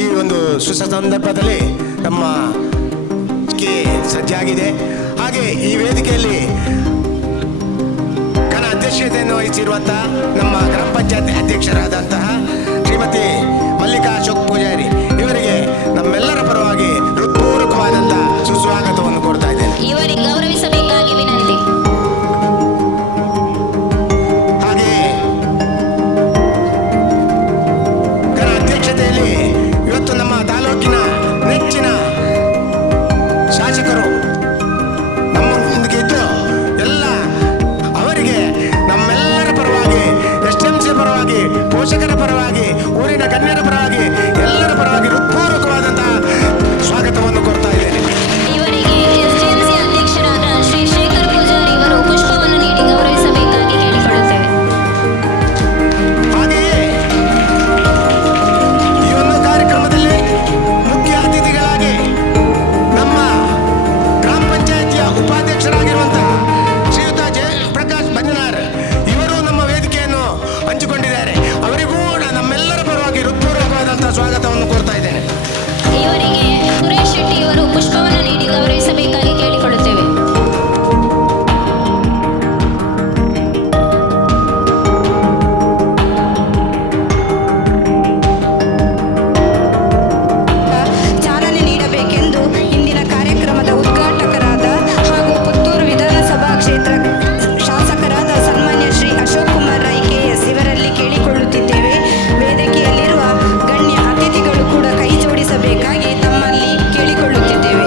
ಈ ಒಂದು ಸಂದರ್ಭದಲ್ಲಿ ನಮ್ಮ ಸಜ್ಜಾಗಿದೆ. ಹಾಗೆ ಈ ವೇದಿಕೆಯಲ್ಲಿ ಅಧ್ಯಕ್ಷತೆಯನ್ನು ವಹಿಸಿರುವಂತಹ ನಮ್ಮ ಗ್ರಾಮ ಪಂಚಾಯತ್ ಅಧ್ಯಕ್ಷರಾದಂತಹ ಶ್ರೀಮತಿ ಮಲ್ಲಿಕಾ ಅಶೋಕ್ ಪೂಜಾರಿ ಇವರಿಗೆ ನಮ್ಮೆಲ್ಲರ ಪರವಾಗಿ ಹೃತ್ಪೂರ್ವಕವಾದಂತಹ ಸುಸ್ವಾಗತವನ್ನು ಕೋರ್ತಾ ಇದ್ದೇನೆ. ಇವರಿಗೆ ಗೌರವಿಸಬೇಕಾಗಿ ವಿನಂತಿ. ಹಾಗೆಯೇ ಅಧ್ಯಕ್ಷತೆಯಲ್ಲಿ ಇವತ್ತು ನಮ್ಮ ತಾಲೂಕಿನ ನೆಚ್ಚಿನ ಶಾಸಕರು ನಮ್ಮ ಮುಂದೆ ಇದ್ದು ಎಲ್ಲ ಅವರಿಗೆ ನಮ್ಮೆಲ್ಲರ ಪರವಾಗಿ ಎಸ್ಎಂಸಿ ಪರವಾಗಿ ಪೋಷಕರ ಪರವಾಗಿ ಊರಿನ ಗಣ್ಯರ ಪರವಾಗಿ ಎಲ್ಲರ ಪರವಾಗಿ ಹೃತ್ಪೂರ್ವಕವಾದಂತಹ ಸ್ವಾಗತವನ್ನು ಕೊಡ್ತಾ ಇದ್ದೇನೆ. ಇವರಿಗೆ ಎಸ್ಎಂಸಿ ಅಧ್ಯಕ್ಷರಾದ ಶ್ರೀ ಶೇಖರ್ ಪೂಜಾರಿ ಇವರು ಪುಷ್ಪವನ್ನು ನೀಡಿ ಗೌರವಿಸಬೇಕಾಗಿ ಕೇಳಿಕೊಳ್ಳುತ್ತೇವೆ. ಹಾಗೆಯೇ ಈ ಒಂದು ಕಾರ್ಯಕ್ರಮದಲ್ಲಿ ಮುಖ್ಯ ಅತಿಥಿಗಳಾಗಿ ನಮ್ಮ ಗ್ರಾಮ ಪಂಚಾಯಿತಿಯ ಉಪಾಧ್ಯಕ್ಷರಾಗಿರುವಂತಹ ಶ್ರೀಯುತ ಜಯಪ್ರಕಾಶ್ ಬಂಜನಾರ್ ಇವರು ನಮ್ಮ ವೇದಿಕೆಯನ್ನು ಹಂಚಿಕೊಂಡಿದ್ದಾರೆ. ಅವರಿಗೂ ನಮ್ಮೆಲ್ಲರ ಪರವಾಗಿ ಹೃತ್ಪೂರ್ವಕವಾದಂತಹ ಸ್ವಾಗತವನ್ನು ಕೋರ್ತಾ ಇದ್ದೇನೆ. ಇವರಿಗೆ ಸುರೇಶ್ ಶೆಟ್ಟಿ ಇವರು ಪುಷ್ಪವನ್ನು ನೀಡಿ ಗೌರವಿಸಬೇಕಾಗಿ ಕೇಳಿಕೊಳ್ಳುತ್ತೇವೆ. ಚಾಲನೆ ನೀಡಬೇಕೆಂದು ಇಂದಿನ ಕಾರ್ಯಕ್ರಮದ ಉದ್ಘಾಟಕರಾದ ಹಾಗೂ ಪುತ್ತೂರು ವಿಧಾನಸಭಾ ಕ್ಷೇತ್ರ ಶಾಸಕರಾದ ಸನ್ಮಾನ್ಯ ಶ್ರೀ ಅಶೋಕ್ ಕುಮಾರ್ ರೈ ಕೆಎಸ್ ಇವರಲ್ಲಿ ಕೇಳಿಕೊಳ್ಳುತ್ತಿದ್ದೇವೆ. ವೇದಿಕೆಯಲ್ಲಿರುವ ಗಣ್ಯ ಅತಿಥಿಗಳು ಕೂಡ ಕೈ ಜೋಡಿಸಬೇಕಾಗಿ ತಮ್ಮಲ್ಲಿ ಕೇಳಿಕೊಳ್ಳುತ್ತಿದ್ದೇವೆ.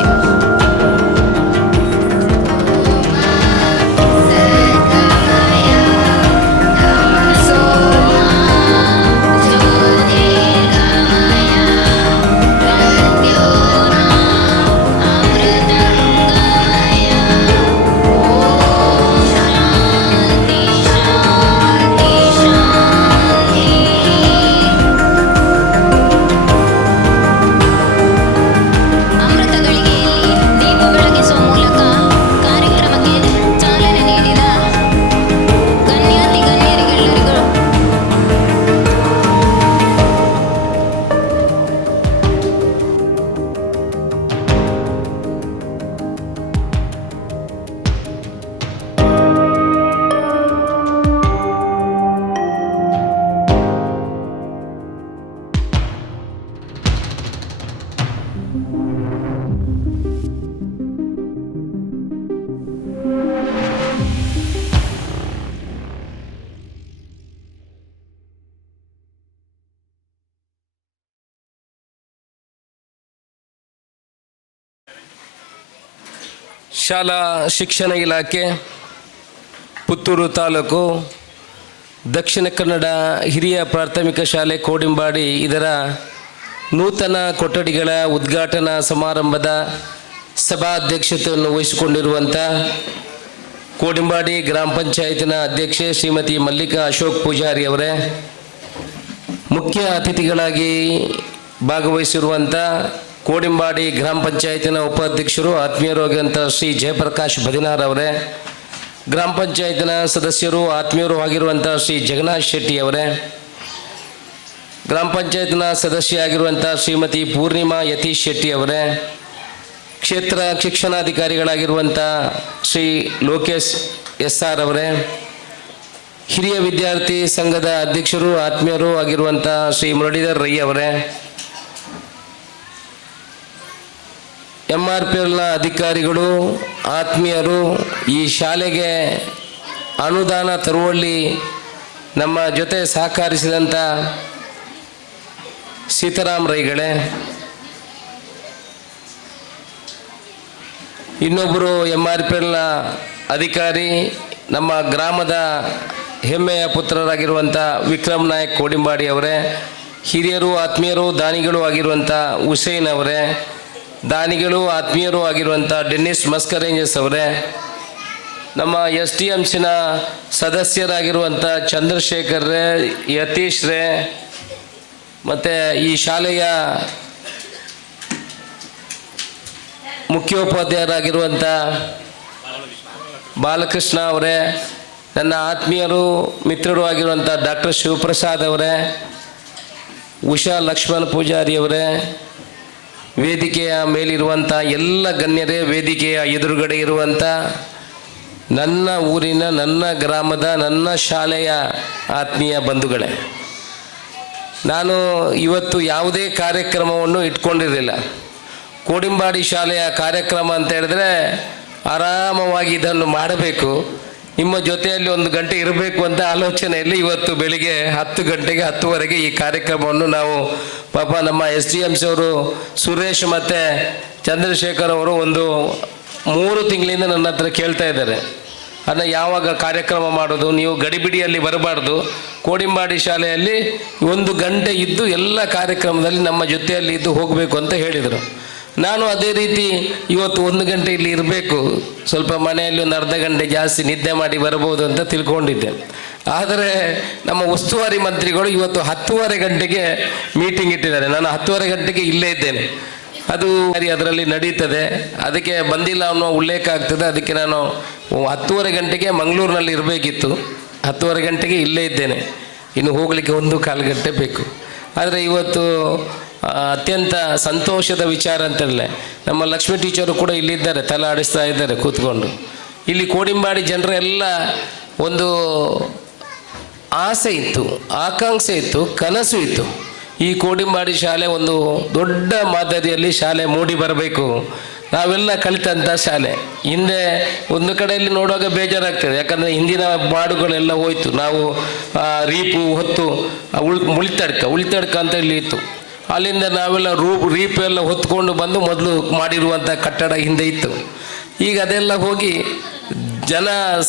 ಅಮೃತಗಳಿಗೆಯಲ್ಲಿ ದೀಪ ಬೆಳಗಿಸುವ ಮೂಲಕ ಕಾರ್ಯಕ್ರಮಕ್ಕೆ ಚಾಲನೆ ನೀಡಿದ ಗಣ್ಯರಿಗೆಲ್ಲರಿಗೂ ಶಾಲಾ ಶಿಕ್ಷಣ ಇಲಾಖೆ ಪುತ್ತೂರು ತಾಲೂಕು ದಕ್ಷಿಣ ಕನ್ನಡ ಹಿರಿಯ ಪ್ರಾಥಮಿಕ ಶಾಲೆ ಕೋಡಿಂಬಾಡಿ ಇದರ ನೂತನ ಕೊಠಡಿಗಳ ಉದ್ಘಾಟನಾ ಸಮಾರಂಭದ ಸಭಾಧ್ಯಕ್ಷತೆಯನ್ನು ವಹಿಸಿಕೊಂಡಿರುವಂಥ ಕೋಡಿಂಬಾಡಿ ಗ್ರಾಮ ಪಂಚಾಯತಿನ ಅಧ್ಯಕ್ಷೆ ಶ್ರೀಮತಿ ಮಲ್ಲಿಕಾ ಅಶೋಕ್ ಪೂಜಾರಿ ಅವರೇ, ಮುಖ್ಯ ಅತಿಥಿಗಳಾಗಿ ಭಾಗವಹಿಸಿರುವಂಥ ಕೋಡಿಂಬಾಡಿ ಗ್ರಾಮ ಪಂಚಾಯತಿನ ಉಪಾಧ್ಯಕ್ಷರು ಆತ್ಮೀಯರಾಗಿರುವಂಥ ಶ್ರೀ ಜಯಪ್ರಕಾಶ್ ಬದಿನಾರ್ ಅವರೇ, ಗ್ರಾಮ ಪಂಚಾಯತಿನ ಸದಸ್ಯರು ಆತ್ಮೀಯರು ಆಗಿರುವಂಥ ಶ್ರೀ ಜಗನ್ನಾಥ್ ಶೆಟ್ಟಿ ಅವರೇ, ಗ್ರಾಮ ಪಂಚಾಯತಿನ ಸದಸ್ಯ ಆಗಿರುವಂಥ ಶ್ರೀಮತಿ ಪೂರ್ಣಿಮಾ ಯತೀಶ್ ಶೆಟ್ಟಿ ಅವರೇ, ಕ್ಷೇತ್ರ ಶಿಕ್ಷಣಾಧಿಕಾರಿಗಳಾಗಿರುವಂಥ ಶ್ರೀ ಲೋಕೇಶ್ SR ಅವರೇ, ಹಿರಿಯ ವಿದ್ಯಾರ್ಥಿ ಸಂಘದ ಅಧ್ಯಕ್ಷರು ಆತ್ಮೀಯರು ಆಗಿರುವಂಥ ಶ್ರೀ ಮುರಳೀಧರ್ ರೈ ಅವರೇ, MRPLನ ಅಧಿಕಾರಿಗಳು, ಆತ್ಮೀಯರು, ಈ ಶಾಲೆಗೆ ಅನುದಾನ ತರುವಲ್ಲಿ ನಮ್ಮ ಜೊತೆ ಸಹಕರಿಸಿದಂಥ ಸೀತಾರಾಮ್ ರೈಗಳೇ, ಇನ್ನೊಬ್ಬರು MRPLನ ಅಧಿಕಾರಿ ನಮ್ಮ ಗ್ರಾಮದ ಹೆಮ್ಮೆಯ ಪುತ್ರರಾಗಿರುವಂಥ ವಿಕ್ರಮ್ ನಾಯಕ್ ಕೋಡಿಂಬಾಡಿ ಅವರೇ, ಹಿರಿಯರು ಆತ್ಮೀಯರು ದಾನಿಗಳು ಆಗಿರುವಂಥ ಹುಸೇನ್ ಅವರೇ, ದಾನಿಗಳು ಆತ್ಮೀಯರು ಆಗಿರುವಂಥ ಡೆನ್ನಿಸ್ ಮಸ್ಕರೇಂಜಸ್ ಅವರೇ, ನಮ್ಮ STMCನ ಸದಸ್ಯರಾಗಿರುವಂಥ ಚಂದ್ರಶೇಖರ್ ರೇ, ಯತೀಶ್ ರೇ, ಮತ್ತು ಈ ಶಾಲೆಯ ಮುಖ್ಯೋಪಾಧ್ಯಾಯರಾಗಿರುವಂಥ ಬಾಲಕೃಷ್ಣ ಅವರೇ, ನನ್ನ ಆತ್ಮೀಯರು ಮಿತ್ರರು ಆಗಿರುವಂಥ ಡಾಕ್ಟರ್ ಶಿವಪ್ರಸಾದ್ ಅವರೇ, ಉಷಾ ಲಕ್ಷ್ಮಣ ಪೂಜಾರಿಯವರೇ, ವೇದಿಕೆಯ ಮೇಲಿರುವಂಥ ಎಲ್ಲ ಗಣ್ಯರೇ, ವೇದಿಕೆಯ ಎದುರುಗಡೆ ಇರುವಂಥ ನನ್ನ ಊರಿನ, ನನ್ನ ಗ್ರಾಮದ, ನನ್ನ ಶಾಲೆಯ ಆತ್ಮೀಯ ಬಂಧುಗಳೇ, ನಾನು ಇವತ್ತು ಯಾವುದೇ ಕಾರ್ಯಕ್ರಮವನ್ನು ಇಟ್ಕೊಂಡಿರಲಿಲ್ಲ. ಕೋಡಿಂಬಾಡಿ ಶಾಲೆಯ ಕಾರ್ಯಕ್ರಮ ಅಂತ ಹೇಳಿದ್ರೆ ಆರಾಮವಾಗಿ ಇದನ್ನು ಮಾಡಬೇಕು, ನಿಮ್ಮ ಜೊತೆಯಲ್ಲಿ 1 ಗಂಟೆ ಇರಬೇಕು ಅಂತ ಆಲೋಚನೆಯಲ್ಲಿ ಇವತ್ತು ಬೆಳಿಗ್ಗೆ 10 ಗಂಟೆಗೆ 10:30ಗೆ ಈ ಕಾರ್ಯಕ್ರಮವನ್ನು ನಾವು ಪಾಪ ನಮ್ಮ SDMC ಅವರು ಸುರೇಶ್ ಮತ್ತು ಚಂದ್ರಶೇಖರ್ ಅವರು ಒಂದು 3 ತಿಂಗಳಿಂದ ನನ್ನ ಹತ್ರ ಕೇಳ್ತಾ ಇದ್ದಾರೆ, ಅದನ್ನು ಯಾವಾಗ ಕಾರ್ಯಕ್ರಮ ಮಾಡೋದು, ನೀವು ಗಡಿಬಿಡಿಯಲ್ಲಿ ಬರಬಾರ್ದು, ಕೋಡಿಂಬಾಡಿ ಶಾಲೆಯಲ್ಲಿ 1 ಗಂಟೆ ಇದ್ದು ಎಲ್ಲ ಕಾರ್ಯಕ್ರಮದಲ್ಲಿ ನಮ್ಮ ಜೊತೆಯಲ್ಲಿ ಇದ್ದು ಹೋಗಬೇಕು ಅಂತ ಹೇಳಿದರು. ನಾನು ಅದೇ ರೀತಿ ಇವತ್ತು 1 ಗಂಟೆ ಇಲ್ಲಿ ಇರಬೇಕು, ಸ್ವಲ್ಪ ಮನೆಯಲ್ಲಿ ಒಂದು ಅರ್ಧ ಗಂಟೆ ಜಾಸ್ತಿ ನಿದ್ದೆ ಮಾಡಿ ಬರಬಹುದು ಅಂತ ತಿಳ್ಕೊಂಡಿದ್ದೆ. ಆದರೆ ನಮ್ಮ ಉಸ್ತುವಾರಿ ಮಂತ್ರಿಗಳು ಇವತ್ತು 10:30 ಗಂಟೆಗೆ ಮೀಟಿಂಗ್ ಇಟ್ಟಿದ್ದಾರೆ. ನಾನು 10:30 ಗಂಟೆಗೆ ಇಲ್ಲೇ ಇದ್ದೇನೆ, ಅದು ಅದರಲ್ಲಿ ನಡೀತದೆ, ಅದಕ್ಕೆ ಬಂದಿಲ್ಲ ಅನ್ನೋ ಉಲ್ಲೇಖ ಆಗ್ತದೆ. ಅದಕ್ಕೆ ನಾನು 10:30 ಗಂಟೆಗೆ ಮಂಗಳೂರಿನಲ್ಲಿ ಇರಬೇಕಿತ್ತು, 10:30 ಗಂಟೆಗೆ ಇಲ್ಲೇ ಇದ್ದೇನೆ, ಇನ್ನು ಹೋಗಲಿಕ್ಕೆ 1-1/4 ಗಂಟೆ ಬೇಕು. ಆದರೆ ಇವತ್ತು ಅತ್ಯಂತ ಸಂತೋಷದ ವಿಚಾರ ಅಂತಲೇ ನಮ್ಮ ಲಕ್ಷ್ಮೀ ಟೀಚರು ಕೂಡ ಇಲ್ಲಿದ್ದಾರೆ, ತಲೆ ಆಡಿಸ್ತಾ ಇದ್ದಾರೆ ಕೂತ್ಕೊಂಡು. ಇಲ್ಲಿ ಕೋಡಿಂಬಾಡಿ ಜನರೆಲ್ಲ ಒಂದು ಆಸೆ ಇತ್ತು, ಆಕಾಂಕ್ಷೆ ಇತ್ತು, ಕನಸು ಇತ್ತು. ಈ ಕೋಡಿಂಬಾಡಿ ಶಾಲೆ ಒಂದು ದೊಡ್ಡ ಮಾದರಿಯಲ್ಲಿ ಶಾಲೆ ಮೂಡಿ ಬರಬೇಕು, ನಾವೆಲ್ಲ ಕಲಿತಂಥ ಶಾಲೆ. ಹಿಂದೆ ಒಂದು ಕಡೆಯಲ್ಲಿ ನೋಡುವಾಗ ಬೇಜಾರಾಗ್ತದೆ, ಯಾಕಂದರೆ ಹಿಂದಿನ ಬಾಡುಗಳೆಲ್ಲ ಹೋಯ್ತು. ನಾವು ರೀಪು ಹೊತ್ತು ಉಳಿತಡ್ಕ ಅಂತ ಇಲ್ಲಿ ಇತ್ತು, ಅಲ್ಲಿಂದ ನಾವೆಲ್ಲ ರೀಪು ಎಲ್ಲ ಹೊತ್ಕೊಂಡು ಬಂದು ಮೊದಲು ಮಾಡಿರುವಂಥ ಕಟ್ಟಡ ಹಿಂದೆ ಇತ್ತು. ಈಗ ಅದೆಲ್ಲ ಹೋಗಿ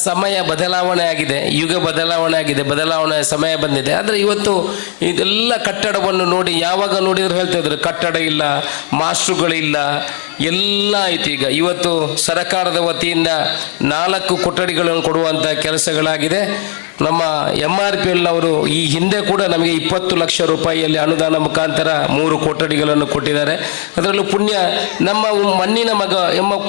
ಸಮಯ ಬದಲಾವಣೆ ಆಗಿದೆ, ಯುಗ ಬದಲಾವಣೆ ಆಗಿದೆ, ಬದಲಾವಣೆ ಸಮಯ ಬಂದಿದೆ. ಆದರೆ ಇವತ್ತು ಇದೆಲ್ಲ ಕಟ್ಟಡವನ್ನು ನೋಡಿ ಯಾವಾಗ ನೋಡಿದ್ರು ಹೇಳ್ತಾ ಇದ್ರು ಕಟ್ಟಡ ಇಲ್ಲ, ಮಾಸ್ಟ್ರುಗಳಿಲ್ಲ, ಎಲ್ಲ ಆಯಿತು. ಈಗ ಇವತ್ತು ಸರ್ಕಾರದ ವತಿಯಿಂದ 4 ಕೊಠಡಿಗಳನ್ನು ಕೊಡುವಂಥ ಕೆಲಸಗಳಾಗಿದೆ. ನಮ್ಮ MRPLನವರು ಈ ಹಿಂದೆ ಕೂಡ ನಮಗೆ 20 ಲಕ್ಷ ರೂಪಾಯಿಯಲ್ಲಿ ಅನುದಾನ ಮುಖಾಂತರ 3 ಕೊಠಡಿಗಳನ್ನು ಕೊಟ್ಟಿದ್ದಾರೆ. ಅದರಲ್ಲೂ ಪುಣ್ಯ ನಮ್ಮ ಮಣ್ಣಿನ ಮಗ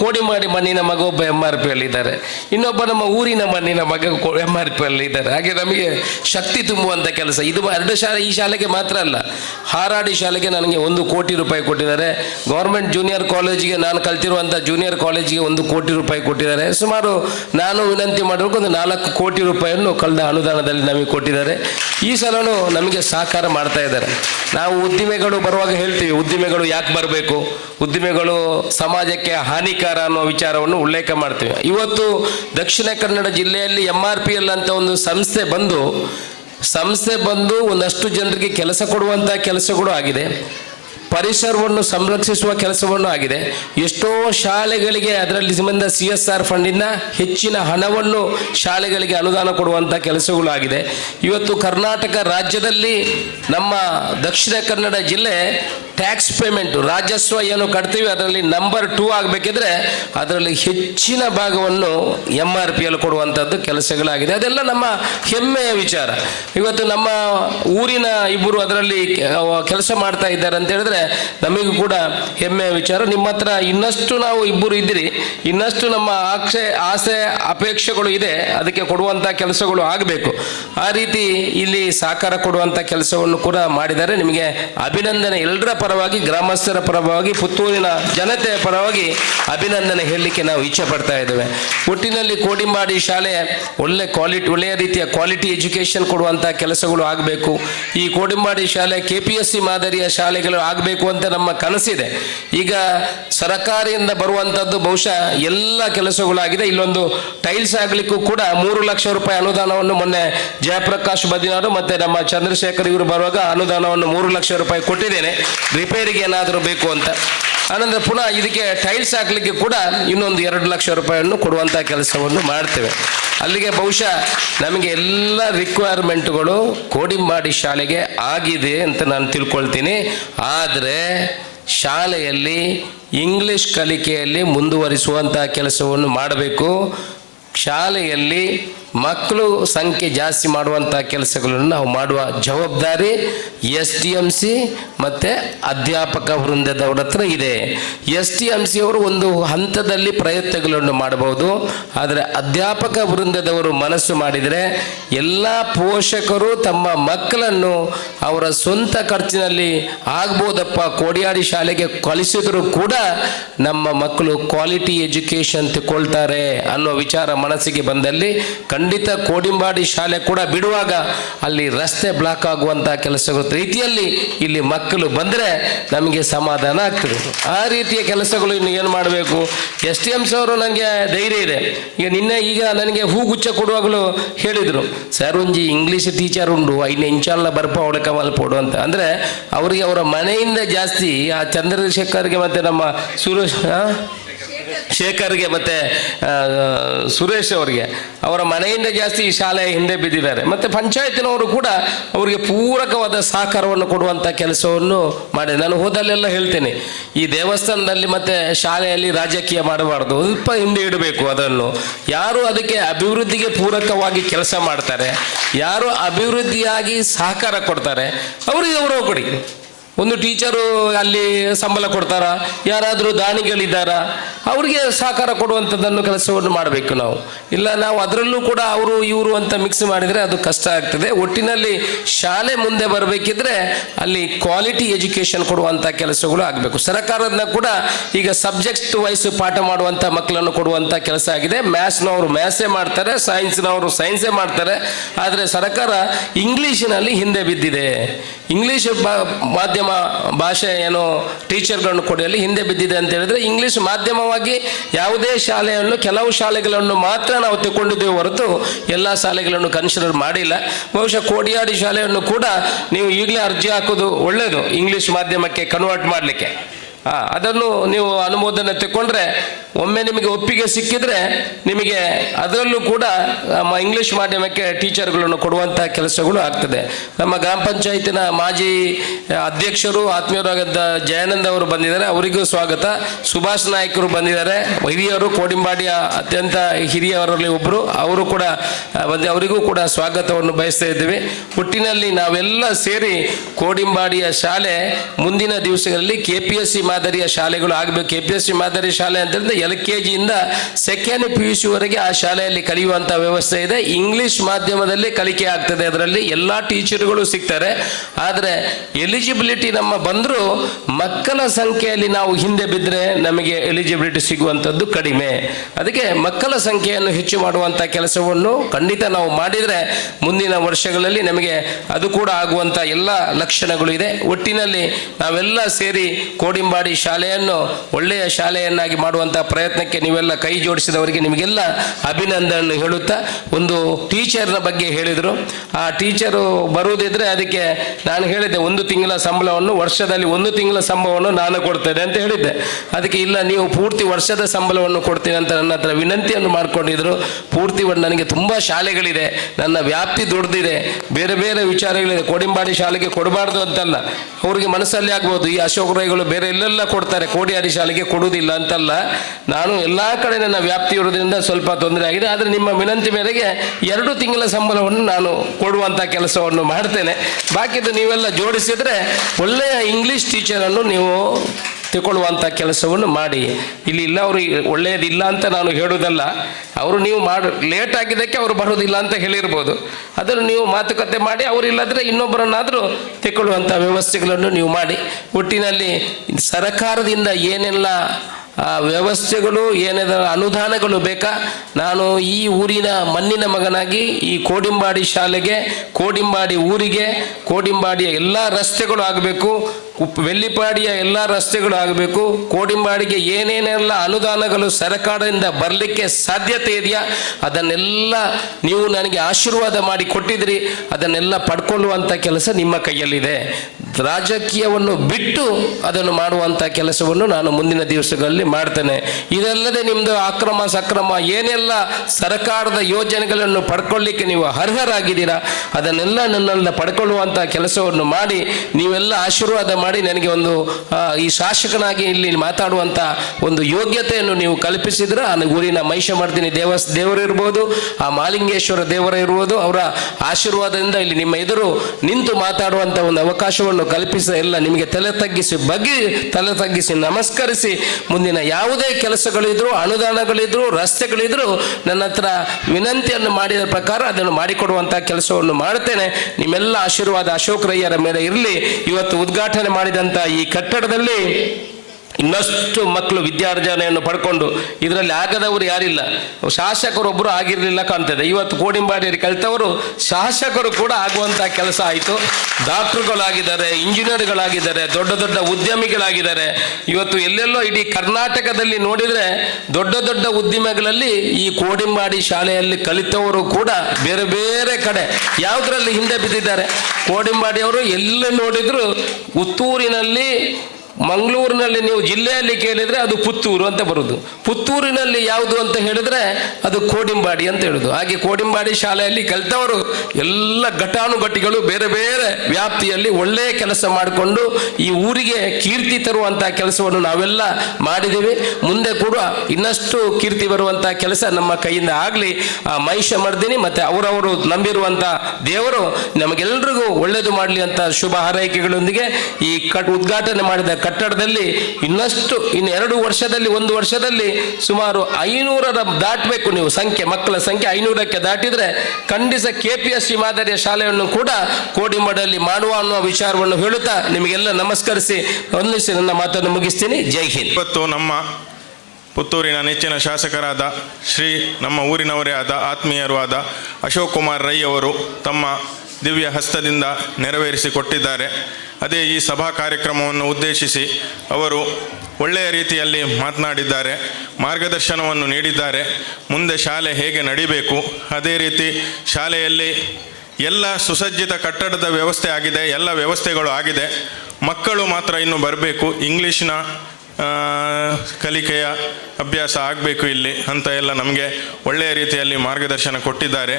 ಕೋಡಿಂಬಾಡಿ ಮಣ್ಣಿನ ಮಗ ಒಬ್ಬ MRPL ಇದ್ದಾರೆ, ಇನ್ನೊಬ್ಬ ನಮ್ಮ ಊರಿನ ಮಣ್ಣಿನ ಮಗ MRPL ಇದ್ದಾರೆ. ಹಾಗೆ ನಮಗೆ ಶಕ್ತಿ ತುಂಬುವಂಥ ಕೆಲಸ ಇದು 2 ಶಾಲೆ. ಈ ಶಾಲೆಗೆ ಮಾತ್ರ ಅಲ್ಲ, ಹಾರಾಡಿ ಶಾಲೆಗೆ ನನಗೆ 1 ಕೋಟಿ ರೂಪಾಯಿ ಕೊಟ್ಟಿದ್ದಾರೆ. ಗೌರ್ಮೆಂಟ್ ಜೂನಿಯರ್ ಕಾಲೇಜಿಗೆ, ನಾನು ಕಲ್ತಿರುವಂಥ ಜೂನಿಯರ್ ಕಾಲೇಜಿಗೆ 1 ಕೋಟಿ ರೂಪಾಯಿ ಕೊಟ್ಟಿದ್ದಾರೆ. ಸುಮಾರು ನಾನು ವಿನಂತಿ ಮಾಡಬೇಕು ಒಂದು 4 ಕೋಟಿ ರೂಪಾಯಿಯನ್ನು ಕಳೆದ ಅನುದಾನದಲ್ಲಿ ನಮಗೆ ಕೊಟ್ಟಿದ್ದಾರೆ. ಈ ಸಲನೂ ನಮಗೆ ಸಹಕಾರ ಮಾಡ್ತಾ ಇದ್ದಾರೆ. ನಾವು ಉದ್ದಿಮೆಗಳು ಬರುವಾಗ ಹೇಳ್ತೀವಿ, ಉದ್ದಿಮೆಗಳು ಯಾಕೆ ಬರಬೇಕು, ಉದ್ದಿಮೆಗಳು ಸಮಾಜಕ್ಕೆ ಹಾನಿಕಾರ ಅನ್ನೋ ವಿಚಾರವನ್ನು ಉಲ್ಲೇಖ ಮಾಡ್ತೀವಿ. ಇವತ್ತು ದಕ್ಷಿಣ ಕನ್ನಡ ಜಿಲ್ಲೆಯಲ್ಲಿ MRPL ಅಂತ ಒಂದು ಸಂಸ್ಥೆ ಬಂದು ಒಂದಷ್ಟು ಜನರಿಗೆ ಕೆಲಸ ಕೊಡುವಂಥ ಕೆಲಸಗಳು ಆಗಿದೆ, ಪರಿಸರವನ್ನು ಸಂರಕ್ಷಿಸುವ ಕೆಲಸವನ್ನು ಆಗಿದೆ. ಎಷ್ಟೋ ಶಾಲೆಗಳಿಗೆ ಅದರಲ್ಲಿ ಸಂಬಂಧ CSR ಫಂಡಿನ ಹೆಚ್ಚಿನ ಹಣವನ್ನು ಶಾಲೆಗಳಿಗೆ ಅನುದಾನ ಕೊಡುವಂಥ ಕೆಲಸಗಳು ಆಗಿದೆ. ಇವತ್ತು ಕರ್ನಾಟಕ ರಾಜ್ಯದಲ್ಲಿ ನಮ್ಮ ದಕ್ಷಿಣ ಕನ್ನಡ ಜಿಲ್ಲೆ ಟ್ಯಾಕ್ಸ್ ಪೇಮೆಂಟು, ರಾಜಸ್ವ ಏನು ಕಟ್ತೀವಿ ಅದರಲ್ಲಿ ನಂಬರ್ 2 ಆಗಬೇಕಿದ್ರೆ ಅದರಲ್ಲಿ ಹೆಚ್ಚಿನ ಭಾಗವನ್ನು MRPL ಕೊಡುವಂಥದ್ದು ಕೆಲಸಗಳಾಗಿದೆ. ಅದೆಲ್ಲ ನಮ್ಮ ಹೆಮ್ಮೆಯ ವಿಚಾರ. ಇವತ್ತು ನಮ್ಮ ಊರಿನ ಇಬ್ಬರು ಅದರಲ್ಲಿ ಕೆಲಸ ಮಾಡ್ತಾ ಇದ್ದಾರೆ ಅಂತ ಹೇಳಿದ್ರೆ ನಮಗೂ ಕೂಡ ಹೆಮ್ಮೆಯ ವಿಚಾರ. ನಿಮ್ಮ ಹತ್ರ ಇನ್ನಷ್ಟು ನಾವು ಇಬ್ಬರು ಇದ್ದೀರಿ, ಇನ್ನಷ್ಟು ನಮ್ಮ ಆಸೆ ಅಪೇಕ್ಷೆಗಳು ಇದೆ, ಅದಕ್ಕೆ ಕೊಡುವಂಥ ಕೆಲಸಗಳು ಆಗಬೇಕು. ಆ ರೀತಿ ಇಲ್ಲಿ ಸಹಕಾರ ಕೊಡುವಂಥ ಕೆಲಸವನ್ನು ಕೂಡ ಮಾಡಿದ್ದಾರೆ. ನಿಮಗೆ ಅಭಿನಂದನೆ, ಎಲ್ಲರ ಪರವಾಗಿ, ಗ್ರಾಮಸ್ಥರ ಪರವಾಗಿ, ಪುತ್ತೂರಿನ ಜನತೆಯ ಪರವಾಗಿ ಅಭಿನಂದನೆ ಹೇಳಲಿಕ್ಕೆ ನಾವು ಇಚ್ಛೆ ಪಡ್ತಾ ಇದ್ದೇವೆ. ಒಟ್ಟಿನಲ್ಲಿ ಕೋಡಿಂಬಾಡಿ ಶಾಲೆ ಒಳ್ಳೆಯ ರೀತಿಯ ಕ್ವಾಲಿಟಿ ಎಜುಕೇಷನ್ ಕೊಡುವಂಥ ಕೆಲಸಗಳು ಆಗಬೇಕು. ಈ ಕೋಡಿಂಬಾಡಿ ಶಾಲೆ KPSC ಮಾದರಿಯ ಶಾಲೆಗಳು ಆಗಬೇಕು ಅಂತ ನಮ್ಮ ಕನಸಿದೆ. ಈಗ ಸರಕಾರಿಯಿಂದ ಬರುವಂಥದ್ದು ಬಹುಶಃ ಎಲ್ಲ ಕೆಲಸಗಳಾಗಿದೆ. ಇಲ್ಲೊಂದು ಟೈಲ್ಸ್ ಆಗಲಿಕ್ಕೂ ಕೂಡ 3 ಲಕ್ಷ ರೂಪಾಯಿ ಅನುದಾನವನ್ನು ಮೊನ್ನೆ ಜಯಪ್ರಕಾಶ್ ಬದಿನಾರು ಮತ್ತು ನಮ್ಮ ಚಂದ್ರಶೇಖರ್ ಇವರು ಬರುವಾಗ ಅನುದಾನವನ್ನು 3 ಲಕ್ಷ ರೂಪಾಯಿ ಕೊಟ್ಟಿದ್ದೇನೆ, ರಿಪೇರಿಗೆ ಏನಾದರೂ ಬೇಕು ಅಂತ. ಆನಂತರ ಪುನಃ ಇದಕ್ಕೆ ಟೈಲ್ಸ್ ಹಾಕಲಿಕ್ಕೆ ಕೂಡ ಇನ್ನೊಂದು 2 ಲಕ್ಷ ರೂಪಾಯಿಯನ್ನು ಕೊಡುವಂಥ ಕೆಲಸವನ್ನು ಮಾಡ್ತೇವೆ. ಅಲ್ಲಿಗೆ ಬಹುಶಃ ನಮಗೆ ಎಲ್ಲ ರಿಕ್ವೈರ್ಮೆಂಟ್ಗಳು ಕೋಡಿಂಬಾಡಿ ಶಾಲೆಗೆ ಆಗಿದೆ ಅಂತ ನಾನು ತಿಳ್ಕೊಳ್ತೀನಿ. ಆದರೆ ಶಾಲೆಯಲ್ಲಿ ಇಂಗ್ಲಿಷ್ ಕಲಿಕೆಯಲ್ಲಿ ಮುಂದುವರಿಸುವಂಥ ಕೆಲಸವನ್ನು ಮಾಡಬೇಕು. ಶಾಲೆಯಲ್ಲಿ ಮಕ್ಕಳು ಸಂಖ್ಯೆ ಜಾಸ್ತಿ ಮಾಡುವಂಥ ಕೆಲಸಗಳನ್ನು ನಾವು ಮಾಡುವ ಜವಾಬ್ದಾರಿ SDMC ಮತ್ತು ಅಧ್ಯಾಪಕ ವೃಂದದವರ ಹತ್ರ ಇದೆ. SDMC ಅವರು ಒಂದು ಹಂತದಲ್ಲಿ ಪ್ರಯತ್ನಗಳನ್ನು ಮಾಡಬಹುದು, ಆದರೆ ಅಧ್ಯಾಪಕ ವೃಂದದವರು ಮನಸ್ಸು ಮಾಡಿದರೆ ಎಲ್ಲ ಪೋಷಕರು ತಮ್ಮ ಮಕ್ಕಳನ್ನು ಅವರ ಸ್ವಂತ ಖರ್ಚಿನಲ್ಲಿ ಆಗ್ಬೋದಪ್ಪ ಕೋಡಿಯಾಡಿ ಶಾಲೆಗೆ ಕಳಿಸಿದ್ರು ಕೂಡ ನಮ್ಮ ಮಕ್ಕಳು ಕ್ವಾಲಿಟಿ ಎಜುಕೇಶನ್ ತಗೊಳ್ತಾರೆ ಅನ್ನೋ ವಿಚಾರ ಮನಸ್ಸಿಗೆ ಬಂದಲ್ಲಿ ಖಂಡಿತ ಕೋಡಿಂಬಾಡಿ ಶಾಲೆ ಕೂಡ ಬಿಡುವಾಗ ಅಲ್ಲಿ ರಸ್ತೆ ಬ್ಲಾಕ್ ಆಗುವಂಥ ಕೆಲಸಗಳ ರೀತಿಯಲ್ಲಿ ಇಲ್ಲಿ ಮಕ್ಕಳು ಬಂದರೆ ನಮಗೆ ಸಮಾಧಾನ ಆಗ್ತದೆ. ಆ ರೀತಿಯ ಕೆಲಸಗಳು ಇನ್ನು ಏನು ಮಾಡಬೇಕು? SDMC ಅವರು ನನಗೆ ಧೈರ್ಯ ಇದೆ. ಈಗ ನನಗೆ ಹೂಗುಚ್ಚ ಕೊಡುವಾಗಲೂ ಹೇಳಿದರು, ಸರ್ ಒಂಜಿ ಇಂಗ್ಲೀಷ್ ಟೀಚರ್ ಉಂಡು ಐನ ಇಂಚಾಲ ಬರ್ಪ ಅವಳ ಕಮಲ್ ಪೋಡು ಅಂತ. ಅಂದರೆ ಅವರಿಗೆ ಅವರ ಮನೆಯಿಂದ ಜಾಸ್ತಿ ಆ ಚಂದ್ರಶೇಖರ್ಗೆ ಮತ್ತು ನಮ್ಮ ಶೇಖರ್ಗೆ ಮತ್ತು ಸುರೇಶ್ ಅವರಿಗೆ ಅವರ ಮನೆಯಿಂದ ಜಾಸ್ತಿ ಈ ಶಾಲೆಯ ಹಿಂದೆ ಬಿದ್ದಿದ್ದಾರೆ. ಮತ್ತು ಪಂಚಾಯತಿನವರು ಕೂಡ ಅವರಿಗೆ ಪೂರಕವಾದ ಸಹಕಾರವನ್ನು ಕೊಡುವಂಥ ಕೆಲಸವನ್ನು ಮಾಡಿದೆ. ನಾನು ಹೋದಲ್ಲೆಲ್ಲ ಹೇಳ್ತೇನೆ, ಈ ದೇವಸ್ಥಾನದಲ್ಲಿ ಮತ್ತು ಶಾಲೆಯಲ್ಲಿ ರಾಜಕೀಯ ಮಾಡಬಾರ್ದು, ಸ್ವಲ್ಪ ಹಿಂದೆ ಇಡಬೇಕು. ಅದನ್ನು ಯಾರು ಅದಕ್ಕೆ ಅಭಿವೃದ್ಧಿಗೆ ಪೂರಕವಾಗಿ ಕೆಲಸ ಮಾಡ್ತಾರೆ, ಯಾರು ಅಭಿವೃದ್ಧಿಯಾಗಿ ಸಹಕಾರ ಕೊಡ್ತಾರೆ ಅವರಿಗೆ ಗೌರವ ಕೊಡಿ. ಒಂದು ಟೀಚರು ಅಲ್ಲಿ ಸಂಬಳ ಕೊಡ್ತಾರ, ಯಾರಾದರೂ ದಾನಿಗಳಿದ್ದಾರಾ ಅವರಿಗೆ ಸಹಕಾರ ಕೊಡುವಂಥದ್ದನ್ನು ಕೆಲಸವನ್ನು ಮಾಡಬೇಕು ನಾವು. ಇಲ್ಲ ನಾವು ಅದರಲ್ಲೂ ಕೂಡ ಅವರು ಇವರು ಅಂತ ಮಿಕ್ಸ್ ಮಾಡಿದರೆ ಅದು ಕಷ್ಟ ಆಗ್ತದೆ. ಒಟ್ಟಿನಲ್ಲಿ ಶಾಲೆ ಮುಂದೆ ಬರಬೇಕಿದ್ರೆ ಅಲ್ಲಿ ಕ್ವಾಲಿಟಿ ಎಜುಕೇಷನ್ ಕೊಡುವಂಥ ಕೆಲಸಗಳು ಆಗಬೇಕು. ಸರ್ಕಾರದಿಂದ ಕೂಡ ಈಗ ಸಬ್ಜೆಕ್ಟ್ ವೈಸ್ ಪಾಠ ಮಾಡುವಂಥ ಮಕ್ಕಳನ್ನು ಕೊಡುವಂಥ ಕೆಲಸ ಆಗಿದೆ. ಮ್ಯಾಥ್ಸ್ನವರು ಮ್ಯಾಥ್ಸೇ ಮಾಡ್ತಾರೆ, ಸೈನ್ಸ್ನವರು ಸೈನ್ಸೇ ಮಾಡ್ತಾರೆ. ಆದರೆ ಸರ್ಕಾರ ಇಂಗ್ಲೀಷಿನಲ್ಲಿ ಹಿಂದೆ ಬಿದ್ದಿದೆ. ಇಂಗ್ಲೀಷ್ ಮಾಧ್ಯಮ ಭಾಷೆ ಏನೋ ಟೀಚರ್ಗಳನ್ನು ಕೊಡಲಿ ಹಿಂದೆ ಬಿದ್ದಿದೆ ಅಂತ ಹೇಳಿದ್ರೆ, ಇಂಗ್ಲೀಷ್ ಮಾಧ್ಯಮವಾಗಿ ಯಾವುದೇ ಶಾಲೆಯನ್ನು ಕೆಲವು ಶಾಲೆಗಳನ್ನು ಮಾತ್ರ ನಾವು ತಗೊಂಡಿದ್ದೇವೆ ಹೊರತು ಎಲ್ಲ ಶಾಲೆಗಳನ್ನು ಕನ್ಸಿಡರ್ ಮಾಡಿಲ್ಲ. ಬಹುಶಃ ಕೋಡಿಯಾಡಿ ಶಾಲೆಯನ್ನು ಕೂಡ ನೀವು ಈಗಲೇ ಅರ್ಜಿ ಹಾಕೋದು ಒಳ್ಳೆಯದು, ಇಂಗ್ಲೀಷ್ ಮಾಧ್ಯಮಕ್ಕೆ ಕನ್ವರ್ಟ್ ಮಾಡಲಿಕ್ಕೆ. ಅದನ್ನು ನೀವು ಅನುಮೋದನೆ ತಗೊಂಡ್ರೆ ಒಮ್ಮೆ ನಿಮಗೆ ಒಪ್ಪಿಗೆ ಸಿಕ್ಕಿದ್ರೆ ನಿಮಗೆ ಅದರಲ್ಲೂ ಕೂಡ ನಮ್ಮ ಇಂಗ್ಲೀಷ್ ಮಾಧ್ಯಮಕ್ಕೆ ಟೀಚರ್ಗಳನ್ನು ಕೊಡುವಂಥ ಕೆಲಸಗಳು ಆಗ್ತದೆ. ನಮ್ಮ ಗ್ರಾಮ ಪಂಚಾಯತಿನ ಮಾಜಿ ಅಧ್ಯಕ್ಷರು ಆತ್ಮೀಯರಾದ ಜಯಾನಂದ್ ಅವರು ಬಂದಿದ್ದಾರೆ, ಅವರಿಗೂ ಸ್ವಾಗತ. ಸುಭಾಷ್ ನಾಯ್ಕರು ಬಂದಿದ್ದಾರೆ, ಹಿರಿಯರು, ಕೋಡಿಂಬಾಡಿಯ ಅತ್ಯಂತ ಹಿರಿಯವರಲ್ಲಿ ಒಬ್ಬರು, ಅವರು ಕೂಡ ಅವರಿಗೂ ಕೂಡ ಸ್ವಾಗತವನ್ನು ಬಯಸ್ತಾ ಇದ್ದೀವಿ. ಒಟ್ಟಿನಲ್ಲಿ ನಾವೆಲ್ಲ ಸೇರಿ ಕೋಡಿಂಬಾಡಿಯ ಶಾಲೆ ಮುಂದಿನ ದಿವಸಗಳಲ್ಲಿ KPSC ಮಾದರಿಯ ಶಾಲೆಗಳು ಆಗಬೇಕು. KPSC ಮಾದರಿ ಶಾಲೆ ಅಂತಂದ್ರೆ LKG ಇಂದ ಸೆಕೆಂಡ್ PUC ವರೆಗೆ ಆ ಶಾಲೆಯಲ್ಲಿ ಕಲಿಯುವಂಥ ವ್ಯವಸ್ಥೆ ಇದೆ. ಇಂಗ್ಲಿಷ್ ಮಾಧ್ಯಮದಲ್ಲಿ ಕಲಿಕೆ ಆಗ್ತದೆ, ಅದರಲ್ಲಿ ಎಲ್ಲ ಟೀಚರ್ಗಳು ಸಿಗ್ತಾರೆ. ಆದರೆ ಎಲಿಜಿಬಿಲಿಟಿ ನಮ್ಮ ಬಂದರೂ ಮಕ್ಕಳ ಸಂಖ್ಯೆಯಲ್ಲಿ ನಾವು ಹಿಂದೆ ಬಿದ್ದರೆ ನಮಗೆ ಎಲಿಜಿಬಿಲಿಟಿ ಸಿಗುವಂಥದ್ದು ಕಡಿಮೆ. ಅದಕ್ಕೆ ಮಕ್ಕಳ ಸಂಖ್ಯೆಯನ್ನು ಹೆಚ್ಚು ಮಾಡುವಂಥ ಕೆಲಸವನ್ನು ಖಂಡಿತ ನಾವು ಮಾಡಿದರೆ ಮುಂದಿನ ವರ್ಷಗಳಲ್ಲಿ ನಮಗೆ ಅದು ಕೂಡ ಆಗುವಂಥ ಎಲ್ಲ ಲಕ್ಷಣಗಳು ಇದೆ. ಒಟ್ಟಿನಲ್ಲಿ ನಾವೆಲ್ಲ ಸೇರಿ ಕೋಡಿಂಬಾಡಿ ಶಾಲೆಯನ್ನು ಒಳ್ಳೆಯ ಶಾಲೆಯನ್ನಾಗಿ ಮಾಡುವಂಥ ಪ್ರಯತ್ನಕ್ಕೆ ನೀವೆಲ್ಲ ಕೈ ಜೋಡಿಸಿದವರಿಗೆ ನಿಮಗೆಲ್ಲ ಅಭಿನಂದನೆ ಹೇಳುತ್ತಾ, ಒಂದು ಟೀಚರ್ನ ಬಗ್ಗೆ ಹೇಳಿದರು. ಆ ಟೀಚರು ಬರುವುದಿದ್ರೆ ಅದಕ್ಕೆ ನಾನು ಹೇಳಿದ್ದೆ, 1 ತಿಂಗಳ ಸಂಬಳವನ್ನು ವರ್ಷದಲ್ಲಿ 1 ತಿಂಗಳ ಸಂಬಳವನ್ನು ನಾನು ಕೊಡ್ತೇನೆ ಅಂತ ಹೇಳಿದ್ದೆ. ಅದಕ್ಕೆ ಇಲ್ಲ ನೀವು ಪೂರ್ತಿ ವರ್ಷದ ಸಂಬಳವನ್ನು ಕೊಡ್ತೀನಿ ಅಂತ ನನ್ನ ಹತ್ರ ವಿನಂತಿಯನ್ನು ಮಾಡಿಕೊಂಡಿದ್ರು. ಪೂರ್ತಿ ನನಗೆ ತುಂಬ ಶಾಲೆಗಳಿದೆ, ನನ್ನ ವ್ಯಾಪ್ತಿ ದೊಡ್ಡದಿದೆ, ಬೇರೆ ಬೇರೆ ವಿಚಾರಗಳಿದೆ. ಕೋಡಿಂಬಾಡಿ ಶಾಲೆಗೆ ಕೊಡಬಾರ್ದು ಅಂತಲ್ಲ, ಅವ್ರಿಗೆ ಮನಸ್ಸಲ್ಲಿ ಆಗ್ಬೋದು ಈ ಅಶೋಕ್ ರೈಗಳು ಬೇರೆ ಎಲ್ಲೆಲ್ಲ ಕೊಡ್ತಾರೆ, ಕೋಡಿಯಾಡಿ ಶಾಲೆಗೆ ಕೊಡುವುದಿಲ್ಲ ಅಂತಲ್ಲ. ನಾನು ಎಲ್ಲ ಕಡೆ ನನ್ನ ವ್ಯಾಪ್ತಿ ಇರೋದ್ರಿಂದ ಸ್ವಲ್ಪ ತೊಂದರೆ ಆಗಿದೆ. ಆದರೆ ನಿಮ್ಮ ವಿನಂತಿ ಮೇರೆಗೆ 2 ತಿಂಗಳ ಸಂಬಳವನ್ನು ನಾನು ಕೊಡುವಂಥ ಕೆಲಸವನ್ನು ಮಾಡ್ತೇನೆ. ಬಾಕಿದು ನೀವೆಲ್ಲ ಜೋಡಿಸಿದರೆ ಒಳ್ಳೆಯ ಇಂಗ್ಲೀಷ್ ಟೀಚರನ್ನು ನೀವು ತಗೊಳ್ಳುವಂಥ ಕೆಲಸವನ್ನು ಮಾಡಿ. ಇಲ್ಲಿ ಇಲ್ಲ ಅವರು ಒಳ್ಳೆಯದಿಲ್ಲ ಅಂತ ನಾನು ಹೇಳೋದಲ್ಲ, ಅವರು ನೀವು ಲೇಟ್ ಆಗಿದ್ದಕ್ಕೆ ಅವರು ಬರೋದಿಲ್ಲ ಅಂತ ಹೇಳಿರ್ಬೋದು. ಅದನ್ನು ನೀವು ಮಾತುಕತೆ ಮಾಡಿ ಅವರಿಲ್ಲದ್ರೆ ಇನ್ನೊಬ್ಬರನ್ನಾದರೂ ತಗೊಳ್ಳುವಂಥ ವ್ಯವಸ್ಥೆಗಳನ್ನು ನೀವು ಮಾಡಿ. ಒಟ್ಟಿನಲ್ಲಿ ಸರ್ಕಾರದಿಂದ ಏನೆಲ್ಲ ವ್ಯವಸ್ಥೆಗಳು ಏನೇನ ಅನುದಾನಗಳು ಬೇಕಾ, ನಾನು ಈ ಊರಿನ ಮಣ್ಣಿನ ಮಗನಾಗಿ ಈ ಕೋಡಿಂಬಾಡಿ ಶಾಲೆಗೆ, ಕೋಡಿಂಬಾಡಿ ಊರಿಗೆ, ಕೋಡಿಂಬಾಡಿಯ ಎಲ್ಲ ರಸ್ತೆಗಳು ಆಗಬೇಕು, ವೆಲ್ಲಿಪಾಡಿಯ ಎಲ್ಲ ರಸ್ತೆಗಳು ಆಗಬೇಕು, ಕೋಡಿಂಬಾಡಿಗೆ ಏನೇನೆಲ್ಲ ಅನುದಾನಗಳು ಸರ್ಕಾರದಿಂದ ಬರಲಿಕ್ಕೆ ಸಾಧ್ಯತೆ ಇದೆಯಾ ಅದನ್ನೆಲ್ಲ ನೀವು ನನಗೆ ಆಶೀರ್ವಾದ ಮಾಡಿ ಕೊಟ್ಟಿದ್ರಿ, ಅದನ್ನೆಲ್ಲ ಪಡ್ಕೊಳ್ಳುವಂಥ ಕೆಲಸ ನಿಮ್ಮ ಕೈಯಲ್ಲಿದೆ. ರಾಜಕೀಯವನ್ನು ಬಿಟ್ಟು ಅದನ್ನು ಮಾಡುವಂಥ ಕೆಲಸವನ್ನು ನಾನು ಮುಂದಿನ ದಿವಸಗಳಲ್ಲಿ ಮಾಡ್ತೇನೆ. ಇದಲ್ಲದೆ ನಿಮ್ಮದು ಅಕ್ರಮ ಸಕ್ರಮ ಏನೆಲ್ಲ ಸರ್ಕಾರದ ಯೋಜನೆಗಳನ್ನು ಪಡ್ಕೊಳ್ಳಿಕ್ಕೆ ನೀವು ಅರ್ಹರಾಗಿದ್ದೀರಾ ಅದನ್ನೆಲ್ಲ ನನ್ನೆಲ್ಲ ಪಡ್ಕೊಳ್ಳುವಂಥ ಕೆಲಸವನ್ನು ಮಾಡಿ ನೀವೆಲ್ಲ ಆಶೀರ್ವಾದ ಮಾಡಿ ನನಗೆ ಒಂದು ಈ ಶಾಸಕನಾಗಿ ಇಲ್ಲಿ ಮಾತಾಡುವಂಥ ಒಂದು ಯೋಗ್ಯತೆಯನ್ನು ನೀವು ಕಲ್ಪಿಸಿದ್ರೆ ಆ ಊರಿನ ಮಹಿಷಮರ್ದಿನಿ ದೇವರು ಇರ್ಬೋದು, ಆ ಮಾಲಿಂಗೇಶ್ವರ ದೇವರ ಇರ್ಬೋದು, ಅವರ ಆಶೀರ್ವಾದದಿಂದ ಇಲ್ಲಿ ನಿಮ್ಮ ಎದುರು ನಿಂತು ಮಾತಾಡುವಂಥ ಒಂದು ಅವಕಾಶವನ್ನು ಕಲ್ಪಿಸಿ ಎಲ್ಲ ನಿಮಗೆ ತಲೆ ತಗ್ಗಿಸಿ ನಮಸ್ಕರಿಸಿ ಮುಂದಿನ ಯಾವುದೇ ಕೆಲಸಗಳಿದ್ರು ಅನುದಾನಗಳಿದ್ರು ರಸ್ತೆಗಳಿದ್ರು ನನ್ನ ಹತ್ರ ವಿನಂತಿಯನ್ನು ಮಾಡಿದ ಪ್ರಕಾರ ಅದನ್ನು ಮಾಡಿಕೊಡುವಂಥ ಕೆಲಸವನ್ನು ಮಾಡ್ತೇನೆ. ನಿಮ್ಮೆಲ್ಲ ಆಶೀರ್ವಾದ ಅಶೋಕ್ ರೈಯರ ಮೇಲೆ ಇರಲಿ. ಇವತ್ತು ಉದ್ಘಾಟನೆ ಮಾಡಿದಂಥ ಈ ಕಟ್ಟಡದಲ್ಲಿ ಇನ್ನಷ್ಟು ಮಕ್ಕಳು ವಿದ್ಯಾರ್ಜನೆಯನ್ನು ಪಡ್ಕೊಂಡು ಇದರಲ್ಲಿ ಆಗದವರು ಯಾರಿಲ್ಲ. ಶಾಸಕರೊಬ್ಬರು ಆಗಿರಲಿಲ್ಲ ಕಾಣ್ತದೆ. ಇವತ್ತು ಕೋಡಿಂಬಾಡಿಯಲ್ಲಿ ಕಲಿತವರು ಶಾಸಕರು ಕೂಡ ಆಗುವಂಥ ಕೆಲಸ ಆಯಿತು. ಡಾಕ್ಟರ್ಗಳಾಗಿದ್ದಾರೆ, ಇಂಜಿನಿಯರ್ಗಳಾಗಿದ್ದಾರೆ, ದೊಡ್ಡ ದೊಡ್ಡ ಉದ್ಯಮಿಗಳಾಗಿದ್ದಾರೆ. ಇವತ್ತು ಎಲ್ಲೆಲ್ಲೋ ಇಡೀ ಕರ್ನಾಟಕದಲ್ಲಿ ನೋಡಿದರೆ ದೊಡ್ಡ ದೊಡ್ಡ ಉದ್ಯಮಿಗಳಲ್ಲಿ ಈ ಕೋಡಿಂಬಾಡಿ ಶಾಲೆಯಲ್ಲಿ ಕಲಿತವರು ಕೂಡ ಬೇರೆ ಬೇರೆ ಕಡೆ ಯಾವುದರಲ್ಲಿ ಹಿಂದೆ ಬಿದ್ದಿದ್ದಾರೆ. ಕೋಡಿಂಬಾಡಿಯವರು ಎಲ್ಲ ನೋಡಿದ್ರು ಪುತ್ತೂರಿನಲ್ಲಿ, ಮಂಗಳೂರಿನಲ್ಲಿ ನೀವು ಜಿಲ್ಲೆಯಲ್ಲಿ ಕೇಳಿದರೆ ಅದು ಪುತ್ತೂರು ಅಂತ ಬರುವುದು, ಪುತ್ತೂರಿನಲ್ಲಿ ಯಾವುದು ಅಂತ ಹೇಳಿದ್ರೆ ಅದು ಕೋಡಿಂಬಾಡಿ ಅಂತ ಹೇಳುದು. ಹಾಗೆ ಕೋಡಿಂಬಾಡಿ ಶಾಲೆಯಲ್ಲಿ ಕಲಿತವರು ಎಲ್ಲ ಘಟಾನುಘಟಿಗಳು ಬೇರೆ ಬೇರೆ ವ್ಯಾಪ್ತಿಯಲ್ಲಿ ಒಳ್ಳೆಯ ಕೆಲಸ ಮಾಡಿಕೊಂಡು ಈ ಊರಿಗೆ ಕೀರ್ತಿ ತರುವಂಥ ಕೆಲಸವನ್ನು ನಾವೆಲ್ಲ ಮಾಡಿದ್ದೀವಿ. ಮುಂದೆ ಕೂಡ ಇನ್ನಷ್ಟು ಕೀರ್ತಿ ಬರುವಂಥ ಕೆಲಸ ನಮ್ಮ ಕೈಯಿಂದ ಆಗಲಿ. ಆ ಮಹಿಷಮರ್ದಿನಿ ಮತ್ತು ಅವರವರು ನಂಬಿರುವಂಥ ದೇವರು ನಮಗೆಲ್ಲರಿಗೂ ಒಳ್ಳೆಯದು ಮಾಡಲಿ ಅಂತ ಶುಭ ಹಾರೈಕೆಗಳೊಂದಿಗೆ ಈ ಉದ್ಘಾಟನೆ ಮಾಡಿದ ಕಟ್ಟಡದಲ್ಲಿ ಇನ್ನಷ್ಟು ಇನ್ನು 2 ವರ್ಷದಲ್ಲಿ 1 ವರ್ಷದಲ್ಲಿ ಸುಮಾರು 500 ದಾಟಬೇಕು. ನೀವು ಮಕ್ಕಳ ಸಂಖ್ಯೆ 500ಕ್ಕೆ ದಾಟಿದ್ರೆ ಖಂಡಿತ KPSC ಮಾದರಿಯ ಶಾಲೆಯನ್ನು ಕೂಡ ಕೋಡಿಂಬಾಡಿಯಲ್ಲಿ ಮಾಡುವ ಅನ್ನುವ ವಿಚಾರವನ್ನು ಹೇಳುತ್ತಾ ನಿಮಗೆಲ್ಲ ನಮಸ್ಕರಿಸಿ ವಂದಿಸಿ ನನ್ನ ಮಾತನ್ನು ಮುಗಿಸ್ತೀನಿ. ಜೈ ಹಿಂದ್. ಇವತ್ತು ನಮ್ಮ ಪುತ್ತೂರಿನ ನೆಚ್ಚಿನ ಶಾಸಕರಾದ ನಮ್ಮ ಊರಿನವರೇ ಆದ ಆತ್ಮೀಯರೂ ಆದ ಅಶೋಕ್ ಕುಮಾರ್ ರೈ ಅವರು ತಮ್ಮ ದಿವ್ಯ ಹಸ್ತದಿಂದ ನೆರವೇರಿಸಿಕೊಟ್ಟಿದ್ದಾರೆ. ಅದೇ ಈ ಸಭಾ ಕಾರ್ಯಕ್ರಮವನ್ನು ಉದ್ದೇಶಿಸಿ ಅವರು ಒಳ್ಳೆಯ ರೀತಿಯಲ್ಲಿ ಮಾತನಾಡಿದ್ದಾರೆ, ಮಾರ್ಗದರ್ಶನವನ್ನು ನೀಡಿದ್ದಾರೆ. ಮುಂದೆ ಶಾಲೆ ಹೇಗೆ ನಡಿಬೇಕು, ಅದೇ ರೀತಿ ಶಾಲೆಯಲ್ಲಿ ಎಲ್ಲ ಸುಸಜ್ಜಿತ ಕಟ್ಟಡದ ವ್ಯವಸ್ಥೆ ಆಗಿದೆ, ಎಲ್ಲ ವ್ಯವಸ್ಥೆಗಳು ಆಗಿದೆ. ಮಕ್ಕಳು ಮಾತ್ರ ಇನ್ನು ಬರಬೇಕು, ಇಂಗ್ಲೀಷ್ನ ಕಲಿಕೆಯ ಅಭ್ಯಾಸ ಆಗಬೇಕು ಇಲ್ಲಿ ಅಂತ ಎಲ್ಲ ನಮಗೆ ಒಳ್ಳೆಯ ರೀತಿಯಲ್ಲಿ ಮಾರ್ಗದರ್ಶನ ಕೊಟ್ಟಿದ್ದಾರೆ.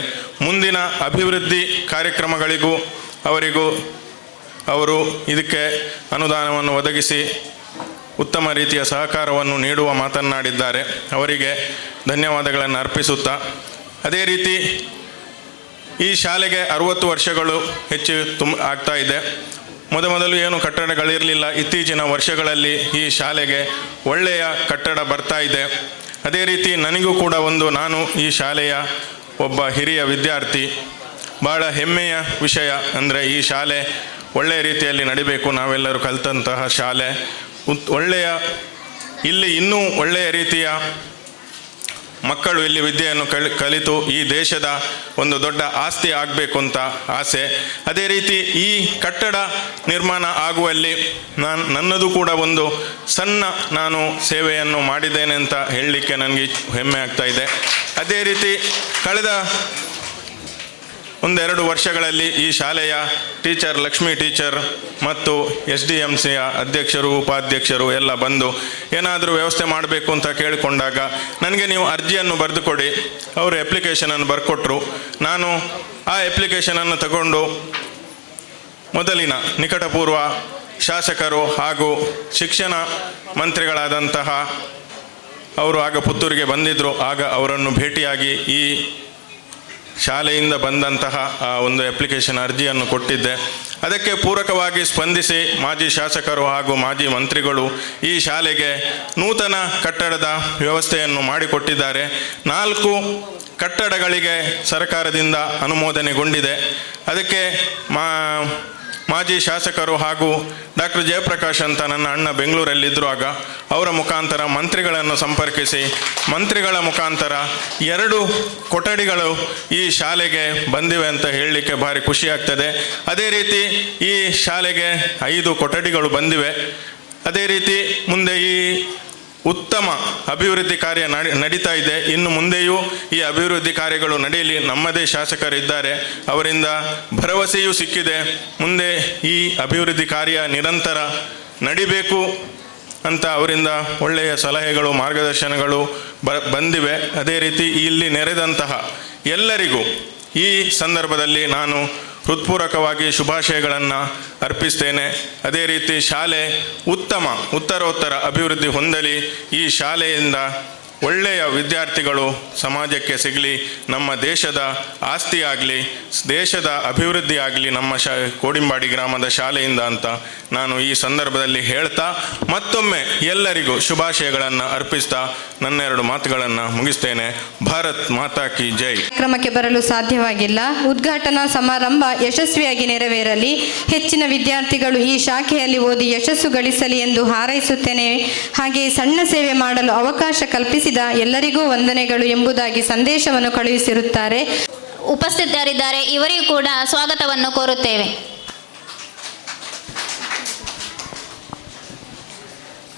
ಮುಂದಿನ ಅಭಿವೃದ್ಧಿ ಕಾರ್ಯಕ್ರಮಗಳಿಗೂ ಅವರು ಇದಕ್ಕೆ ಅನುದಾನವನ್ನು ಒದಗಿಸಿ ಉತ್ತಮ ರೀತಿಯ ಸಹಕಾರವನ್ನು ನೀಡುವ ಮಾತನಾಡಿದ್ದಾರೆ. ಅವರಿಗೆ ಧನ್ಯವಾದಗಳನ್ನು ಅರ್ಪಿಸುತ್ತಾ, ಅದೇ ರೀತಿ ಈ ಶಾಲೆಗೆ 60 ವರ್ಷಗಳು ಹೆಚ್ಚು ಆಗ್ತಾ ಇದೆ. ಮೊದಲು ಏನು ಕಟ್ಟಡಗಳಿರಲಿಲ್ಲ. ಇತ್ತೀಚಿನ ವರ್ಷಗಳಲ್ಲಿ ಈ ಶಾಲೆಗೆ ಒಳ್ಳೆಯ ಕಟ್ಟಡ ಬರ್ತಾ ಇದೆ. ಅದೇ ರೀತಿ ನನಗೂ ಕೂಡ ನಾನು ಈ ಶಾಲೆಯ ಒಬ್ಬ ಹಿರಿಯ ವಿದ್ಯಾರ್ಥಿ. ಭಾಳ ಹೆಮ್ಮೆಯ ವಿಷಯ ಅಂದರೆ ಈ ಶಾಲೆ ಒಳ್ಳೆಯ ರೀತಿಯಲ್ಲಿ ನಡಿಬೇಕು. ನಾವೆಲ್ಲರೂ ಕಲಿತಂತಹ ಶಾಲೆ ಇಲ್ಲಿ ಇನ್ನೂ ಒಳ್ಳೆಯ ರೀತಿಯ ಮಕ್ಕಳು ಇಲ್ಲಿ ವಿದ್ಯೆಯನ್ನು ಕಲಿತು ಈ ದೇಶದ ಒಂದು ದೊಡ್ಡ ಆಸ್ತಿ ಆಗಬೇಕು ಅಂತ ಆಸೆ. ಅದೇ ರೀತಿ ಈ ಕಟ್ಟಡ ನಿರ್ಮಾಣ ಆಗುವಲ್ಲಿ ನನ್ನದು ಕೂಡ ಒಂದು ಸಣ್ಣ ಸೇವೆಯನ್ನು ಮಾಡಿದ್ದೇನೆ ಅಂತ ಹೇಳಲಿಕ್ಕೆ ನನಗೆ ಹೆಮ್ಮೆ ಆಗ್ತಾ ಇದೆ. ಅದೇ ರೀತಿ ಕಳೆದ 1-2 ವರ್ಷಗಳಲ್ಲಿ ಈ ಶಾಲೆಯ ಟೀಚರ್ ಲಕ್ಷ್ಮೀ ಟೀಚರ್ ಮತ್ತು SDMCಯ ಅಧ್ಯಕ್ಷರು ಉಪಾಧ್ಯಕ್ಷರು ಎಲ್ಲ ಬಂದು ಏನಾದರೂ ವ್ಯವಸ್ಥೆ ಮಾಡಬೇಕು ಅಂತ ಕೇಳಿಕೊಂಡಾಗ ನನಗೆ ನೀವು ಅರ್ಜಿಯನ್ನು ಬರೆದು ಕೊಡಿ, ಅವರು ಅಪ್ಲಿಕೇಶನನ್ನು ಬರ್ಕೊಟ್ರು. ನಾನು ಆ ಅಪ್ಲಿಕೇಶನನ್ನು ತಗೊಂಡು ಮೊದಲಿನ ನಿಕಟಪೂರ್ವ ಶಾಸಕರು ಹಾಗೂ ಶಿಕ್ಷಣ ಮಂತ್ರಿಗಳಾದಂತಹ ಅವರು ಆಗ ಪುತ್ತೂರಿಗೆ ಬಂದಿದ್ದರು. ಆಗ ಅವರನ್ನು ಭೇಟಿಯಾಗಿ ಈ ಶಾಲೆಯಿಂದ ಬಂದಂತಹ ಒಂದು ಅಪ್ಲಿಕೇಶನ್ ಅರ್ಜಿಯನ್ನು ಕೊಟ್ಟಿದ್ದೆ. ಅದಕ್ಕೆ ಪೂರಕವಾಗಿ ಸ್ಪಂದಿಸಿ ಮಾಜಿ ಶಾಸಕರು ಹಾಗೂ ಮಾಜಿ ಮಂತ್ರಿಗಳು ಈ ಶಾಲೆಗೆ ನೂತನ ಕಟ್ಟಡದ ವ್ಯವಸ್ಥೆಯನ್ನು ಮಾಡಿಕೊಟ್ಟಿದ್ದಾರೆ. 4 ಕಟ್ಟಡಗಳಿಗೆ ಸರ್ಕಾರದಿಂದ ಅನುಮೋದನೆಗೊಂಡಿದೆ. ಅದಕ್ಕೆ ಮಾಜಿ ಶಾಸಕರು ಹಾಗೂ ಡಾಕ್ಟರ್ ಜಯಪ್ರಕಾಶ್ ಅಂತ ನನ್ನ ಅಣ್ಣ ಬೆಂಗಳೂರಲ್ಲಿದ್ದರು. ಆಗ ಅವರ ಮುಖಾಂತರ ಮಂತ್ರಿಗಳನ್ನು ಸಂಪರ್ಕಿಸಿ ಮಂತ್ರಿಗಳ ಮುಖಾಂತರ 2 ಕೊಠಡಿಗಳು ಈ ಶಾಲೆಗೆ ಬಂದಿವೆ ಅಂತ ಹೇಳಲಿಕ್ಕೆ ಭಾರಿ ಖುಷಿಯಾಗ್ತದೆ. ಅದೇ ರೀತಿ ಈ ಶಾಲೆಗೆ 5 ಕೊಠಡಿಗಳು ಬಂದಿವೆ. ಅದೇ ರೀತಿ ಮುಂದೆ ಈ ಉತ್ತಮ ಅಭಿವೃದ್ಧಿ ಕಾರ್ಯ ನಡೀತಾ ಇದೆ. ಇನ್ನು ಮುಂದೆಯೂ ಈ ಅಭಿವೃದ್ಧಿ ಕಾರ್ಯಗಳು ನಡೆಯಲಿ. ನಮ್ಮದೇ ಶಾಸಕರಿದ್ದಾರೆ, ಅವರಿಂದ ಭರವಸೆಯೂ ಸಿಕ್ಕಿದೆ. ಮುಂದೆ ಈ ಅಭಿವೃದ್ಧಿ ಕಾರ್ಯ ನಿರಂತರ ನಡಿಬೇಕು ಅಂತ ಅವರಿಂದ ಒಳ್ಳೆಯ ಸಲಹೆಗಳು ಮಾರ್ಗದರ್ಶನಗಳು ಬಂದಿವೆ. ಅದೇ ರೀತಿ ಇಲ್ಲಿ ನೆರೆದಂತಹ ಎಲ್ಲರಿಗೂ ಈ ಸಂದರ್ಭದಲ್ಲಿ ನಾನು ಹೃತ್ಪೂರ್ವಕವಾಗಿ ಶುಭಾಶಯಗಳನ್ನು ಅರ್ಪಿಸ್ತೇನೆ. ಅದೇ ರೀತಿ ಶಾಲೆ ಉತ್ತರೋತ್ತರ ಅಭಿವೃದ್ಧಿ ಹೊಂದಲಿ. ಈ ಶಾಲೆಯಿಂದ ಒಳ್ಳೆಯ ವಿದ್ಯಾರ್ಥಿಗಳು ಸಮಾಜಕ್ಕೆ ಸಿಗಲಿ, ನಮ್ಮ ದೇಶದ ಆಸ್ತಿ ಆಗಲಿ, ದೇಶದ ಅಭಿವೃದ್ಧಿ ಆಗಲಿ ನಮ್ಮ ಕೋಡಿಂಬಾಡಿ ಗ್ರಾಮದ ಶಾಲೆಯಿಂದ ಅಂತ ನಾನು ಈ ಸಂದರ್ಭದಲ್ಲಿ ಹೇಳ್ತಾ ಮತ್ತೊಮ್ಮೆ ಎಲ್ಲರಿಗೂ ಶುಭಾಶಯಗಳನ್ನು ಅರ್ಪಿಸ್ತಾ ನನ್ನ 2 ಮಾತುಗಳನ್ನು ಮುಗಿಸ್ತೇನೆ. ಭಾರತ್ ಮಾತಾ ಕಿ ಜೈ. ಕಾರ್ಯಕ್ರಮಕ್ಕೆ ಬರಲು ಸಾಧ್ಯವಾಗಿಲ್ಲ. ಉದ್ಘಾಟನಾ ಸಮಾರಂಭ ಯಶಸ್ವಿಯಾಗಿ ನೆರವೇರಲಿ. ಹೆಚ್ಚಿನ ವಿದ್ಯಾರ್ಥಿಗಳು ಈ ಶಾಖೆಯಲ್ಲಿ ಓದಿ ಯಶಸ್ಸು ಗಳಿಸಲಿ ಎಂದು ಹಾರೈಸುತ್ತೇನೆ. ಹಾಗೆಯೇ ಸಣ್ಣ ಸೇವೆ ಮಾಡಲು ಅವಕಾಶ ಕಲ್ಪಿಸಿ ಎಲ್ಲರಿಗೂ ವಂದನೆಗಳು ಎಂಬುದಾಗಿ ಸಂದೇಶವನ್ನು ಕಳುಹಿಸಿರುತ್ತಾರೆ. ಉಪಸ್ಥಿತರಿದ್ದಾರೆ, ಇವರಿಗೂ ಕೂಡ ಸ್ವಾಗತವನ್ನು ಕೋರುತ್ತೇವೆ.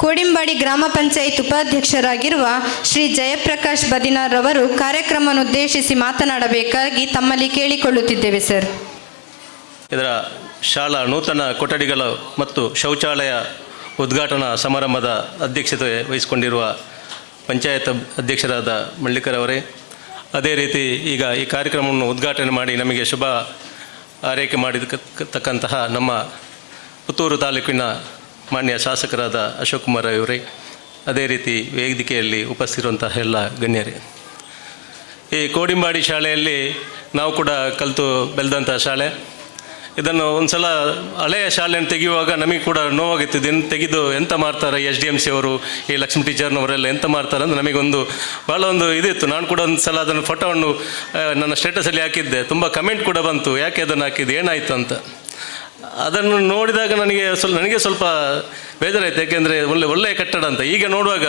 ಕೋಡಿಂಬಾಡಿ ಗ್ರಾಮ ಪಂಚಾಯತ್ ಉಪಾಧ್ಯಕ್ಷರಾಗಿರುವ ಶ್ರೀ ಜಯಪ್ರಕಾಶ್ ಬದಿನಾರ್ ರವರು ಕಾರ್ಯಕ್ರಮವನ್ನು ಉದ್ದೇಶಿಸಿ ಮಾತನಾಡಬೇಕಾಗಿ ತಮ್ಮಲ್ಲಿ ಕೇಳಿಕೊಳ್ಳುತ್ತಿದ್ದೇವೆ ಸರ್. ಇದರ ಶಾಲಾ ನೂತನ ಕೊಠಡಿಗಳು ಮತ್ತು ಶೌಚಾಲಯ ಉದ್ಘಾಟನಾ ಸಮಾರಂಭದ ಅಧ್ಯಕ್ಷತೆ ವಹಿಸಿಕೊಂಡಿರುವ ಪಂಚಾಯತ್ ಅಧ್ಯಕ್ಷರಾದ ಮಳ್ಳಿಕರವರೇ, ಅದೇ ರೀತಿ ಈಗ ಈ ಕಾರ್ಯಕ್ರಮವನ್ನು ಉದ್ಘಾಟನೆ ಮಾಡಿ ನಮಗೆ ಶುಭ ಆರೈಕೆ ಮಾಡಿರ್ತಕ್ಕಂತಹ ನಮ್ಮ ಪುತ್ತೂರು ತಾಲೂಕಿನ ಮಾನ್ಯ ಶಾಸಕರಾದ ಅಶೋಕ್ ಕುಮಾರ್ ಅವರೇ, ಅದೇ ರೀತಿ ವೇದಿಕೆಯಲ್ಲಿ ಉಪಸ್ಥಿತಿರುವಂತಹ ಎಲ್ಲ ಗಣ್ಯರೇ, ಈ ಕೋಡಿಂಬಾಡಿ ಶಾಲೆಯಲ್ಲಿ ನಾವು ಕೂಡ ಕಲಿತು ಬೆಳೆದಂಥ ಶಾಲೆ. ಇದನ್ನು ಒಂದು ಸಲ ಹಳೆಯ ಶಾಲೆಯನ್ನು ತೆಗೆಯುವಾಗ ನಮಗೆ ಕೂಡ ನೋವಾಗಿತ್ತು. ಇದನ್ನು ತೆಗೆದು ಎಂತ ಮಾಡ್ತಾರೆ SDMC ಅವರು, ಈ ಲಕ್ಷ್ಮೀ ಟೀಚರ್ನವರೆಲ್ಲ ಎಂತ ಮಾಡ್ತಾರೆ ಅಂತ ನಮಗೊಂದು ಭಾಳ ಒಂದು ಇದಿತ್ತು. ನಾನು ಕೂಡ ಒಂದು ಸಲ ಅದನ್ನು ಫೋಟೋವನ್ನು ನನ್ನ ಸ್ಟೇಟಸಲ್ಲಿ ಹಾಕಿದ್ದೆ. ತುಂಬ ಕಮೆಂಟ್ ಕೂಡ ಬಂತು, ಯಾಕೆ ಅದನ್ನು ಹಾಕಿದ್ದು, ಏನಾಯಿತು ಅಂತ. ಅದನ್ನು ನೋಡಿದಾಗ ನನಗೆ ಸ್ವಲ್ಪ ಬೇಜಾರಾಯಿತು. ಯಾಕೆಂದರೆ ಒಳ್ಳೆಯ ಕಟ್ಟಡ ಅಂತ. ಈಗ ನೋಡುವಾಗ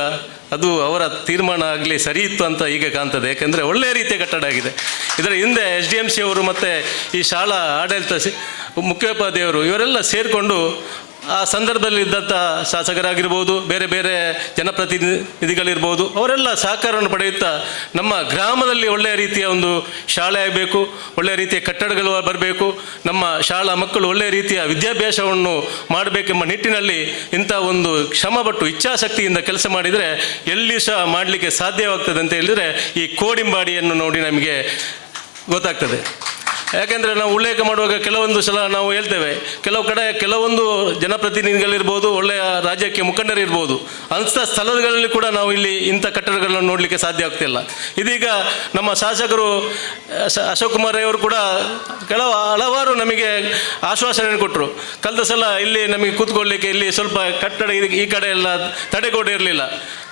ಅದು ಅವರ ತೀರ್ಮಾನ ಆಗಲಿ ಸರಿ ಇತ್ತು ಅಂತ ಈಗ ಕಾಣ್ತದೆ. ಯಾಕೆಂದರೆ ಒಳ್ಳೆಯ ರೀತಿಯ ಕಟ್ಟಡ ಆಗಿದೆ. ಇದರ ಹಿಂದೆ SDMC ಅವರು ಮತ್ತು ಈ ಶಾಲಾ ಆಡಳಿತ ಮುಖ್ಯೋಪಾಧ್ಯಾಯರು ಇವರೆಲ್ಲ ಸೇರಿಕೊಂಡು ಆ ಸಂದರ್ಭದಲ್ಲಿದ್ದಂಥ ಶಾಸಕರಾಗಿರ್ಬೋದು, ಬೇರೆ ಬೇರೆ ಜನಪ್ರತಿನಿಧಿಗಳಿರ್ಬೋದು, ಅವರೆಲ್ಲ ಸಹಕಾರವನ್ನು ಪಡೆಯುತ್ತಾ ನಮ್ಮ ಗ್ರಾಮದಲ್ಲಿ ಒಳ್ಳೆಯ ರೀತಿಯ ಒಂದು ಶಾಲೆ ಆಗಬೇಕು, ಒಳ್ಳೆಯ ರೀತಿಯ ಕಟ್ಟಡಗಳು ಬರಬೇಕು, ನಮ್ಮ ಶಾಲಾ ಮಕ್ಕಳು ಒಳ್ಳೆಯ ರೀತಿಯ ವಿದ್ಯಾಭ್ಯಾಸವನ್ನು ಮಾಡಬೇಕೆಂಬ ನಿಟ್ಟಿನಲ್ಲಿ ಇಂಥ ಒಂದು ಶ್ರಮಪಟ್ಟು ಇಚ್ಛಾಶಕ್ತಿಯಿಂದ ಕೆಲಸ ಮಾಡಿದರೆ ಎಲ್ಲಿ ಸಹ ಮಾಡಲಿಕ್ಕೆ ಸಾಧ್ಯವಾಗ್ತದೆ ಅಂತ ಹೇಳಿದರೆ ಈ ಕೋಡಿಂಬಾಡಿಯನ್ನು ನೋಡಿ ನಮಗೆ ಗೊತ್ತಾಗ್ತದೆ. ಯಾಕೆಂದರೆ ನಾವು ಉಲ್ಲೇಖ ಮಾಡುವಾಗ ಕೆಲವೊಂದು ಸಲ ನಾವು ಹೇಳ್ತೇವೆ, ಕೆಲವು ಕಡೆ ಕೆಲವೊಂದು ಜನಪ್ರತಿನಿಧಿಗಳಿರ್ಬೋದು, ಒಳ್ಳೆಯ ರಾಜ್ಯಕ್ಕೆ ಮುಖಂಡರಿರ್ಬೋದು, ಅಂಥ ಸ್ಥಳಗಳಲ್ಲಿ ಕೂಡ ನಾವು ಇಲ್ಲಿ ಇಂಥ ಕಟ್ಟಡಗಳನ್ನು ನೋಡಲಿಕ್ಕೆ ಸಾಧ್ಯ ಆಗ್ತಿಲ್ಲ. ಇದೀಗ ನಮ್ಮ ಶಾಸಕರು ಅಶೋಕ್ ಕುಮಾರ್ ಅವರು ಕೂಡ ಹಲವಾರು ನಮಗೆ ಆಶ್ವಾಸನೆ ಕೊಟ್ಟರು. ಕಳೆದ ಸಲ ಇಲ್ಲಿ ನಮಗೆ ಕೂತ್ಕೊಳ್ಳಿಕ್ಕೆ ಇಲ್ಲಿ ಸ್ವಲ್ಪ ಕಟ್ಟಡ ಈ ಕಡೆ ಎಲ್ಲ ತಡೆಗೋಡೆ ಇರಲಿಲ್ಲ.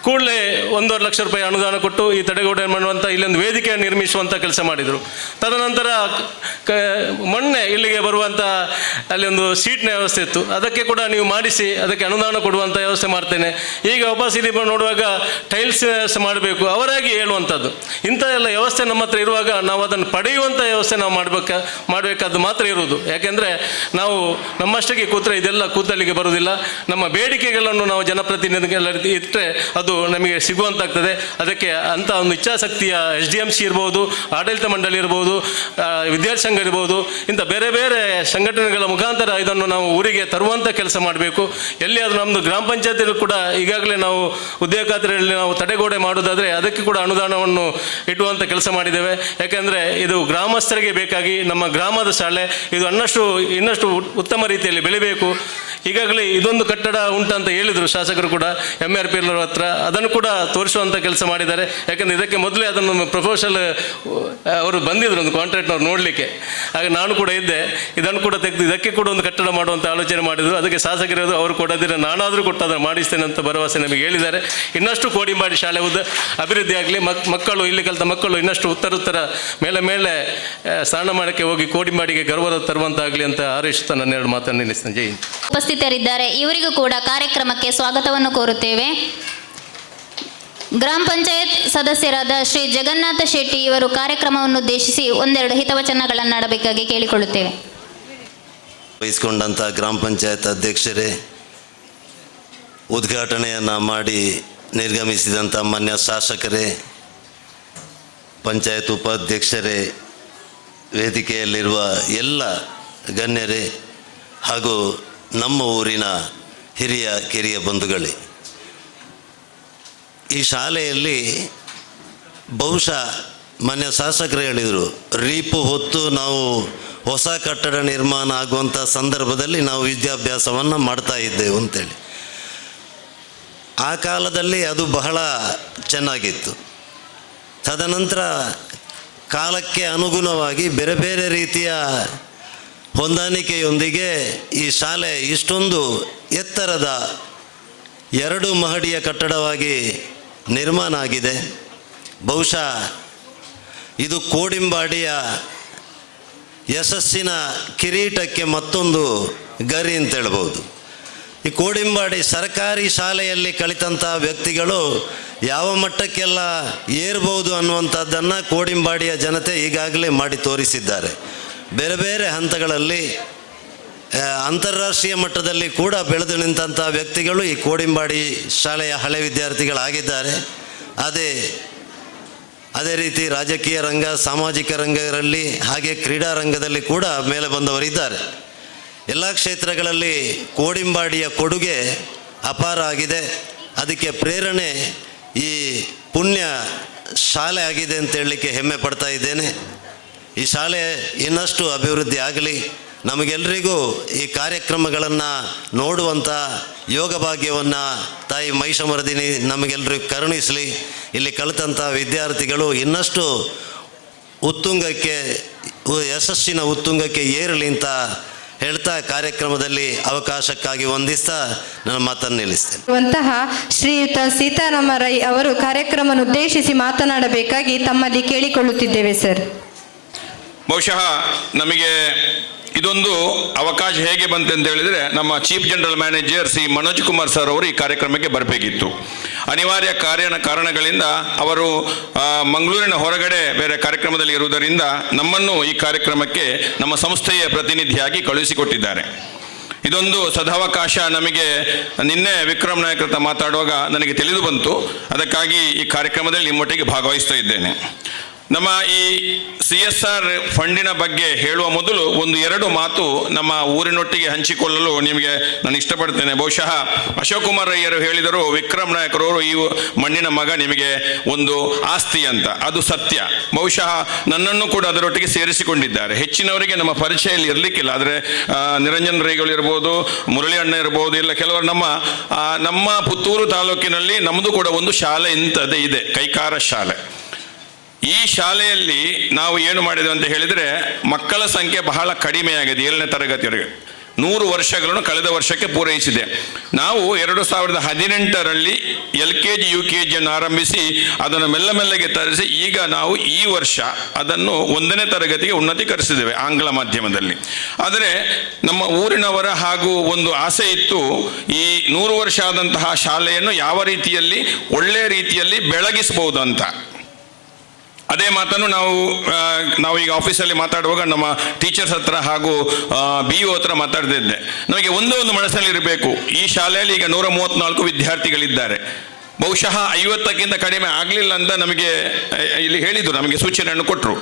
ಕೂಡಲೇ 1.5 ಲಕ್ಷ ರೂಪಾಯಿ ಅನುದಾನ ಕೊಟ್ಟು ಈ ತಡೆಗೋಡೆ ಮಾಡುವಂಥ ಇಲ್ಲೊಂದು ವೇದಿಕೆಯನ್ನು ನಿರ್ಮಿಸುವಂಥ ಕೆಲಸ ಮಾಡಿದರು. ತದನಂತರ ಮೊನ್ನೆ ಇಲ್ಲಿಗೆ ಬರುವಂಥ ಅಲ್ಲಿ ಒಂದು ಸೀಟ್ನ ವ್ಯವಸ್ಥೆ ಇತ್ತು, ಅದಕ್ಕೆ ಕೂಡ ನೀವು ಮಾಡಿಸಿ ಅದಕ್ಕೆ ಅನುದಾನ ಕೊಡುವಂಥ ವ್ಯವಸ್ಥೆ ಮಾಡ್ತೇನೆ. ಈಗ ವಾಪಸ್ ಇಲ್ಲಿ ನೋಡುವಾಗ ಟೈಲ್ಸ್ ವ್ಯವಸ್ಥೆ ಮಾಡಬೇಕು ಅವರಾಗಿ ಹೇಳುವಂಥದ್ದು. ಇಂಥ ಎಲ್ಲ ವ್ಯವಸ್ಥೆ ನಮ್ಮ ಹತ್ರ ಇರುವಾಗ ನಾವು ಅದನ್ನು ಪಡೆಯುವಂಥ ವ್ಯವಸ್ಥೆ ನಾವು ಮಾಡಬೇಕಾದ್ದು ಮಾತ್ರ ಇರುವುದು. ಯಾಕೆಂದರೆ ನಾವು ನಮ್ಮಷ್ಟಕ್ಕೆ ಕೂತ್ರೆ ಇದೆಲ್ಲ ಕೂತಲಿಗೆ ಬರುವುದಿಲ್ಲ. ನಮ್ಮ ಬೇಡಿಕೆಗಳನ್ನು ನಾವು ಜನಪ್ರತಿನಿಧಿಗಳ ಇಟ್ಟರೆ ಅದು ನಮಗೆ ಸಿಗುವಂತಾಗ್ತದೆ. ಅದಕ್ಕೆ ಅಂಥ ಒಂದು ಇಚ್ಛಾಶಕ್ತಿಯ SDMC ಇರ್ಬೋದು, ಆಡಳಿತ ಮಂಡಳಿ ಇರ್ಬೋದು, ವಿದ್ಯಾರ್ಥಿ ಸಂಘ ಇರ್ಬೋದು, ಇಂಥ ಬೇರೆ ಬೇರೆ ಸಂಘಟನೆಗಳ ಮುಖಾಂತರ ಇದನ್ನು ನಾವು ಊರಿಗೆ ತರುವಂಥ ಕೆಲಸ ಮಾಡಬೇಕು. ಎಲ್ಲಿ ಅದು ನಮ್ಮದು ಗ್ರಾಮ ಪಂಚಾಯತಿಗಳು ಕೂಡ ಈಗಾಗಲೇ ನಾವು ಉದ್ಯೋಗ ಖಾತ್ರಿಯಲ್ಲಿ ನಾವು ತಡೆಗೋಡೆ ಮಾಡೋದಾದರೆ ಅದಕ್ಕೆ ಕೂಡ ಅನುದಾನವನ್ನು ಇಟ್ಟುವಂಥ ಕೆಲಸ ಮಾಡಿದ್ದೇವೆ. ಯಾಕೆಂದರೆ ಇದು ಗ್ರಾಮಸ್ಥರಿಗೆ ಬೇಕಾಗಿ ನಮ್ಮ ಗ್ರಾಮದ ಶಾಲೆ ಇದು ಇನ್ನಷ್ಟು ಉತ್ತಮ ರೀತಿಯಲ್ಲಿ ಬೆಳಿಬೇಕು. ಈಗಾಗಲೇ ಇದೊಂದು ಕಟ್ಟಡ ಉಂಟಂತ ಹೇಳಿದರು ಶಾಸಕರು ಕೂಡ MRP ಹತ್ರ, ಅದನ್ನು ಕೂಡ ತೋರಿಸುವಂಥ ಕೆಲಸ ಮಾಡಿದ್ದಾರೆ. ಯಾಕಂದರೆ ಇದಕ್ಕೆ ಮೊದಲೇ ಅದನ್ನು ಪ್ರಪೋಸಲ್ ಅವರು ಬಂದಿದ್ದರು ಒಂದು ಕಾಂಟ್ರಾಕ್ಟ್ನವ್ರು ನೋಡಲಿಕ್ಕೆ. ಆಗ ನಾನು ಕೂಡ ಇದ್ದೆ. ಇದನ್ನು ಕೂಡ ತೆಗೆದು ಇದಕ್ಕೆ ಕೂಡ ಒಂದು ಕಟ್ಟಡ ಮಾಡುವಂಥ ಆಲೋಚನೆ ಮಾಡಿದರು. ಅದಕ್ಕೆ ಶಾಸಕರು ಅವರು ಕೊಡೋದಿಲ್ಲ, ನಾನಾದರೂ ಕೊಟ್ಟು ಅದನ್ನು ಮಾಡಿಸ್ತೇನೆ ಅಂತ ಭರವಸೆ ನಮಗೆ ಹೇಳಿದ್ದಾರೆ. ಇನ್ನಷ್ಟು ಕೋಡಿಂಬಾಡಿ ಶಾಲೆ ಅಭಿವೃದ್ಧಿ ಆಗಲಿ, ಮಕ್ಕಳು ಇಲ್ಲಿ ಕಲಿತ ಮಕ್ಕಳು ಇನ್ನಷ್ಟು ಉತ್ತರ ಮೇಲೆ ಸ್ಥಾನಮಾನಕ್ಕೆ ಹೋಗಿ ಕೋಡಿಂಬಾಡಿಗೆ ಗೌರವ ತರುವಂತಾಗಲಿ ಅಂತ ಹಾರೈಸುತ್ತಾ ನನ್ನ 2 ಮಾತನ್ನು ನಿಲ್ಲಿಸ್ತೇನೆ. ಜೈ ಹಿಂದ್. ಉಪಸ್ಥಿತರಿದ್ದಾರೆ, ಇವರಿಗೂ ಕೂಡ ಕಾರ್ಯಕ್ರಮಕ್ಕೆ ಸ್ವಾಗತವನ್ನು ಕೋರುತ್ತೇವೆ. ಗ್ರಾಮ ಪಂಚಾಯತ್ ಸದಸ್ಯರಾದ ಶ್ರೀ ಜಗನ್ನಾಥ ಶೆಟ್ಟಿ ಇವರು ಕಾರ್ಯಕ್ರಮವನ್ನು ಉದ್ದೇಶಿಸಿ 1-2 ಹಿತವಚನಗಳನ್ನಾಡಬೇಕಾಗಿ ಕೇಳಿಕೊಳ್ಳುತ್ತೇವೆ. ವಹಿಸಿಕೊಂಡಂಥ ಗ್ರಾಮ ಪಂಚಾಯತ್ ಅಧ್ಯಕ್ಷರೇ, ಉದ್ಘಾಟನೆಯನ್ನು ಮಾಡಿ ನಿರ್ಗಮಿಸಿದಂಥ ಮಾನ್ಯ ಶಾಸಕರೇ, ಪಂಚಾಯತ್ ಉಪಾಧ್ಯಕ್ಷರೇ, ವೇದಿಕೆಯಲ್ಲಿರುವ ಎಲ್ಲ ಗಣ್ಯರೇ ಹಾಗೂ ನಮ್ಮ ಊರಿನ ಹಿರಿಯ ಕಿರಿಯ ಬಂಧುಗಳೇ, ಈ ಶಾಲೆಯಲ್ಲಿ ಬಹುಶಃ ಮಾನ್ಯ ಶಾಸಕರು ಹೇಳಿದರು, ರೀಪು ಹೊತ್ತು ನಾವು ಹೊಸ ಕಟ್ಟಡ ನಿರ್ಮಾಣ ಆಗುವಂಥ ಸಂದರ್ಭದಲ್ಲಿ ನಾವು ವಿದ್ಯಾಭ್ಯಾಸವನ್ನು ಮಾಡ್ತಾ ಇದ್ದೆವು ಅಂತೇಳಿ. ಆ ಕಾಲದಲ್ಲಿ ಅದು ಬಹಳ ಚೆನ್ನಾಗಿತ್ತು. ತದನಂತರ ಕಾಲಕ್ಕೆ ಅನುಗುಣವಾಗಿ ಬೇರೆ ಬೇರೆ ರೀತಿಯ ಹೊಂದಾಣಿಕೆಯೊಂದಿಗೆ ಈ ಶಾಲೆ ಇಷ್ಟೊಂದು ಎತ್ತರದ 2 ಮಹಡಿಯ ಕಟ್ಟಡವಾಗಿ ನಿರ್ಮಾಣ ಆಗಿದೆ. ಬಹುಶಃ ಇದು ಕೋಡಿಂಬಾಡಿಯ ಯಶಸ್ಸಿನ ಕಿರೀಟಕ್ಕೆ ಮತ್ತೊಂದು ಗರಿ ಅಂತ ಹೇಳ್ಬೋದು. ಈ ಕೋಡಿಂಬಾಡಿ ಸರ್ಕಾರಿ ಶಾಲೆಯಲ್ಲಿ ಕಲಿತಂಥ ವ್ಯಕ್ತಿಗಳು ಯಾವ ಮಟ್ಟಕ್ಕೆಲ್ಲ ಏರ್ಬೋದು ಅನ್ನುವಂಥದ್ದನ್ನು ಕೋಡಿಂಬಾಡಿಯ ಜನತೆ ಈಗಾಗಲೇ ಮಾಡಿ ತೋರಿಸಿದ್ದಾರೆ. ಬೇರೆ ಬೇರೆ ಹಂತಗಳಲ್ಲಿ ಅಂತಾರಾಷ್ಟ್ರೀಯ ಮಟ್ಟದಲ್ಲಿ ಕೂಡ ಬೆಳೆದು ನಿಂತಹ ವ್ಯಕ್ತಿಗಳು ಈ ಕೋಡಿಂಬಾಡಿ ಶಾಲೆಯ ಹಳೆ ವಿದ್ಯಾರ್ಥಿಗಳಾಗಿದ್ದಾರೆ. ಅದೇ ರೀತಿ ರಾಜಕೀಯ ರಂಗ, ಸಾಮಾಜಿಕ ರಂಗಗಳಲ್ಲಿ ಹಾಗೆ ಕ್ರೀಡಾ ರಂಗದಲ್ಲಿ ಕೂಡ ಮೇಲೆ ಬಂದವರಿದ್ದಾರೆ. ಎಲ್ಲ ಕ್ಷೇತ್ರಗಳಲ್ಲಿ ಕೋಡಿಂಬಾಡಿಯ ಕೊಡುಗೆ ಅಪಾರ ಆಗಿದೆ. ಅದಕ್ಕೆ ಪ್ರೇರಣೆ ಈ ಪುಣ್ಯ ಶಾಲೆ ಆಗಿದೆ ಅಂತ ಹೇಳಲಿಕ್ಕೆ ಹೆಮ್ಮೆ ಪಡ್ತಾ ಇದ್ದೇನೆ. ಈ ಶಾಲೆ ಇನ್ನಷ್ಟು ಅಭಿವೃದ್ಧಿ ಆಗಲಿ. ನಮಗೆಲ್ಲರಿಗೂ ಈ ಕಾರ್ಯಕ್ರಮಗಳನ್ನು ನೋಡುವಂಥ ಯೋಗ ಭಾಗ್ಯವನ್ನು ತಾಯಿ ಮಹಿಷಮರ್ದಿನಿ ನಮಗೆಲ್ಲರಿಗೂ ಕರುಣಿಸಲಿ. ಇಲ್ಲಿ ಕಲಿತಂಥ ವಿದ್ಯಾರ್ಥಿಗಳು ಇನ್ನಷ್ಟು ಉತ್ತುಂಗಕ್ಕೆ, ಯಶಸ್ಸಿನ ಉತ್ತುಂಗಕ್ಕೆ ಏರಲಿ ಅಂತ ಹೇಳ್ತಾ ಕಾರ್ಯಕ್ರಮದಲ್ಲಿ ಅವಕಾಶಕ್ಕಾಗಿ ವಂದಿಸ್ತಾ ನನ್ನ ಮಾತನ್ನು ನಿಲ್ಲಿಸ್ತೇನೆ. ಶ್ರೀಯುತ ಸೀತಾರಾಮ ರೈ ಅವರು ಕಾರ್ಯಕ್ರಮವನ್ನು ಉದ್ದೇಶಿಸಿ ಮಾತನಾಡಬೇಕಾಗಿ ತಮ್ಮಲ್ಲಿ ಕೇಳಿಕೊಳ್ಳುತ್ತಿದ್ದೇವೆ ಸರ್. ಬಹುಶಃ ನಮಗೆ ಇದೊಂದು ಅವಕಾಶ ಹೇಗೆ ಬಂತು ಅಂತ ಹೇಳಿದರೆ, ನಮ್ಮ chief general manager Shri Manoj Kumar sir ಅವರು ಈ ಕಾರ್ಯಕ್ರಮಕ್ಕೆ ಬರಬೇಕಿತ್ತು. ಅನಿವಾರ್ಯ ಕಾರಣಗಳಿಂದ ಅವರು ಮಂಗಳೂರಿನ ಹೊರಗಡೆ ಬೇರೆ ಕಾರ್ಯಕ್ರಮದಲ್ಲಿ ಇರುವುದರಿಂದ ನಮ್ಮನ್ನು ಈ ಕಾರ್ಯಕ್ರಮಕ್ಕೆ ನಮ್ಮ ಸಂಸ್ಥೆಯ ಪ್ರತಿನಿಧಿಯಾಗಿ ಕಳುಹಿಸಿಕೊಟ್ಟಿದ್ದಾರೆ. ಇದೊಂದು ಸದಾವಕಾಶ ನಮಗೆ ನಿನ್ನೆ ವಿಕ್ರಮ್ ನಾಯಕ್ ಹತ್ರ ಮಾತಾಡುವಾಗ ನನಗೆ ತಿಳಿದು ಬಂತು. ಅದಕ್ಕಾಗಿ ಈ ಕಾರ್ಯಕ್ರಮದಲ್ಲಿ ನಿಮ್ಮೊಟ್ಟಿಗೆ ಭಾಗವಹಿಸ್ತಾ ಇದ್ದೇನೆ. ನಮ್ಮ ಈ CSR ಫಂಡಿನ ಬಗ್ಗೆ ಹೇಳುವ ಮೊದಲು 1-2 ಮಾತು ನಮ್ಮ ಊರಿನೊಟ್ಟಿಗೆ ಹಂಚಿಕೊಳ್ಳಲು ನಿಮಗೆ ನಾನು ಇಷ್ಟಪಡ್ತೇನೆ. ಬಹುಶಃ ಅಶೋಕ್ ಕುಮಾರ್ ರೈಯರು ಹೇಳಿದರು, ವಿಕ್ರಮ್ ನಾಯಕರವರು ಈ ಮಣ್ಣಿನ ಮಗ ನಿಮಗೆ ಒಂದು ಆಸ್ತಿ ಅಂತ. ಅದು ಸತ್ಯ. ಬಹುಶಃ ನನ್ನನ್ನು ಕೂಡ ಅದರೊಟ್ಟಿಗೆ ಸೇರಿಸಿಕೊಂಡಿದ್ದಾರೆ. ಹೆಚ್ಚಿನವರಿಗೆ ನಮ್ಮ ಪರಿಚಯಲ್ಲಿ ಇರಲಿಕ್ಕಿಲ್ಲ, ಆದರೆ ನಿರಂಜನ್ ರೈಗಳು ಇರ್ಬೋದು, ಮುರಳಿ ಅಣ್ಣ ಇರ್ಬೋದು, ಇಲ್ಲ ಕೆಲವರು ನಮ್ಮ ಪುತ್ತೂರು ತಾಲೂಕಿನಲ್ಲಿ ನಮ್ಮದು ಕೂಡ ಒಂದು ಶಾಲೆ ಇಂಥದ್ದೇ ಇದೆ, ಕೈಕಾರ ಶಾಲೆ. ಈ ಶಾಲೆಯಲ್ಲಿ ನಾವು ಏನು ಮಾಡಿದ್ದೇವೆ ಅಂತ ಹೇಳಿದರೆ, ಮಕ್ಕಳ ಸಂಖ್ಯೆ ಬಹಳ ಕಡಿಮೆಯಾಗಿದೆ. 7ನೇ ತರಗತಿವರೆಗೆ 100 ವರ್ಷಗಳನ್ನು ಕಳೆದ ವರ್ಷಕ್ಕೆ ಪೂರೈಸಿದೆ. ನಾವು 2018ರಲ್ಲಿ LKG UKG ಅನ್ನು ಆರಂಭಿಸಿ ಅದನ್ನು ಮೆಲ್ಲಗೆ ತರಿಸಿ ಈಗ ನಾವು ಈ ವರ್ಷ ಅದನ್ನು 1ನೇ ತರಗತಿಗೆ ಉನ್ನತೀಕರಿಸಿದ್ದೇವೆ ಆಂಗ್ಲ ಮಾಧ್ಯಮದಲ್ಲಿ. ಆದರೆ ನಮ್ಮ ಊರಿನವರ ಹಾಗೂ ಒಂದು ಆಸೆ ಇತ್ತು, ಈ 100 ವರ್ಷ ಆದಂತಹ ಶಾಲೆಯನ್ನು ಯಾವ ರೀತಿಯಲ್ಲಿ ಒಳ್ಳೆಯ ರೀತಿಯಲ್ಲಿ ಬೆಳಗಿಸಬಹುದು ಅಂತ. ಅದೇ ಮಾತನ್ನು ನಾವು ಈಗ ಆಫೀಸಲ್ಲಿ ಮಾತಾಡುವಾಗ ನಮ್ಮ ಟೀಚರ್ಸ್ ಹತ್ರ ಹಾಗೂ BO ಹತ್ರ ಮಾತಾಡ್ತಿದ್ದೆ. ನಮಗೆ ಒಂದು ಮನಸ್ಸಲ್ಲಿ ಇರಬೇಕು, ಈ ಶಾಲೆಯಲ್ಲಿ ಈಗ 134 ವಿದ್ಯಾರ್ಥಿಗಳಿದ್ದಾರೆ. ಬಹುಶಃ 50ಕ್ಕಿಂತ ಕಡಿಮೆ ಆಗಲಿಲ್ಲ ಅಂತ ನಮಗೆ ಇಲ್ಲಿ ಹೇಳಿದರು, ನಮಗೆ ಸೂಚನೆಯನ್ನು ಕೊಟ್ಟರು.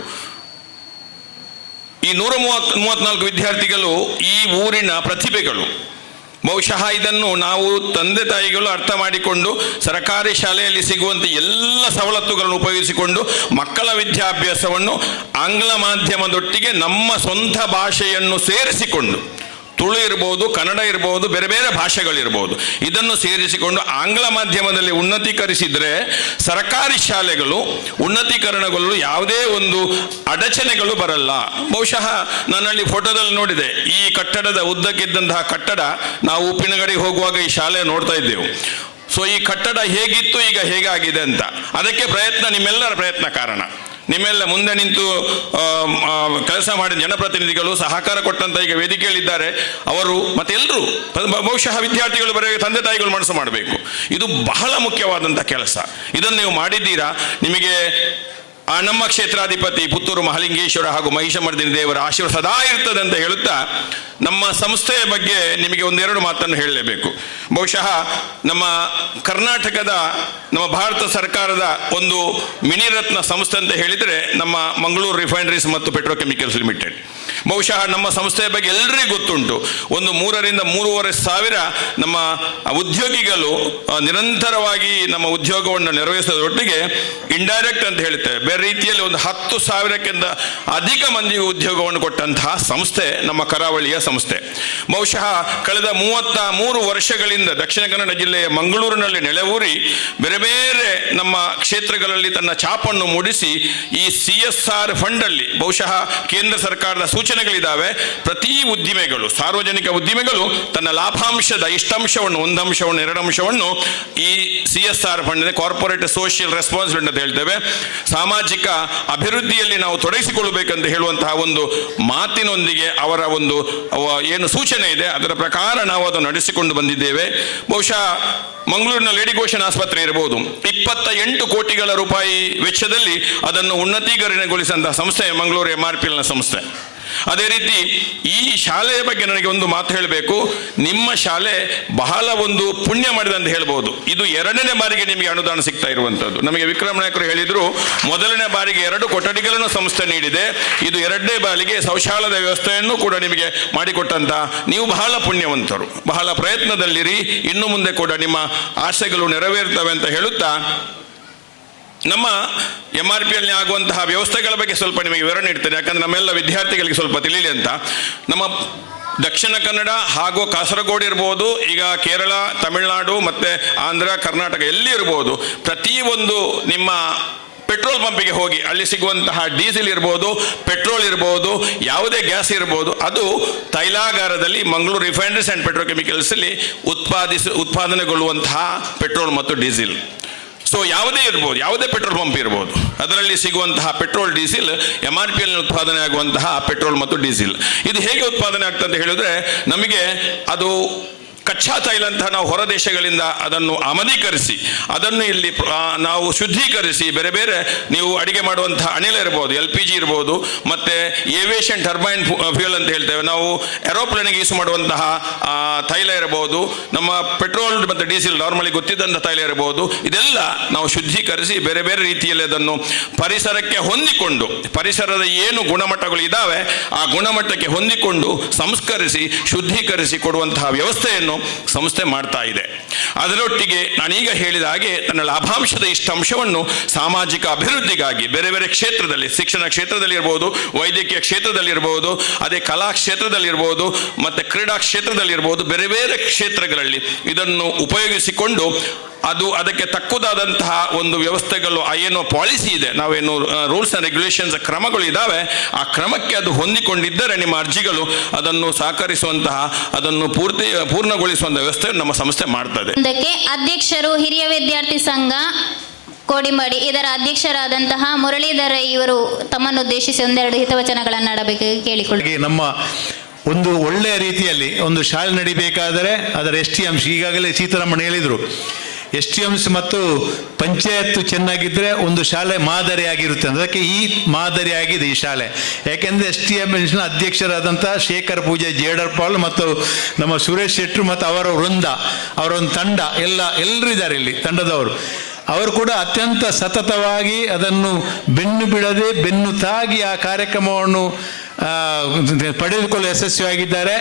ಈ 134 ವಿದ್ಯಾರ್ಥಿಗಳು ಈ ಊರಿನ ಪ್ರತಿಭೆಗಳು. ಬಹುಶಃ ಇದನ್ನು ನಾವು ತಂದೆ ತಾಯಿಗಳು ಅರ್ಥ ಮಾಡಿಕೊಂಡು ಸರ್ಕಾರಿ ಶಾಲೆಯಲ್ಲಿ ಸಿಗುವಂಥ ಎಲ್ಲ ಸವಲತ್ತುಗಳನ್ನು ಉಪಯೋಗಿಸಿಕೊಂಡು ಮಕ್ಕಳ ವಿದ್ಯಾಭ್ಯಾಸವನ್ನು ಆಂಗ್ಲ ಮಾಧ್ಯಮದೊಟ್ಟಿಗೆ ನಮ್ಮ ಸ್ವಂತ ಭಾಷೆಯನ್ನು ಸೇರಿಸಿಕೊಂಡು, ತುಳು ಇರ್ಬೋದು, ಕನ್ನಡ ಇರ್ಬೋದು, ಬೇರೆ ಬೇರೆ ಭಾಷೆಗಳಿರ್ಬೋದು, ಇದನ್ನು ಸೇರಿಸಿಕೊಂಡು ಆಂಗ್ಲ ಮಾಧ್ಯಮದಲ್ಲಿ ಉನ್ನತೀಕರಿಸಿದರೆ ಸರ್ಕಾರಿ ಶಾಲೆಗಳು ಉನ್ನತೀಕರಣಗೊಳ್ಳಲು ಯಾವುದೇ ಒಂದು ಅಡಚಣೆಗಳು ಬರಲ್ಲ. ಬಹುಶಃ ನಾನಲ್ಲಿ ಫೋಟೋದಲ್ಲಿ ನೋಡಿದೆ, ಈ ಕಟ್ಟಡದ ಉದ್ದಕ್ಕಿದ್ದಂತಹ ಕಟ್ಟಡ ನಾವು ಉಪ್ಪಿನಗಡಿಗೆ ಹೋಗುವಾಗ ಈ ಶಾಲೆ ನೋಡ್ತಾ ಇದ್ದೆವು. ಸೊ ಈ ಕಟ್ಟಡ ಹೇಗಿತ್ತು, ಈಗ ಹೇಗಾಗಿದೆ ಅಂತ. ಅದಕ್ಕೆ ನಿಮ್ಮೆಲ್ಲರ ಪ್ರಯತ್ನ ಕಾರಣ. ನಿಮ್ಮೆಲ್ಲ ಮುಂದೆ ನಿಂತು ಕೆಲಸ ಮಾಡಿದ ಜನಪ್ರತಿನಿಧಿಗಳು, ಸಹಕಾರ ಕೊಟ್ಟಂತ ಈಗ ವೇದಿಕೆಯಲ್ಲಿದ್ದಾರೆ ಅವರು, ಮತ್ತೆಲ್ಲರೂ, ಬಹುಶಃ ವಿದ್ಯಾರ್ಥಿಗಳು ಬರೆಯ ತಂದೆ ತಾಯಿಗಳು ಮನಸ್ಸು ಮಾಡಬೇಕು. ಇದು ಬಹಳ ಮುಖ್ಯವಾದಂಥ ಕೆಲಸ. ಇದನ್ನು ನೀವು ಮಾಡಿದ್ದೀರಾ. ನಿಮಗೆ ಆ ನಮ್ಮ ಕ್ಷೇತ್ರಾಧಿಪತಿ ಪುತ್ತೂರು ಮಹಾಲಿಂಗೇಶ್ವರ ಹಾಗೂ ಮಹಿಷಮರ್ದಿನಿ ದೇವರ ಆಶೀರ್ವಾದ ಸದಾ ಇರ್ತದೆ ಅಂತ ಹೇಳುತ್ತಾ ನಮ್ಮ ಸಂಸ್ಥೆಯ ಬಗ್ಗೆ ನಿಮಗೆ ಒಂದೆರಡು ಮಾತನ್ನು ಹೇಳಲೇಬೇಕು. ಬಹುಶಃ ನಮ್ಮ ಕರ್ನಾಟಕದ ನಮ್ಮ ಭಾರತ ಸರ್ಕಾರದ ಒಂದು ಮಿನಿರತ್ನ ಸಂಸ್ಥೆ ಅಂತ ಹೇಳಿದರೆ ನಮ್ಮ ಮಂಗಳೂರು ರಿಫೈನರೀಸ್ ಮತ್ತು ಪೆಟ್ರೋಕೆಮಿಕಲ್ಸ್ ಲಿಮಿಟೆಡ್. ಬಹುಶಃ ನಮ್ಮ ಸಂಸ್ಥೆಯ ಬಗ್ಗೆ ಎಲ್ಲರಿಗೂ ಗೊತ್ತುಂಟು. ಒಂದು 3,000 ರಿಂದ 3,500 ನಮ್ಮ ಉದ್ಯೋಗಿಗಳು ನಿರಂತರವಾಗಿ ನಮ್ಮ ಉದ್ಯೋಗವನ್ನು ನೆರವೇರಿಸೋದರೊಟ್ಟಿಗೆ ಇಂಡೈರೆಕ್ಟ್ ಅಂತ ಹೇಳ್ತೇವೆ, ಬೇರೆ ರೀತಿಯಲ್ಲಿ ಒಂದು 10,000ಕ್ಕಿಂತ ಅಧಿಕ ಮಂದಿಗೆ ಉದ್ಯೋಗವನ್ನು ಕೊಟ್ಟಂತಹ ಸಂಸ್ಥೆ ನಮ್ಮ ಕರಾವಳಿಯ ಸಂಸ್ಥೆ. ಬಹುಶಃ ಕಳೆದ 33 ವರ್ಷಗಳಿಂದ ದಕ್ಷಿಣ ಕನ್ನಡ ಜಿಲ್ಲೆಯ ಮಂಗಳೂರಿನಲ್ಲಿ ನೆಲೆಯೂರಿ ಬೇರೆ ಬೇರೆ ನಮ್ಮ ಕ್ಷೇತ್ರಗಳಲ್ಲಿ ತನ್ನ ಛಾಪನ್ನು ಮೂಡಿಸಿ ಈ CSR ಫಂಡಲ್ಲಿ ಬಹುಶಃ ಕೇಂದ್ರ ಸರ್ಕಾರದ ಸೂಚನೆಗಳಿದ್ದಾವೆ. ಪ್ರತಿ ಉದ್ದಿಮೆಗಳು, ಸಾರ್ವಜನಿಕ ಉದ್ದಿಮೆಗಳು ತನ್ನ ಲಾಭಾಂಶದ ಇಷ್ಟಂಶವನ್ನು, 1 ಅಂಶವನ್ನು 2 ಅಂಶವನ್ನು ಈ CSR fund, corporate social responsibility ಅಂತ ಹೇಳ್ತೇವೆ, ಸಾಮಾಜಿಕ ಅಭಿವೃದ್ಧಿಯಲ್ಲಿ ನಾವು ತೊಡಗಿಸಿಕೊಳ್ಳಬೇಕಂತ ಹೇಳುವಂತಹ ಒಂದು ಮಾತಿನೊಂದಿಗೆ ಅವರ ಒಂದು ಏನು ಸೂಚನೆ ಇದೆ ಅದರ ಪ್ರಕಾರ ನಾವು ಅದನ್ನು ನಡೆಸಿಕೊಂಡು ಬಂದಿದ್ದೇವೆ. ಬಹುಶಃ ಮಂಗಳೂರಿನ ಲೇಡಿ ಗೋಶನ್ ಆಸ್ಪತ್ರೆ ಇರಬಹುದು, 28 ಕೋಟಿಗಳ ರೂಪಾಯಿ ವೆಚ್ಚದಲ್ಲಿ ಅದನ್ನು ಉನ್ನತೀಕರಣಗೊಳಿಸಿದಂತಹ ಸಂಸ್ಥೆ ಮಂಗಳೂರು MRPL ಸಂಸ್ಥೆ. ಅದೇ ರೀತಿ ಈ ಶಾಲೆಯ ಬಗ್ಗೆ ನನಗೆ ಒಂದು ಮಾತು ಹೇಳಬೇಕು. ನಿಮ್ಮ ಶಾಲೆ ಬಹಳ ಒಂದು ಪುಣ್ಯ ಮಾಡಿದೆ ಅಂತ ಹೇಳ್ಬೋದು. ಇದು 2ನೇ ಬಾರಿಗೆ ನಿಮಗೆ ಅನುದಾನ ಸಿಗ್ತಾ ಇರುವಂಥದ್ದು. ನಮಗೆ ವಿಕ್ರಮ ನಾಯಕರು ಹೇಳಿದ್ರು, ಮೊದಲನೇ ಬಾರಿಗೆ 2 ಕೊಠಡಿಗಳನ್ನು ಸಂಸ್ಥೆ ನೀಡಿದೆ, ಇದು 2ನೇ ಬಾರಿಗೆ ಶೌಚಾಲಯದ ವ್ಯವಸ್ಥೆಯನ್ನು ಕೂಡ ನಿಮಗೆ ಮಾಡಿಕೊಟ್ಟಂತ ನೀವು ಬಹಳ ಪುಣ್ಯವಂತರು. ಬಹಳ ಪ್ರಯತ್ನದಲ್ಲಿರಿ, ಇನ್ನು ಮುಂದೆ ಕೂಡ ನಿಮ್ಮ ಆಸೆಗಳು ನೆರವೇರ್ತವೆ ಅಂತ ಹೇಳುತ್ತಾ ನಮ್ಮ MRPL ಆಗುವಂತಹ ವ್ಯವಸ್ಥೆಗಳ ಬಗ್ಗೆ ಸ್ವಲ್ಪ ನಿಮಗೆ ವಿವರಣೆ ನೀಡ್ತೇನೆ. ಯಾಕಂದರೆ ನಮ್ಮೆಲ್ಲ ವಿದ್ಯಾರ್ಥಿಗಳಿಗೆ ಸ್ವಲ್ಪ ತಿಳಿಯಲಿ ಅಂತ. ನಮ್ಮ ದಕ್ಷಿಣ ಕನ್ನಡ ಹಾಗೂ ಕಾಸರಗೋಡು ಇರ್ಬೋದು, ಈಗ ಕೇರಳ, ತಮಿಳುನಾಡು ಮತ್ತು ಆಂಧ್ರ, ಕರ್ನಾಟಕ ಎಲ್ಲಿ ಇರ್ಬೋದು, ಪ್ರತಿಯೊಂದು ನಿಮ್ಮ ಪೆಟ್ರೋಲ್ ಪಂಪಿಗೆ ಹೋಗಿ ಅಲ್ಲಿ ಸಿಗುವಂತಹ ಡೀಸೆಲ್ ಇರ್ಬೋದು, ಪೆಟ್ರೋಲ್ ಇರ್ಬೋದು, ಯಾವುದೇ ಗ್ಯಾಸ್ ಇರ್ಬೋದು, ಅದು ತೈಲಾಗಾರದಲ್ಲಿ ಮಂಗಳೂರು ರಿಫೈನರೀಸ್ ಆ್ಯಂಡ್ ಪೆಟ್ರೋಕೆಮಿಕಲ್ಸಲ್ಲಿ ಉತ್ಪಾದನೆಗೊಳ್ಳುವಂತಹ ಪೆಟ್ರೋಲ್ ಮತ್ತು ಡೀಸೆಲ್. ಸೊ ಯಾವುದೇ ಇರ್ಬೋದು, ಯಾವುದೇ ಪೆಟ್ರೋಲ್ ಪಂಪ್ ಇರ್ಬೋದು, ಅದರಲ್ಲಿ ಸಿಗುವಂತಹ ಪೆಟ್ರೋಲ್ ಡೀಸೆಲ್ MRPL ಉತ್ಪಾದನೆ ಆಗುವಂತಹ ಪೆಟ್ರೋಲ್ ಮತ್ತು ಡೀಸೆಲ್. ಇದು ಹೇಗೆ ಉತ್ಪಾದನೆ ಆಗ್ತದೆ ಅಂತ ಹೇಳಿದ್ರೆ, ನಮಗೆ ಅದು ಕಚ್ಚಾ ತೈಲ ಅಂತ ನಾವು ಹೊರ ದೇಶಗಳಿಂದ ಅದನ್ನು ಆಮದೀಕರಿಸಿ ಅದನ್ನು ಇಲ್ಲಿ ನಾವು ಶುದ್ಧೀಕರಿಸಿ ಬೇರೆ ಬೇರೆ ನೀವು ಅಡಿಗೆ ಮಾಡುವಂತಹ ಅನಿಲ ಇರ್ಬೋದು, LPG ಇರ್ಬೋದು, ಮತ್ತು ಏವಿಯೇಷನ್ ಟರ್ಬೈನ್ ಫ್ಯೂಯಲ್ ಅಂತ ಹೇಳ್ತೇವೆ, ನಾವು ಏರೋಪ್ಲೇನಿಗೆ ಯೂಸ್ ಮಾಡುವಂತಹ ತೈಲ ಇರಬಹುದು, ನಮ್ಮ ಪೆಟ್ರೋಲ್ ಮತ್ತು ಡೀಸೆಲ್ ನಾರ್ಮಲಿ ಗೊತ್ತಿದ್ದಂಥ ತೈಲ ಇರಬಹುದು, ಇದೆಲ್ಲ ನಾವು ಶುದ್ಧೀಕರಿಸಿ ಬೇರೆ ಬೇರೆ ರೀತಿಯಲ್ಲಿ ಅದನ್ನು ಪರಿಸರಕ್ಕೆ ಹೊಂದಿಕೊಂಡು, ಪರಿಸರದ ಏನು ಗುಣಮಟ್ಟಗಳು ಇದ್ದಾವೆ ಆ ಗುಣಮಟ್ಟಕ್ಕೆ ಹೊಂದಿಕೊಂಡು ಸಂಸ್ಕರಿಸಿ ಶುದ್ಧೀಕರಿಸಿ ಕೊಡುವಂತಹ ವ್ಯವಸ್ಥೆಯನ್ನು ಸಂಸ್ಥೆ ಮಾಡ್ತಾ ಇದೆ. ಅದರೊಟ್ಟಿಗೆ ನಾನೀಗ ಹೇಳಿದ ಹಾಗೆ ತನ್ನ ಲಾಭಾಂಶದ ಇಷ್ಟಂಶವನ್ನು ಸಾಮಾಜಿಕ ಅಭಿವೃದ್ಧಿಗಾಗಿ ಬೇರೆ ಬೇರೆ ಕ್ಷೇತ್ರದಲ್ಲಿ, ಶಿಕ್ಷಣ ಕ್ಷೇತ್ರದಲ್ಲಿ ಇರ್ಬೋದು, ವೈದ್ಯಕೀಯ ಕ್ಷೇತ್ರದಲ್ಲಿ ಇರ್ಬೋದು, ಅದೇ ಕಲಾ ಕ್ಷೇತ್ರದಲ್ಲಿ ಇರ್ಬೋದು, ಮತ್ತು ಕ್ರೀಡಾ ಕ್ಷೇತ್ರದಲ್ಲಿ ಇರ್ಬೋದು, ಬೇರೆ ಬೇರೆ ಕ್ಷೇತ್ರಗಳಲ್ಲಿ ಇದನ್ನು ಉಪಯೋಗಿಸಿಕೊಂಡು ಅದಕ್ಕೆ ತಕ್ಕುದಾದಂತಹ ಒಂದು ವ್ಯವಸ್ಥೆಗಳು, ಏನು ಪಾಲಿಸಿ ಇದೆ, ನಾವೇನು ರೂಲ್ಸ್ ಆ್ಯಂಡ್ ರೆಗ್ಯುಲೇಷನ್ಸ್ ಕ್ರಮಗಳು ಇದ್ದಾವೆ, ಆ ಕ್ರಮಕ್ಕೆ ಅದು ಹೊಂದಿಕೊಂಡಿದ್ದರೆ ನಿಮ್ಮ ಅರ್ಜಿಗಳು ಅದನ್ನು ಸಹಕರಿಸುವಂತಹ, ಅದನ್ನು ಪೂರ್ಣಗೊಳಿಸುವಂಥ ವ್ಯವಸ್ಥೆಯನ್ನು ನಮ್ಮ ಸಂಸ್ಥೆ ಮಾಡ್ತದೆ. ಇದಕ್ಕೆ ಅಧ್ಯಕ್ಷರು ಹಿರಿಯ ವಿದ್ಯಾರ್ಥಿ ಸಂಘ ಕೋಡಿಂಬಾಡಿ ಇದರ ಅಧ್ಯಕ್ಷರಾದಂತಹ ಮುರಳೀಧರ ಇವರು ತಮ್ಮನ್ನು ಉದ್ದೇಶಿಸಿ ಒಂದೆರಡು ಹಿತವಚನಗಳನ್ನು ಆಡಬೇಕು ಕೇಳಿಕೊಳ್ಳಿ. ನಮ್ಮ ಒಂದು ಒಳ್ಳೆಯ ರೀತಿಯಲ್ಲಿ ಒಂದು ಶಾಲೆ ನಡಿಬೇಕಾದರೆ ಅದರ STMs, ಈಗಾಗಲೇ ಸೀತಾರಾಮಣ್ಣ ಹೇಳಿದರು, STMs ಮತ್ತು ಪಂಚಾಯತ್ ಚೆನ್ನಾಗಿದ್ದರೆ ಒಂದು ಶಾಲೆ ಮಾದರಿಯಾಗಿರುತ್ತೆ. ಅದಕ್ಕೆ ಈ ಮಾದರಿಯಾಗಿದೆ ಈ ಶಾಲೆ. ಯಾಕೆಂದರೆ STMsನ ಅಧ್ಯಕ್ಷರಾದಂಥ ಶೇಖರ್ ಪೂಜೆ ಜೇಡರ್ಪಾಲ್ ಮತ್ತು ನಮ್ಮ ಸುರೇಶ್ ಶೆಟ್ಟರು ಮತ್ತು ಅವರ ವೃಂದ, ಅವರ ಒಂದು ತಂಡ ಎಲ್ಲರೂ ಇದ್ದಾರೆ ಇಲ್ಲಿ ತಂಡದವರು. ಅವರು ಕೂಡ ಅತ್ಯಂತ ಸತತವಾಗಿ ಅದನ್ನು ಬೆನ್ನು ಬಿಡದೆ ಬೆನ್ನು ತಾಗಿ ಆ ಕಾರ್ಯಕ್ರಮವನ್ನು ಪಡೆದುಕೊಳ್ಳಲು ಯಶಸ್ವಿಯಾಗಿದ್ದಾರೆ.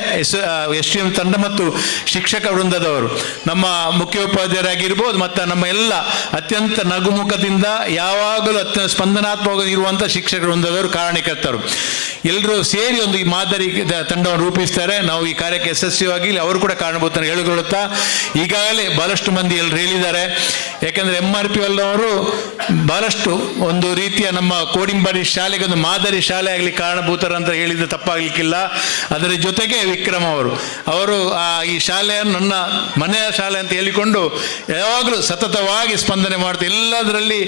STM ತಂಡ ಮತ್ತು ಶಿಕ್ಷಕ ವೃಂದದವರು, ನಮ್ಮ ಮುಖ್ಯೋಪಾಧ್ಯಾಯರಾಗಿರ್ಬೋದು ಮತ್ತು ನಮ್ಮ ಎಲ್ಲ ಅತ್ಯಂತ ನಗುಮುಖದಿಂದ ಯಾವಾಗಲೂ ಅತ್ಯಂತ ಸ್ಪಂದನಾತ್ಮಕವಾಗಿ ಇರುವಂಥ ಶಿಕ್ಷಕ ವೃಂದದವರು, ಕಾರಣಕರ್ತರು ಎಲ್ಲರೂ ಸೇರಿ ಒಂದು ಈ ಮಾದರಿ ತಂಡವನ್ನು ರೂಪಿಸ್ತಾರೆ. ನಾವು ಈ ಕಾರ್ಯಕ್ಕೆ ಯಶಸ್ವಿಯಾಗಿ ಅವರು ಕೂಡ ಕಾರಣಭೂತ ಹೇಳಿಕೊಳ್ಳುತ್ತಾ ಈಗಾಗಲೇ ಬಹಳಷ್ಟು ಮಂದಿ ಎಲ್ಲರೂ ಹೇಳಿದ್ದಾರೆ. ಯಾಕೆಂದರೆ MRPL ಅವರು ಬಹಳಷ್ಟು ಒಂದು ರೀತಿಯ ನಮ್ಮ ಕೋಡಿಂಬಾಡಿ ಶಾಲೆಗೆ ಒಂದು ಮಾದರಿ ಶಾಲೆ ಆಗಲಿ ಕಾರಣಭೂತರಂತ ಹೇಳಿದ್ರೆ ತಪ್ಪಾಗಲಿಕ್ಕಿಲ್ಲ. ಅದರ ಜೊತೆಗೆ ವಿಕ್ರಮ್ ಅವರು ಈ ಶಾಲೆಯನ್ನು ನನ್ನ ಮನೆಯ ಶಾಲೆ ಅಂತ ಹೇಳಿಕೊಂಡು ಯಾವಾಗಲೂ ಸತತವಾಗಿ ಸ್ಪಂದನೆ ಮಾಡ್ತಾರೆ. ಎಲ್ಲದರಲ್ಲಿ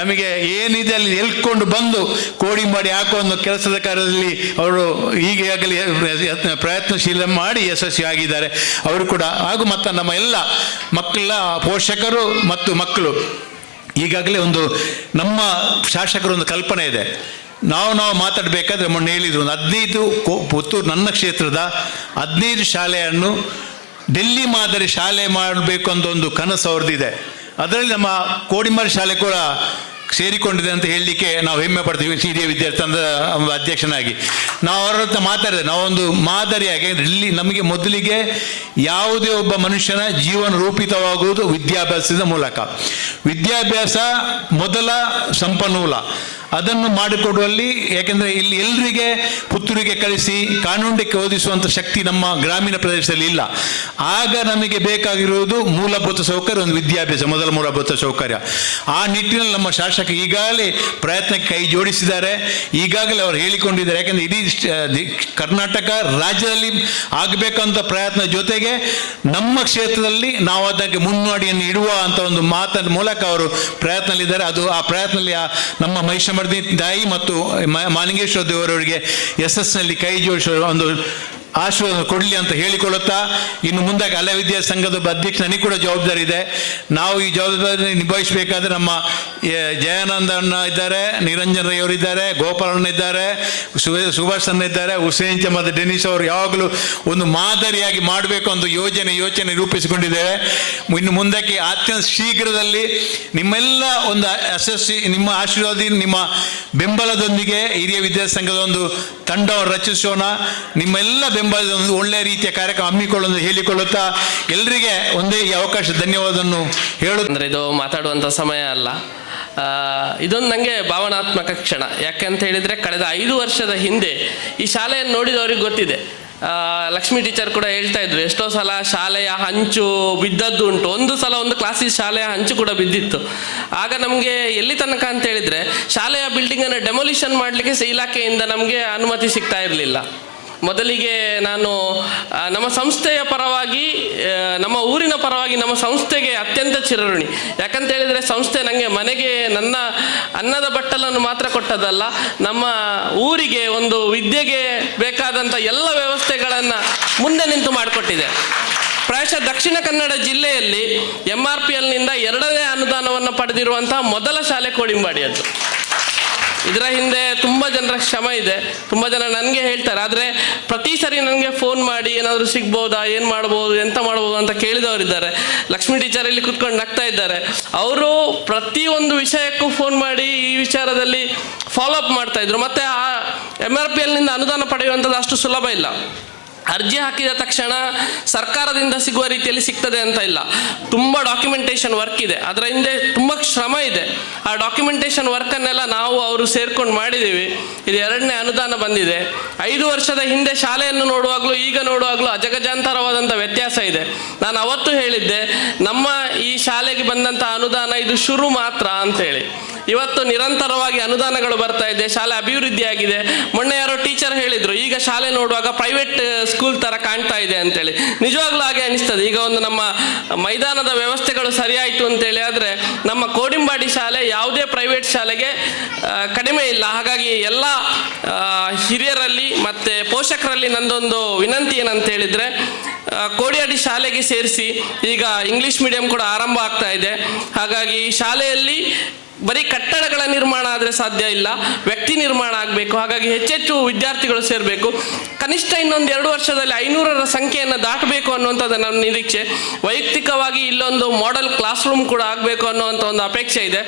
ನಮಗೆ ಏನಿದೆ ಅಲ್ಲಿ ಎಲ್ಕೊಂಡು ಬಂದು ಕೋಡಿಂಬಾಡಿ ಹಾಕುವ ಕೆಲಸದ ಕಾರ್ಯದಲ್ಲಿ ಅವರು ಈಗಾಗಲೇ ಪ್ರಯತ್ನಶೀಲ ಮಾಡಿ ಯಶಸ್ವಿಯಾಗಿದ್ದಾರೆ ಅವರು ಕೂಡ. ಹಾಗೂ ಮತ್ತು ನಮ್ಮ ಎಲ್ಲ ಮಕ್ಕಳ ಪೋಷಕರು ಮತ್ತು ಮಕ್ಕಳು ಈಗಾಗಲೇ ಒಂದು ನಮ್ಮ ಶಾಸಕರ ಒಂದು ಕಲ್ಪನೆ ಇದೆ. ನಾವು ಮಾತಾಡಬೇಕಾದ್ರೆ ಮೊನ್ನೆ ಹೇಳಿದ್ರು, ಒಂದು 15 ಪುತ್ತೂರು ನನ್ನ ಕ್ಷೇತ್ರದ 15 ಶಾಲೆಯನ್ನು ಡೆಲ್ಲಿ ಮಾದರಿ ಶಾಲೆ ಮಾಡಬೇಕು ಅಂತ ಒಂದು ಕನಸು ಅವ್ರದ್ದಿದೆ. ಅದರಲ್ಲಿ ನಮ್ಮ ಕೋಡಿಮರಿ ಶಾಲೆ ಕೂಡ ಸೇರಿಕೊಂಡಿದೆ ಅಂತ ಹೇಳಲಿಕ್ಕೆ ನಾವು ಹೆಮ್ಮೆ ಪಡ್ತೀವಿ. ಹಿರಿಯ ವಿದ್ಯಾರ್ಥಿ ಅಧ್ಯಕ್ಷನಾಗಿ ನಾವು ಅವರ ಹತ್ರ ಮಾತಾಡಿದೆ, ನಾವೊಂದು ಮಾದರಿಯಾಗಿ ಡೆಲ್ಲಿ, ನಮಗೆ ಮೊದಲಿಗೆ ಯಾವುದೇ ಒಬ್ಬ ಮನುಷ್ಯನ ಜೀವನ ರೂಪಿತವಾಗುವುದು ವಿದ್ಯಾಭ್ಯಾಸದ ಮೂಲಕ. ವಿದ್ಯಾಭ್ಯಾಸ ಮೊದಲ ಸಂಪನ್ಮೂಲ. ಅದನ್ನು ಮಾಡಿಕೊಡುವಲ್ಲಿ, ಯಾಕೆಂದರೆ ಇಲ್ಲಿ ಎಲ್ಲರಿಗೆ ಪುತ್ತೂರಿಗೆ ಕಳಿಸಿ ಕಾನೂನಿಗೆ ಓದಿಸುವಂಥ ಶಕ್ತಿ ನಮ್ಮ ಗ್ರಾಮೀಣ ಪ್ರದೇಶದಲ್ಲಿ ಇಲ್ಲ. ಆಗ ನಮಗೆ ಬೇಕಾಗಿರುವುದು ಮೂಲಭೂತ ಸೌಕರ್ಯ, ಒಂದು ವಿದ್ಯಾಭ್ಯಾಸ ಮೊದಲ ಮೂಲಭೂತ ಸೌಕರ್ಯ. ಆ ನಿಟ್ಟಿನಲ್ಲಿ ನಮ್ಮ ಶಾಸಕ ಈಗಾಗಲೇ ಪ್ರಯತ್ನಕ್ಕೆ ಕೈ ಜೋಡಿಸಿದ್ದಾರೆ. ಈಗಾಗಲೇ ಅವರು ಹೇಳಿಕೊಂಡಿದ್ದಾರೆ, ಯಾಕೆಂದರೆ ಇಡೀ ಕರ್ನಾಟಕ ರಾಜ್ಯದಲ್ಲಿ ಆಗಬೇಕಂತ ಪ್ರಯತ್ನ ಜೊತೆಗೆ ನಮ್ಮ ಕ್ಷೇತ್ರದಲ್ಲಿ ನಾವು ಅದಕ್ಕೆ ಮುನ್ನಡಿಯನ್ನು ಇಡುವ ಅಂತ ಒಂದು ಮಾತಿನ ಮೂಲಕ ಅವರು ಪ್ರಯತ್ನದಲ್ಲಿದ್ದಾರೆ. ಅದು ಆ ಪ್ರಯತ್ನದಲ್ಲಿ ನಮ್ಮ ಮಹಿಷಮರ್ದಿನಿ ತಾಯಿ ಮತ್ತು ಮಾಲಿಂಗೇಶ್ವರ ದೇವರವರಿಗೆ ಯಶಸ್ಸಿನಲ್ಲಿ ಕೈ ಜೋಡಿಸುವ ಒಂದು ಆಶೀರ್ವಾದ ಕೊಡಲಿ ಅಂತ ಹೇಳಿಕೊಳ್ಳುತ್ತಾ, ಇನ್ನು ಮುಂದಾಗಿ ಹಳೆ ವಿದ್ಯಾ ಸಂಘದ ಅಧ್ಯಕ್ಷ ನನಗೆ ಕೂಡ ಜವಾಬ್ದಾರಿ ಇದೆ. ನಾವು ಈ ಜವಾಬ್ದಾರಿ ನಿಭಾಯಿಸಬೇಕಾದ್ರೆ ನಮ್ಮ ಜಯಾನಂದ ಅಣ್ಣ ಇದ್ದಾರೆ, ನಿರಂಜನ್ ರೈ ಅವರಿದ್ದಾರೆ, ಗೋಪಾಲಣ್ಣ ಇದ್ದಾರೆ, ಸುಭಾಷ್ ಅಣ್ಣ ಇದ್ದಾರೆ, ಹುಸೇನ್ ಮತ್ತು ಡೆನಿಸ್ ಅವರು ಯಾವಾಗಲೂ ಒಂದು ಮಾದರಿಯಾಗಿ ಮಾಡಬೇಕು ಅಂತ ಯೋಚನೆ ರೂಪಿಸಿಕೊಂಡಿದ್ದೇವೆ. ಇನ್ನು ಮುಂದಕ್ಕೆ ಅತ್ಯಂತ ಶೀಘ್ರದಲ್ಲಿ ನಿಮ್ಮೆಲ್ಲ ಒಂದು ಯಶಸ್ವಿ, ನಿಮ್ಮ ಆಶೀರ್ವಾದ, ನಿಮ್ಮ ಬೆಂಬಲದೊಂದಿಗೆ ಹಿರಿಯ ವಿದ್ಯಾಸಂಘದ ಒಂದು ತಂಡವನ್ನು ರಚಿಸೋಣ. ನಿಮ್ಮೆಲ್ಲ ಬೆಂಬಲದ ಒಂದು ಒಳ್ಳೆಯ ರೀತಿಯ ಕಾರ್ಯಕ್ರಮ ಹಮ್ಮಿಕೊಳ್ಳಲು ಹೇಳಿಕೊಳ್ಳುತ್ತಾ ಎಲ್ಲರಿಗೆ ಒಂದೇ ಈ ಅವಕಾಶ ಧನ್ಯವಾದವನ್ನು ಅಂದರೆ ಇದು ಮಾತಾಡುವಂಥ ಸಮಯ ಅಲ್ಲ. ಇದೊಂದು ನನಗೆ ಭಾವನಾತ್ಮಕ ಕ್ಷಣ. ಯಾಕೆಂತ ಹೇಳಿದರೆ ಕಳೆದ 5 ವರ್ಷದ ಹಿಂದೆ ಈ ಶಾಲೆಯನ್ನು ನೋಡಿದವ್ರಿಗೆ ಗೊತ್ತಿದೆ. ಲಕ್ಷ್ಮೀ ಟೀಚರ್ ಕೂಡ ಹೇಳ್ತಾ ಇದ್ರು, ಎಷ್ಟೋ ಸಲ ಶಾಲೆಯ ಹಂಚು ಬಿದ್ದದ್ದು ಉಂಟು. ಒಂದು ಸಲ ಒಂದು ಕ್ಲಾಸಿಗೆ ಶಾಲೆಯ ಹಂಚು ಕೂಡ ಬಿದ್ದಿತ್ತು. ಆಗ ನಮಗೆ ಎಲ್ಲಿ ತನಕ ಅಂತ ಹೇಳಿದರೆ ಶಾಲೆಯ ಬಿಲ್ಡಿಂಗನ್ನು ಡೆಮೊಲಿಷನ್ ಮಾಡಲಿಕ್ಕೆ ಇಲಾಖೆಯಿಂದ ನಮಗೆ ಅನುಮತಿ ಸಿಗ್ತಾ ಇರಲಿಲ್ಲ. ಮೊದಲಿಗೆ ನಾನು ನಮ್ಮ ಸಂಸ್ಥೆಯ ಪರವಾಗಿ, ನಮ್ಮ ಊರಿನ ಪರವಾಗಿ ನಮ್ಮ ಸಂಸ್ಥೆಗೆ ಅತ್ಯಂತ ಚಿರಋಣಿ. ಯಾಕಂತ ಹೇಳಿದರೆ ಸಂಸ್ಥೆ ನನಗೆ ಮನೆಗೆ ನನ್ನ ಅನ್ನದ ಬಟ್ಟಲನ್ನು ಮಾತ್ರ ಕೊಟ್ಟದಲ್ಲ, ನಮ್ಮ ಊರಿಗೆ ಒಂದು ವಿದ್ಯೆಗೆ ಬೇಕಾದಂಥ ಎಲ್ಲ ವ್ಯವಸ್ಥೆಗಳನ್ನು ಮುಂದೆ ನಿಂತು ಮಾಡಿಕೊಟ್ಟಿದೆ. ಪ್ರಾಯಶಃ ದಕ್ಷಿಣ ಕನ್ನಡ ಜಿಲ್ಲೆಯಲ್ಲಿ MRPLನಿಂದ 2ನೇ ಅನುದಾನವನ್ನು ಪಡೆದಿರುವಂತಹ ಮೊದಲ ಶಾಲೆ ಕೋಡಿಂಬಾಡಿಯದ್ದು. ಇದರ ಹಿಂದೆ ತುಂಬ ಜನರ ಶ್ರಮ ಇದೆ. ತುಂಬ ಜನ ನನಗೆ ಹೇಳ್ತಾರೆ, ಆದರೆ ಪ್ರತಿ ಸರಿ ನನಗೆ ಫೋನ್ ಮಾಡಿ ಏನಾದರೂ ಸಿಗ್ಬೋದಾ, ಏನು ಮಾಡ್ಬೋದು, ಎಂತ ಮಾಡ್ಬೋದು ಅಂತ ಕೇಳಿದವರಿದ್ದಾರೆ. ಲಕ್ಷ್ಮೀ ಟೀಚರ್ ಇಲ್ಲಿ ಕುತ್ಕೊಂಡು ನಗ್ತಾ ಇದ್ದಾರೆ. ಅವರು ಪ್ರತಿಯೊಂದು ವಿಷಯಕ್ಕೂ ಫೋನ್ ಮಾಡಿ ಈ ವಿಚಾರದಲ್ಲಿ ಫಾಲೋ ಅಪ್ ಮಾಡ್ತಾ ಇದ್ರು. ಮತ್ತು ಆ MRPLನಿಂದ ಅನುದಾನ ಪಡೆಯುವಂಥದ್ದು ಅಷ್ಟು ಸುಲಭ ಇಲ್ಲ. ಅರ್ಜಿ ಹಾಕಿದ ತಕ್ಷಣ ಸರ್ಕಾರದಿಂದ ಸಿಗುವ ರೀತಿಯಲ್ಲಿ ಸಿಗ್ತದೆ ಅಂತ ಇಲ್ಲ. ತುಂಬ ಡಾಕ್ಯುಮೆಂಟೇಷನ್ ವರ್ಕ್ ಇದೆ, ಅದರ ಹಿಂದೆ ತುಂಬ ಶ್ರಮ ಇದೆ. ಆ ಡಾಕ್ಯುಮೆಂಟೇಷನ್ ವರ್ಕನ್ನೆಲ್ಲ ನಾವು ಅವರು ಸೇರ್ಕೊಂಡು ಮಾಡಿದ್ದೀವಿ. ಇದು 2ನೇ ಅನುದಾನ ಬಂದಿದೆ. 5 ವರ್ಷದ ಹಿಂದೆ ಶಾಲೆಯನ್ನು ನೋಡುವಾಗಲೂ ಈಗ ನೋಡುವಾಗಲೂ ಅಜಗಜಾಂತರವಾದಂಥ ವ್ಯತ್ಯಾಸ ಇದೆ. ನಾನು ಅವತ್ತು ಹೇಳಿದ್ದೆ, ನಮ್ಮ ಈ ಶಾಲೆಗೆ ಬಂದಂಥ ಅನುದಾನ ಇದು ಶುರು ಮಾತ್ರ ಅಂತೇಳಿ. ಇವತ್ತು ನಿರಂತರವಾಗಿ ಅನುದಾನಗಳು ಬರ್ತಾ ಇದೆ, ಶಾಲೆ ಅಭಿವೃದ್ಧಿ ಆಗಿದೆ. ಮೊನ್ನೆ ಯಾರೋ ಟೀಚರ್ ಹೇಳಿದ್ರು, ಈಗ ಶಾಲೆ ನೋಡುವಾಗ ಪ್ರೈವೇಟ್ ಸ್ಕೂಲ್ ತರ ಕಾಣ್ತಾ ಇದೆ ಅಂತೇಳಿ. ನಿಜವಾಗ್ಲೂ ಹಾಗೆ ಅನಿಸ್ತದೆ. ಈಗ ಒಂದು ನಮ್ಮ ಮೈದಾನದ ವ್ಯವಸ್ಥೆಗಳು ಸರಿಯಾಯಿತು ಅಂತೇಳಿ ಆದರೆ ನಮ್ಮ ಕೋಡಿಂಬಾಡಿ ಶಾಲೆ ಯಾವುದೇ ಪ್ರೈವೇಟ್ ಶಾಲೆಗೆ ಕಡಿಮೆ ಇಲ್ಲ. ಹಾಗಾಗಿ ಎಲ್ಲ ಹಿರಿಯರಲ್ಲಿ ಮತ್ತು ಪೋಷಕರಲ್ಲಿ ನಂದೊಂದು ವಿನಂತಿ ಏನಂತ ಹೇಳಿದರೆ, ಕೋಡಿಯಾಡಿ ಶಾಲೆಗೆ ಸೇರಿಸಿ. ಈಗ ಇಂಗ್ಲೀಷ್ ಮೀಡಿಯಂ ಕೂಡ ಆರಂಭ ಆಗ್ತಾ ಇದೆ. ಹಾಗಾಗಿ ಶಾಲೆಯಲ್ಲಿ ಬರೀ ಕಟ್ಟಡಗಳ ನಿರ್ಮಾಣ ಆದರೆ ಸಾಧ್ಯ ಇಲ್ಲ, ವ್ಯಕ್ತಿ ನಿರ್ಮಾಣ ಆಗಬೇಕು. ಹಾಗಾಗಿ ಹೆಚ್ಚೆಚ್ಚು ವಿದ್ಯಾರ್ಥಿಗಳು ಸೇರಬೇಕು. ಕನಿಷ್ಠ ಇನ್ನೊಂದು 2 ವರ್ಷದಲ್ಲಿ 500ರ ಸಂಖ್ಯೆಯನ್ನು ದಾಟಬೇಕು ಅನ್ನುವಂಥದ್ದು ನನ್ನ ನಿರೀಕ್ಷೆ. ವೈಯಕ್ತಿಕವಾಗಿ ಇಲ್ಲೊಂದು ಮಾಡೆಲ್ ಕ್ಲಾಸ್ ರೂಮ್ ಕೂಡ ಆಗಬೇಕು ಅನ್ನುವಂಥ ಒಂದು ಅಪೇಕ್ಷೆ ಇದೆ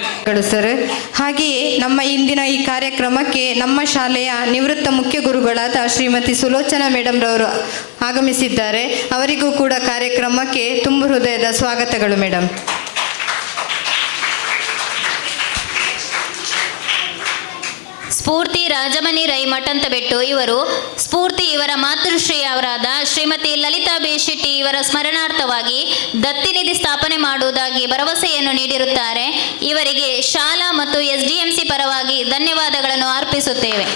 ಸರ್. ಹಾಗೆಯೇ ನಮ್ಮ ಇಂದಿನ ಈ ಕಾರ್ಯಕ್ರಮಕ್ಕೆ ನಮ್ಮ ಶಾಲೆಯ ನಿವೃತ್ತ ಮುಖ್ಯ ಗುರುಗಳಾದ ಶ್ರೀಮತಿ ಸುಲೋಚನಾ ಮೇಡಮ್ ರವರು ಆಗಮಿಸಿದ್ದಾರೆ. ಅವರಿಗೂ ಕೂಡ ಕಾರ್ಯಕ್ರಮಕ್ಕೆ ತುಂಬು ಹೃದಯದ ಸ್ವಾಗತಗಳು ಮೇಡಮ್. ಸ್ಫೂರ್ತಿ ರಾಜಮಣಿ ರೈ ಮಠಂತಬೆಟ್ಟು ಇವರು ಸ್ಫೂರ್ತಿ ಇವರ ಮಾತೃಶ್ರೀಯವರಾದ ಶ್ರೀಮತಿ ಲಲಿತಾ ಬೇಶೆಟ್ಟಿ ಇವರ ಸ್ಮರಣಾರ್ಥವಾಗಿ ದತ್ತಿನಿಧಿ ಸ್ಥಾಪನೆ ಮಾಡುವುದಾಗಿ ಭರವಸೆಯನ್ನು ನೀಡಿರುತ್ತಾರೆ. ಇವರಿಗೆ ಶಾಲಾ ಮತ್ತು SDMC ಪರವಾಗಿ ಧನ್ಯವಾದಗಳನ್ನು ಅರ್ಪಿಸುತ್ತೇವೆ.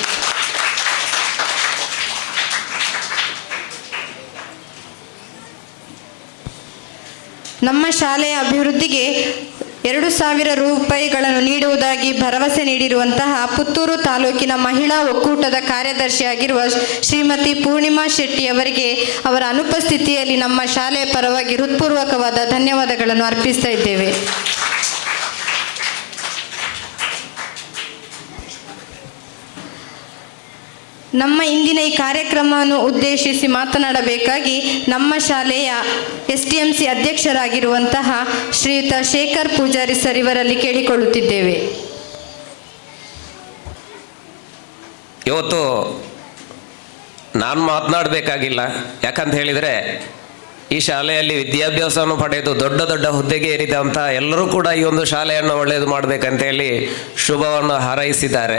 ನಮ್ಮ ಶಾಲೆಯ ಅಭಿವೃದ್ಧಿಗೆ 2,000 ರೂಪಾಯಿಗಳನ್ನು ನೀಡುವುದಾಗಿ ಭರವಸೆ ನೀಡಿರುವಂತಹ ಪುತ್ತೂರು ತಾಲೂಕಿನ ಮಹಿಳಾ ಒಕ್ಕೂಟದ ಕಾರ್ಯದರ್ಶಿಯಾಗಿರುವ ಶ್ರೀಮತಿ ಪೂರ್ಣಿಮಾ ಶೆಟ್ಟಿ ಅವರಿಗೆ ಅವರ ಅನುಪಸ್ಥಿತಿಯಲ್ಲಿ ನಮ್ಮ ಶಾಲೆಯ ಪರವಾಗಿ ಹೃತ್ಪೂರ್ವಕವಾದ ಧನ್ಯವಾದಗಳನ್ನು ಅರ್ಪಿಸ್ತಾ ಇದ್ದೇವೆ. ನಮ್ಮ ಇಂದಿನ ಈ ಕಾರ್ಯಕ್ರಮವನ್ನು ಉದ್ದೇಶಿಸಿ ಮಾತನಾಡಬೇಕಾಗಿ ನಮ್ಮ ಶಾಲೆಯ SDMC ಅಧ್ಯಕ್ಷರಾಗಿರುವಂತಹ ಶ್ರೀಯುತ ಶೇಖರ್ ಪೂಜಾರಿ ಸರ್ ಇವರಲ್ಲಿ ಕೇಳಿಕೊಳ್ಳುತ್ತಿದ್ದೇವೆ. ಇವತ್ತು ನಾನು ಮಾತನಾಡಬೇಕಾಗಿಲ್ಲ, ಯಾಕಂತ ಹೇಳಿದರೆ ಈ ಶಾಲೆಯಲ್ಲಿ ವಿದ್ಯಾಭ್ಯಾಸವನ್ನು ಪಡೆದು ದೊಡ್ಡ ದೊಡ್ಡ ಹುದ್ದೆಗೆ ಏರಿದಂಥ ಎಲ್ಲರೂ ಕೂಡ ಈ ಒಂದು ಶಾಲೆಯನ್ನು ಒಳ್ಳೆಯದು ಮಾಡಬೇಕಂತೇಳಿ ಶುಭವನ್ನು ಹಾರೈಸಿದ್ದಾರೆ.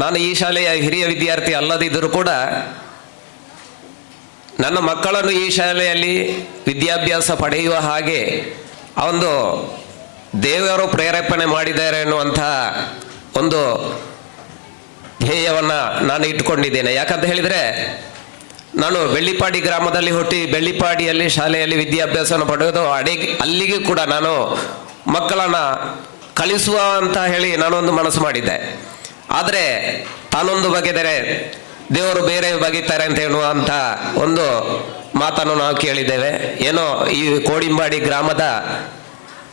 ನಾನು ಈ ಶಾಲೆಯ ಹಿರಿಯ ವಿದ್ಯಾರ್ಥಿ ಅಲ್ಲದಿದ್ದರೂ ಕೂಡ ನನ್ನ ಮಕ್ಕಳನ್ನು ಈ ಶಾಲೆಯಲ್ಲಿ ವಿದ್ಯಾಭ್ಯಾಸ ಪಡೆಯುವ ಹಾಗೆ ಆ ಒಂದು ದೇವರು ಪ್ರೇರೇಪಣೆ ಮಾಡಿದ್ದಾರೆ ಎನ್ನುವಂಥ ಒಂದು ಧ್ಯೇಯವನ್ನು ನಾನು ಇಟ್ಟುಕೊಂಡಿದ್ದೇನೆ. ಯಾಕಂತ ಹೇಳಿದರೆ ನಾನು ಬೆಳ್ಳಿಪಾಡಿ ಗ್ರಾಮದಲ್ಲಿ ಹುಟ್ಟಿ ಬೆಳ್ಳಿಪಾಡಿಯಲ್ಲಿ ಶಾಲೆಯಲ್ಲಿ ವಿದ್ಯಾಭ್ಯಾಸವನ್ನು ಪಡೆಯೋದು ಅಲ್ಲಿಗೆ ಕೂಡ ನಾನು ಮಕ್ಕಳನ್ನು ಕಳಿಸುವ ಅಂತ ಹೇಳಿ ನಾನೊಂದು ಮನಸ್ಸು ಮಾಡಿದ್ದೆ. ಆದರೆ ತಾನೊಂದು ಬಗೆದರೆ ದೇವರು ಬೇರೆ ಬಗೆತಾರೆ ಅಂತ ಹೇಳುವಂಥ ಒಂದು ಮಾತನ್ನು ನಾವು ಕೇಳಿದ್ದೇವೆ. ಏನೋ ಈ ಕೋಡಿಂಬಾಡಿ ಗ್ರಾಮದ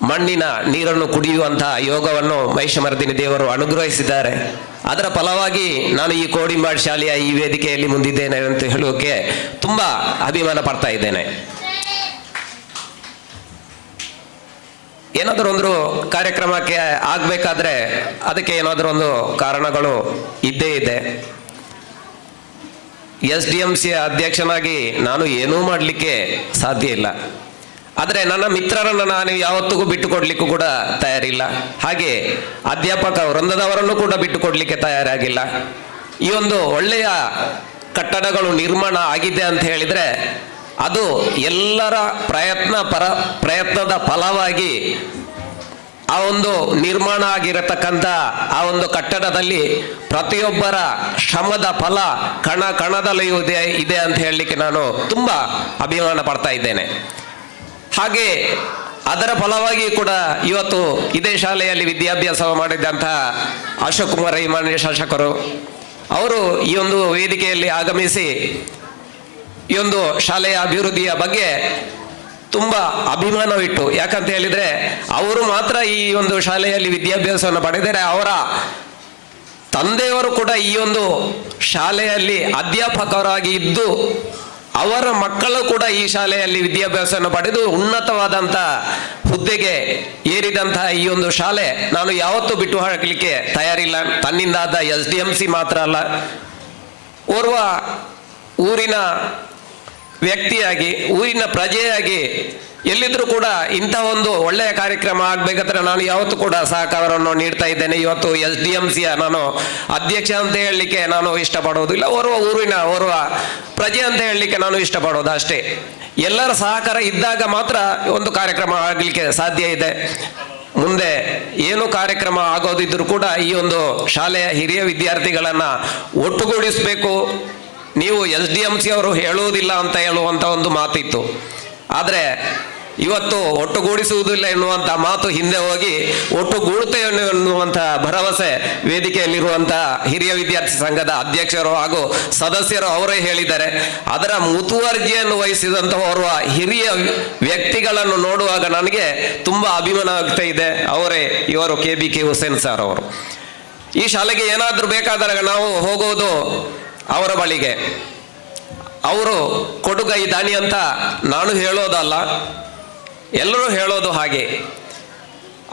ಮಣ್ಣಿನ ನೀರನ್ನು ಕುಡಿಯುವಂತಹ ಯೋಗವನ್ನು ಮಹಿಷಮರ್ದಿನಿ ದೇವರು ಅನುಗ್ರಹಿಸಿದ್ದಾರೆ. ಅದರ ಫಲವಾಗಿ ನಾನು ಈ ಕೋಡಿಂಬಾಡಿ ಶಾಲೆಯ ಈ ವೇದಿಕೆಯಲ್ಲಿ ಮುಂದಿದ್ದೇನೆ ಅಂತ ಹೇಳೋಕೆ ತುಂಬ ಅಭಿಮಾನ ಪಡ್ತಾ ಇದ್ದೇನೆ. ಏನಾದರೂ ಒಂದು ಕಾರ್ಯಕ್ರಮಕ್ಕೆ ಆಗಬೇಕಾದ್ರೆ ಅದಕ್ಕೆ ಏನಾದರೂ ಒಂದು ಕಾರಣಗಳು ಇದ್ದೇ ಇದೆ. SDMC ಅಧ್ಯಕ್ಷನಾಗಿ ನಾನು ಏನೂ ಮಾಡಲಿಕ್ಕೆ ಸಾಧ್ಯ ಇಲ್ಲ. ಆದರೆ ನನ್ನ ಮಿತ್ರರನ್ನು ನಾನು ಯಾವತ್ತಿಗೂ ಬಿಟ್ಟುಕೊಡ್ಲಿಕ್ಕೂ ಕೂಡ ತಯಾರಿಲ್ಲ. ಹಾಗೆ ಅಧ್ಯಾಪಕ ವೃಂದದವರನ್ನು ಕೂಡ ಬಿಟ್ಟುಕೊಡ್ಲಿಕ್ಕೆ ತಯಾರಾಗಿಲ್ಲ. ಈ ಒಂದು ಒಳ್ಳೆಯ ಕಟ್ಟಡಗಳು ನಿರ್ಮಾಣ ಆಗಿದೆ ಅಂತ ಹೇಳಿದರೆ ಅದು ಎಲ್ಲರ ಪ್ರಯತ್ನದ ಫಲವಾಗಿ ಆ ಒಂದು ನಿರ್ಮಾಣ ಆಗಿರತಕ್ಕಂಥ ಆ ಒಂದು ಕಟ್ಟಡದಲ್ಲಿ ಪ್ರತಿಯೊಬ್ಬರ ಶ್ರಮದ ಫಲ ಕಣ ಕಣದಲ್ಲಿಯೂ ಇದೆ ಅಂತ ಹೇಳಲಿಕ್ಕೆ ನಾನು ತುಂಬ ಅಭಿಮಾನ ಪಡ್ತಾ ಇದ್ದೇನೆ. ಹಾಗೆ ಅದರ ಫಲವಾಗಿ ಕೂಡ ಇವತ್ತು ಇದೇ ಶಾಲೆಯಲ್ಲಿ ವಿದ್ಯಾಭ್ಯಾಸ ಮಾಡಿದಂತಹ ಅಶೋಕ್ ಕುಮಾರ್ ಮಾನ್ಯ ಶಾಸಕರು ಅವರು ಈ ಒಂದು ವೇದಿಕೆಯಲ್ಲಿ ಆಗಮಿಸಿ ಈ ಒಂದು ಶಾಲೆಯ ಅಭಿವೃದ್ಧಿಯ ಬಗ್ಗೆ ತುಂಬ ಅಭಿಮಾನವಿಟ್ಟು, ಯಾಕಂತ ಹೇಳಿದರೆ ಅವರು ಮಾತ್ರ ಈ ಒಂದು ಶಾಲೆಯಲ್ಲಿ ವಿದ್ಯಾಭ್ಯಾಸವನ್ನು ಪಡೆದರೆ ಅವರ ತಂದೆಯವರು ಕೂಡ ಈ ಒಂದು ಶಾಲೆಯಲ್ಲಿ ಅಧ್ಯಾಪಕರಾಗಿ ಇದ್ದು ಅವರ ಮಕ್ಕಳು ಕೂಡ ಈ ಶಾಲೆಯಲ್ಲಿ ವಿದ್ಯಾಭ್ಯಾಸವನ್ನು ಪಡೆದು ಉನ್ನತವಾದಂಥ ಹುದ್ದೆಗೆ ಏರಿದಂತಹ ಈ ಒಂದು ಶಾಲೆ ನಾನು ಯಾವತ್ತೂ ಬಿಟ್ಟು ಹಾಕಲಿಕ್ಕೆ ತಯಾರಿಲ್ಲ. ತನ್ನಿಂದಾದ SDMC ಮಾತ್ರ ಅಲ್ಲ, ಓರ್ವ ಊರಿನ ವ್ಯಕ್ತಿಯಾಗಿ ಊರಿನ ಪ್ರಜೆಯಾಗಿ ಎಲ್ಲಿದ್ರೂ ಕೂಡ ಇಂಥ ಒಂದು ಒಳ್ಳೆಯ ಕಾರ್ಯಕ್ರಮ ಆಗಬೇಕಾದ್ರೆ ನಾನು ಯಾವತ್ತೂ ಕೂಡ ಸಹಕಾರವನ್ನು ನೀಡ್ತಾ ಇದ್ದೇನೆ. ಇವತ್ತು SDMCಯ ನಾನು ಅಧ್ಯಕ್ಷ ಅಂತ ಹೇಳಲಿಕ್ಕೆ ನಾನು ಇಷ್ಟಪಡೋದಿಲ್ಲ, ಓರ್ವ ಊರಿನ ಓರ್ವ ಪ್ರಜೆ ಅಂತ ಹೇಳಲಿಕ್ಕೆ ನಾನು ಇಷ್ಟಪಡೋದು ಅಷ್ಟೇ. ಎಲ್ಲರ ಸಹಕಾರ ಇದ್ದಾಗ ಮಾತ್ರ ಒಂದು ಕಾರ್ಯಕ್ರಮ ಆಗಲಿಕ್ಕೆ ಸಾಧ್ಯ ಇದೆ. ಮುಂದೆ ಏನು ಕಾರ್ಯಕ್ರಮ ಆಗೋದಿದ್ರೂ ಕೂಡ ಈ ಒಂದು ಶಾಲೆಯ ಹಿರಿಯ ವಿದ್ಯಾರ್ಥಿಗಳನ್ನು ಒಟ್ಟುಗೂಡಿಸಬೇಕು. ನೀವು SDMC ಅವರು ಹೇಳುವುದಿಲ್ಲ ಅಂತ ಹೇಳುವಂಥ ಒಂದು ಮಾತಿತ್ತು, ಆದರೆ ಇವತ್ತು ಒಟ್ಟುಗೂಡಿಸುವುದಿಲ್ಲ ಎನ್ನುವಂಥ ಮಾತು ಹಿಂದೆ ಹೋಗಿ ಒಟ್ಟುಗೂಡುತ್ತೇವೆ ಎನ್ನುವಂಥ ಭರವಸೆ ವೇದಿಕೆಯಲ್ಲಿರುವಂಥ ಹಿರಿಯ ವಿದ್ಯಾರ್ಥಿ ಸಂಘದ ಅಧ್ಯಕ್ಷರು ಹಾಗೂ ಸದಸ್ಯರು ಅವರೇ ಹೇಳಿದ್ದಾರೆ. ಅದರ ಮುತುವರ್ಜಿಯನ್ನು ವಹಿಸಿದಂಥ ಓರ್ವ ಹಿರಿಯ ವ್ಯಕ್ತಿಗಳನ್ನು ನೋಡುವಾಗ ನನಗೆ ತುಂಬ ಅಭಿಮಾನ ಆಗ್ತಾ ಇದೆ. ಅವರೇ ಇವರು KBK ಹುಸೇನ್ ಸರ್ ಅವರು. ಈ ಶಾಲೆಗೆ ಏನಾದರೂ ಬೇಕಾದಾಗ ನಾವು ಹೋಗೋದು ಅವರ ಬಳಿಗೆ. ಅವರು ಕೊಡುಗೈ ದಾನಿ ಅಂತ ನಾನು ಹೇಳೋದಲ್ಲ, ಎಲ್ಲರೂ ಹೇಳೋದು ಹಾಗೆ.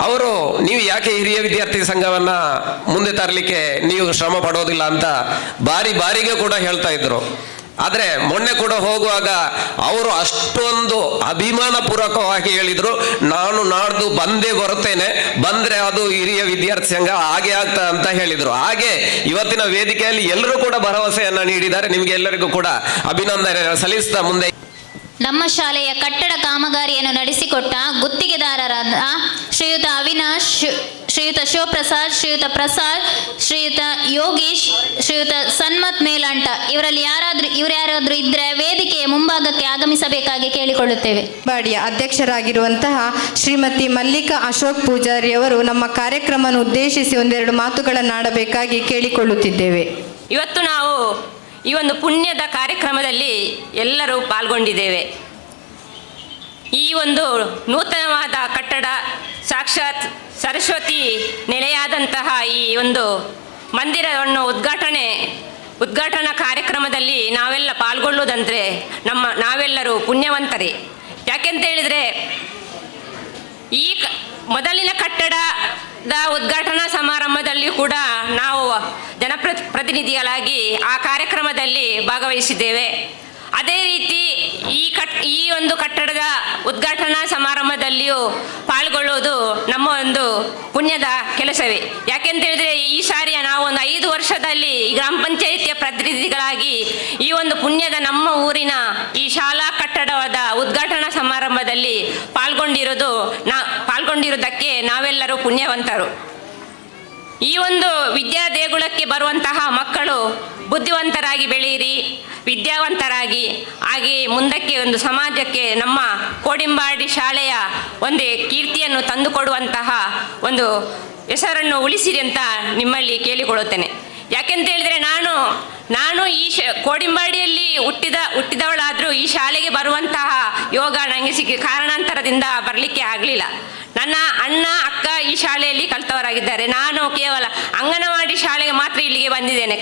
ಅವರು ನೀವು ಯಾಕೆ ಹಿರಿಯ ವಿದ್ಯಾರ್ಥಿ ಸಂಘವನ್ನು ಮುಂದೆ ತರಲಿಕ್ಕೆ ನೀವು ಶ್ರಮ ಪಡೋದಿಲ್ಲ ಅಂತ ಬಾರಿಗೆ ಕೂಡ ಹೇಳ್ತಾ ಇದ್ರು. ಆದರೆ ಮೊನ್ನೆ ಕೂಡ ಹೋಗುವಾಗ ಅವರು ಅಷ್ಟೊಂದು ಅಭಿಮಾನ ಪೂರ್ವಕವಾಗಿ ಹೇಳಿದ್ರು, ನಾನು ನಾಡ್ದು ಬಂದೇ ಬರುತ್ತೇನೆ, ಬಂದರೆ ಅದು ಹಿರಿಯ ವಿದ್ಯಾರ್ಥಿ ಸಂಘ ಹಾಗೆ ಆಗ್ತಾ ಅಂತ ಹೇಳಿದರು. ಹಾಗೆ ಇವತ್ತಿನ ವೇದಿಕೆಯಲ್ಲಿ ಎಲ್ಲರೂ ಕೂಡ ಭರವಸೆಯನ್ನು ನೀಡಿದ್ದಾರೆ. ನಿಮಗೆ ಎಲ್ಲರಿಗೂ ಕೂಡ ಅಭಿನಂದನೆ ಸಲ್ಲಿಸ್ತಾ ಮುಂದೆ ನಮ್ಮ ಶಾಲೆಯ ಕಟ್ಟಡ ಕಾಮಗಾರಿಯನ್ನು ನಡೆಸಿಕೊಟ್ಟ ಗುತ್ತಿಗೆದಾರರಾದ ಶ್ರೀಯುತ ಅವಿನಾಶ್, ಶ್ರೀಯುತ ಶಿವಪ್ರಸಾದ್, ಶ್ರೀಯುತ ಪ್ರಸಾದ್, ಶ್ರೀಯುತ ಯೋಗೀಶ್, ಶ್ರೀಯುತ ಸನ್ಮತ್ ಮೇಲಾಂಟ ಇವರಲ್ಲಿ ಯಾರಾದರೂ ಇದ್ರೆ ವೇದಿಕೆಯ ಮುಂಭಾಗಕ್ಕೆ ಆಗಮಿಸಬೇಕಾಗಿ ಕೇಳಿಕೊಳ್ಳುತ್ತೇವೆ. ಬಾಡಿಯ ಅಧ್ಯಕ್ಷರಾಗಿರುವಂತಹ ಶ್ರೀಮತಿ ಮಲ್ಲಿಕಾ ಅಶೋಕ್ ಪೂಜಾರಿ ಅವರು ನಮ್ಮ ಕಾರ್ಯಕ್ರಮವನ್ನು ಉದ್ದೇಶಿಸಿ ಒಂದೆರಡು ಮಾತುಗಳನ್ನಾಡಬೇಕಾಗಿ ಕೇಳಿಕೊಳ್ಳುತ್ತಿದ್ದೇವೆ. ಇವತ್ತು ನಾವು ಈ ಒಂದು ಪುಣ್ಯದ ಕಾರ್ಯಕ್ರಮದಲ್ಲಿ ಎಲ್ಲರೂ ಪಾಲ್ಗೊಂಡಿದ್ದೇವೆ. ಈ ಒಂದು ನೂತನವಾದ ಕಟ್ಟಡ ಸಾಕ್ಷಾತ್ ಸರಸ್ವತಿ ನೆಲೆಯಾದಂತಹ ಈ ಒಂದು ಮಂದಿರವನ್ನು ಉದ್ಘಾಟನೆ ಉದ್ಘಾಟನಾ ಕಾರ್ಯಕ್ರಮದಲ್ಲಿ ನಾವೆಲ್ಲ ಪಾಲ್ಗೊಳ್ಳುವುದಂದರೆ ನಾವೆಲ್ಲರೂ ಪುಣ್ಯವಂತರೇ. ಯಾಕೆಂತ ಹೇಳಿದರೆ ಈ ಮೊದಲಿನ ಕಟ್ಟಡದ ಉದ್ಘಾಟನಾ ಸಮಾರಂಭದಲ್ಲಿ ಕೂಡ ನಾವು ಜನಪ್ರತಿನಿಧಿಗಳಾಗಿ ಆ ಕಾರ್ಯಕ್ರಮದಲ್ಲಿ ಭಾಗವಹಿಸಿದ್ದೇವೆ. ಅದೇ ರೀತಿ ಈ ಒಂದು ಕಟ್ಟಡದ ಉದ್ಘಾಟನಾ ಸಮಾರಂಭದಲ್ಲಿಯೂ ಪಾಲ್ಗೊಳ್ಳುವುದು ನಮ್ಮ ಒಂದು ಪುಣ್ಯದ ಕೆಲಸವೇ. ಯಾಕೆಂತ ಹೇಳಿದ್ರೆ ಈ ಸಾರಿಯ ನಾವು ಒಂದು 5 ವರ್ಷದಲ್ಲಿ ಗ್ರಾಮ ಪಂಚಾಯಿತಿಯ ಪ್ರತಿನಿಧಿಗಳಾಗಿ ಈ ಒಂದು ಪುಣ್ಯದ ನಮ್ಮ ಊರಿನ ಈ ಶಾಲಾ ಕಟ್ಟಡದ ಉದ್ಘಾಟನಾ ಸಮಾರಂಭದಲ್ಲಿ ಪಾಲ್ಗೊಂಡಿರುವುದಕ್ಕೆ ನಾವೆಲ್ಲರೂ ಪುಣ್ಯವಂತರು. ಈ ಒಂದು ವಿದ್ಯಾ ದೇಗುಲಕ್ಕೆ ಬರುವಂತಹ ಮಕ್ಕಳು ಬುದ್ಧಿವಂತರಾಗಿ ಬೆಳೆಯಿರಿ, ವಿದ್ಯಾವಂತರಾಗಿ, ಹಾಗೆಯೇ ಮುಂದಕ್ಕೆ ಒಂದು ಸಮಾಜಕ್ಕೆ ನಮ್ಮ ಕೋಡಿಂಬಾಡಿ ಶಾಲೆಯ ಒಂದು ಕೀರ್ತಿಯನ್ನು ತಂದುಕೊಡುವಂತಹ ಒಂದು ಹೆಸರನ್ನು ಉಳಿಸಿರಿ ಅಂತ ನಿಮ್ಮಲ್ಲಿ ಕೇಳಿಕೊಳ್ಳುತ್ತೇನೆ. ಯಾಕೆಂತ ಹೇಳಿದರೆ ನಾನು ಈ ಕೋಡಿಂಬಾಡಿಯಲ್ಲಿ ಹುಟ್ಟಿದವಳಾದರೂ ಈ ಶಾಲೆಗೆ ಬರುವಂತಹ ಯೋಗ ನನಗೆ ಕಾರಣಾಂತರದಿಂದ ಬರಲಿಕ್ಕೆ ಆಗಲಿಲ್ಲ. ನನ್ನ ಅಣ್ಣ ಅಕ್ಕ ಈ ಶಾಲೆಯಲ್ಲಿ ಕಲಿತವರಾಗಿದ್ದಾರೆ. ನಾನು ಕೇವಲ ಅಂಗನವಾಡಿ ಶಾಲೆಗೆ ಮಾತ್ರ ಇಲ್ಲಿಗೆ ಬಂದಿದ್ದೇನೆ.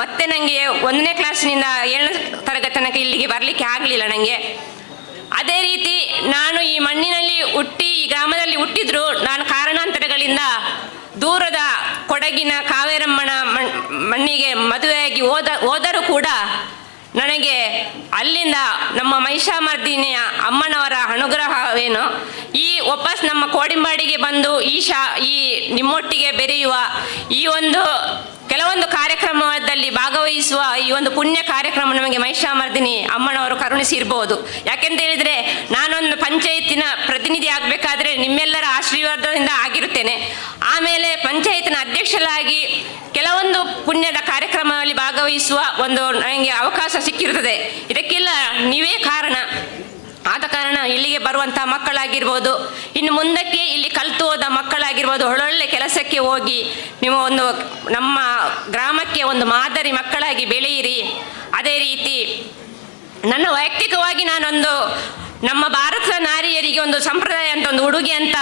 ಮತ್ತೆ ನನಗೆ 1ನೇ ಕ್ಲಾಸಿನಿಂದ 7ನೇ ತರಗತಿ ತನಕ ಇಲ್ಲಿಗೆ ಬರಲಿಕ್ಕೆ ಆಗಲಿಲ್ಲ ನನಗೆ. ಅದೇ ರೀತಿ ನಾನು ಈ ಮಣ್ಣಿನಲ್ಲಿ ಈ ಗ್ರಾಮದಲ್ಲಿ ಹುಟ್ಟಿದ್ರು ನಾನು ಕಾರಣಾಂತರಗಳಿಂದ ದೂರದ ಕೊಡಗಿನ ಕಾವೇರಮ್ಮನ ಮಣ್ಣಿಗೆ ಮದುವೆಯಾಗಿ ಹೋದರೂ ಕೂಡ ನನಗೆ ಅಲ್ಲಿಂದ ನಮ್ಮ ಮಹಿಷಾಮರ್ದಿನಿಯ ಅಮ್ಮನವರ ಅನುಗ್ರಹವೇನು ಈ ವಾಪಸ್ ನಮ್ಮ ಕೋಡಿಂಬಾಡಿಗೆ ಬಂದು ಈ ನಿಮ್ಮೊಟ್ಟಿಗೆ ಬೆರೆಯುವ ಈ ಒಂದು ಕೆಲವೊಂದು ಕಾರ್ಯಕ್ರಮದಲ್ಲಿ ಭಾಗವಹಿಸುವ ಈ ಒಂದು ಪುಣ್ಯ ಕಾರ್ಯಕ್ರಮ ನಮಗೆ ಮಹಿಷಾಮರ್ದಿನಿ ಅಮ್ಮನವರು ಕರುಣಿಸಿರ್ಬೋದು. ಯಾಕೆಂತ ಹೇಳಿದರೆ ನಾನೊಂದು ಪಂಚಾಯತಿನ ಪ್ರತಿನಿಧಿ ಆಗಬೇಕಾದ್ರೆ ನಿಮ್ಮೆಲ್ಲರ ಆಶೀರ್ವಾದದಿಂದ ಆಗಿರುತ್ತೇನೆ. ಆಮೇಲೆ ಪಂಚಾಯತಿನ ಅಧ್ಯಕ್ಷರಾಗಿ ಕೆಲವೊಂದು ಪುಣ್ಯದ ಕಾರ್ಯಕ್ರಮದಲ್ಲಿ ಭಾಗವಹಿಸುವ ಒಂದು ನನಗೆ ಅವಕಾಶ ಸಿಕ್ಕಿರುತ್ತದೆ. ಇದಕ್ಕೆಲ್ಲ ನೀವೇ ಕಾರಣ. ಆದ ಕಾರಣ ಇಲ್ಲಿಗೆ ಬರುವಂತಹ ಮಕ್ಕಳಾಗಿರ್ಬೋದು, ಇನ್ನು ಮುಂದಕ್ಕೆ ಇಲ್ಲಿ ಕಲಿತು ಹೋದ ಮಕ್ಕಳಾಗಿರ್ಬೋದು, ಒಳ್ಳೊಳ್ಳೆ ಕೆಲಸಕ್ಕೆ ಹೋಗಿ ನೀವು ಒಂದು ನಮ್ಮ ಗ್ರಾಮಕ್ಕೆ ಒಂದು ಮಾದರಿ ಮಕ್ಕಳಾಗಿ ಬೆಳೆಯಿರಿ. ಅದೇ ರೀತಿ ನನ್ನ ವೈಯಕ್ತಿಕವಾಗಿ ನಾನೊಂದು ನಮ್ಮ ಭಾರತದ ನಾರಿಯರಿಗೆ ಒಂದು ಸಂಪ್ರದಾಯ ಅಂತ ಒಂದು ಉಡುಗೆ ಅಂತ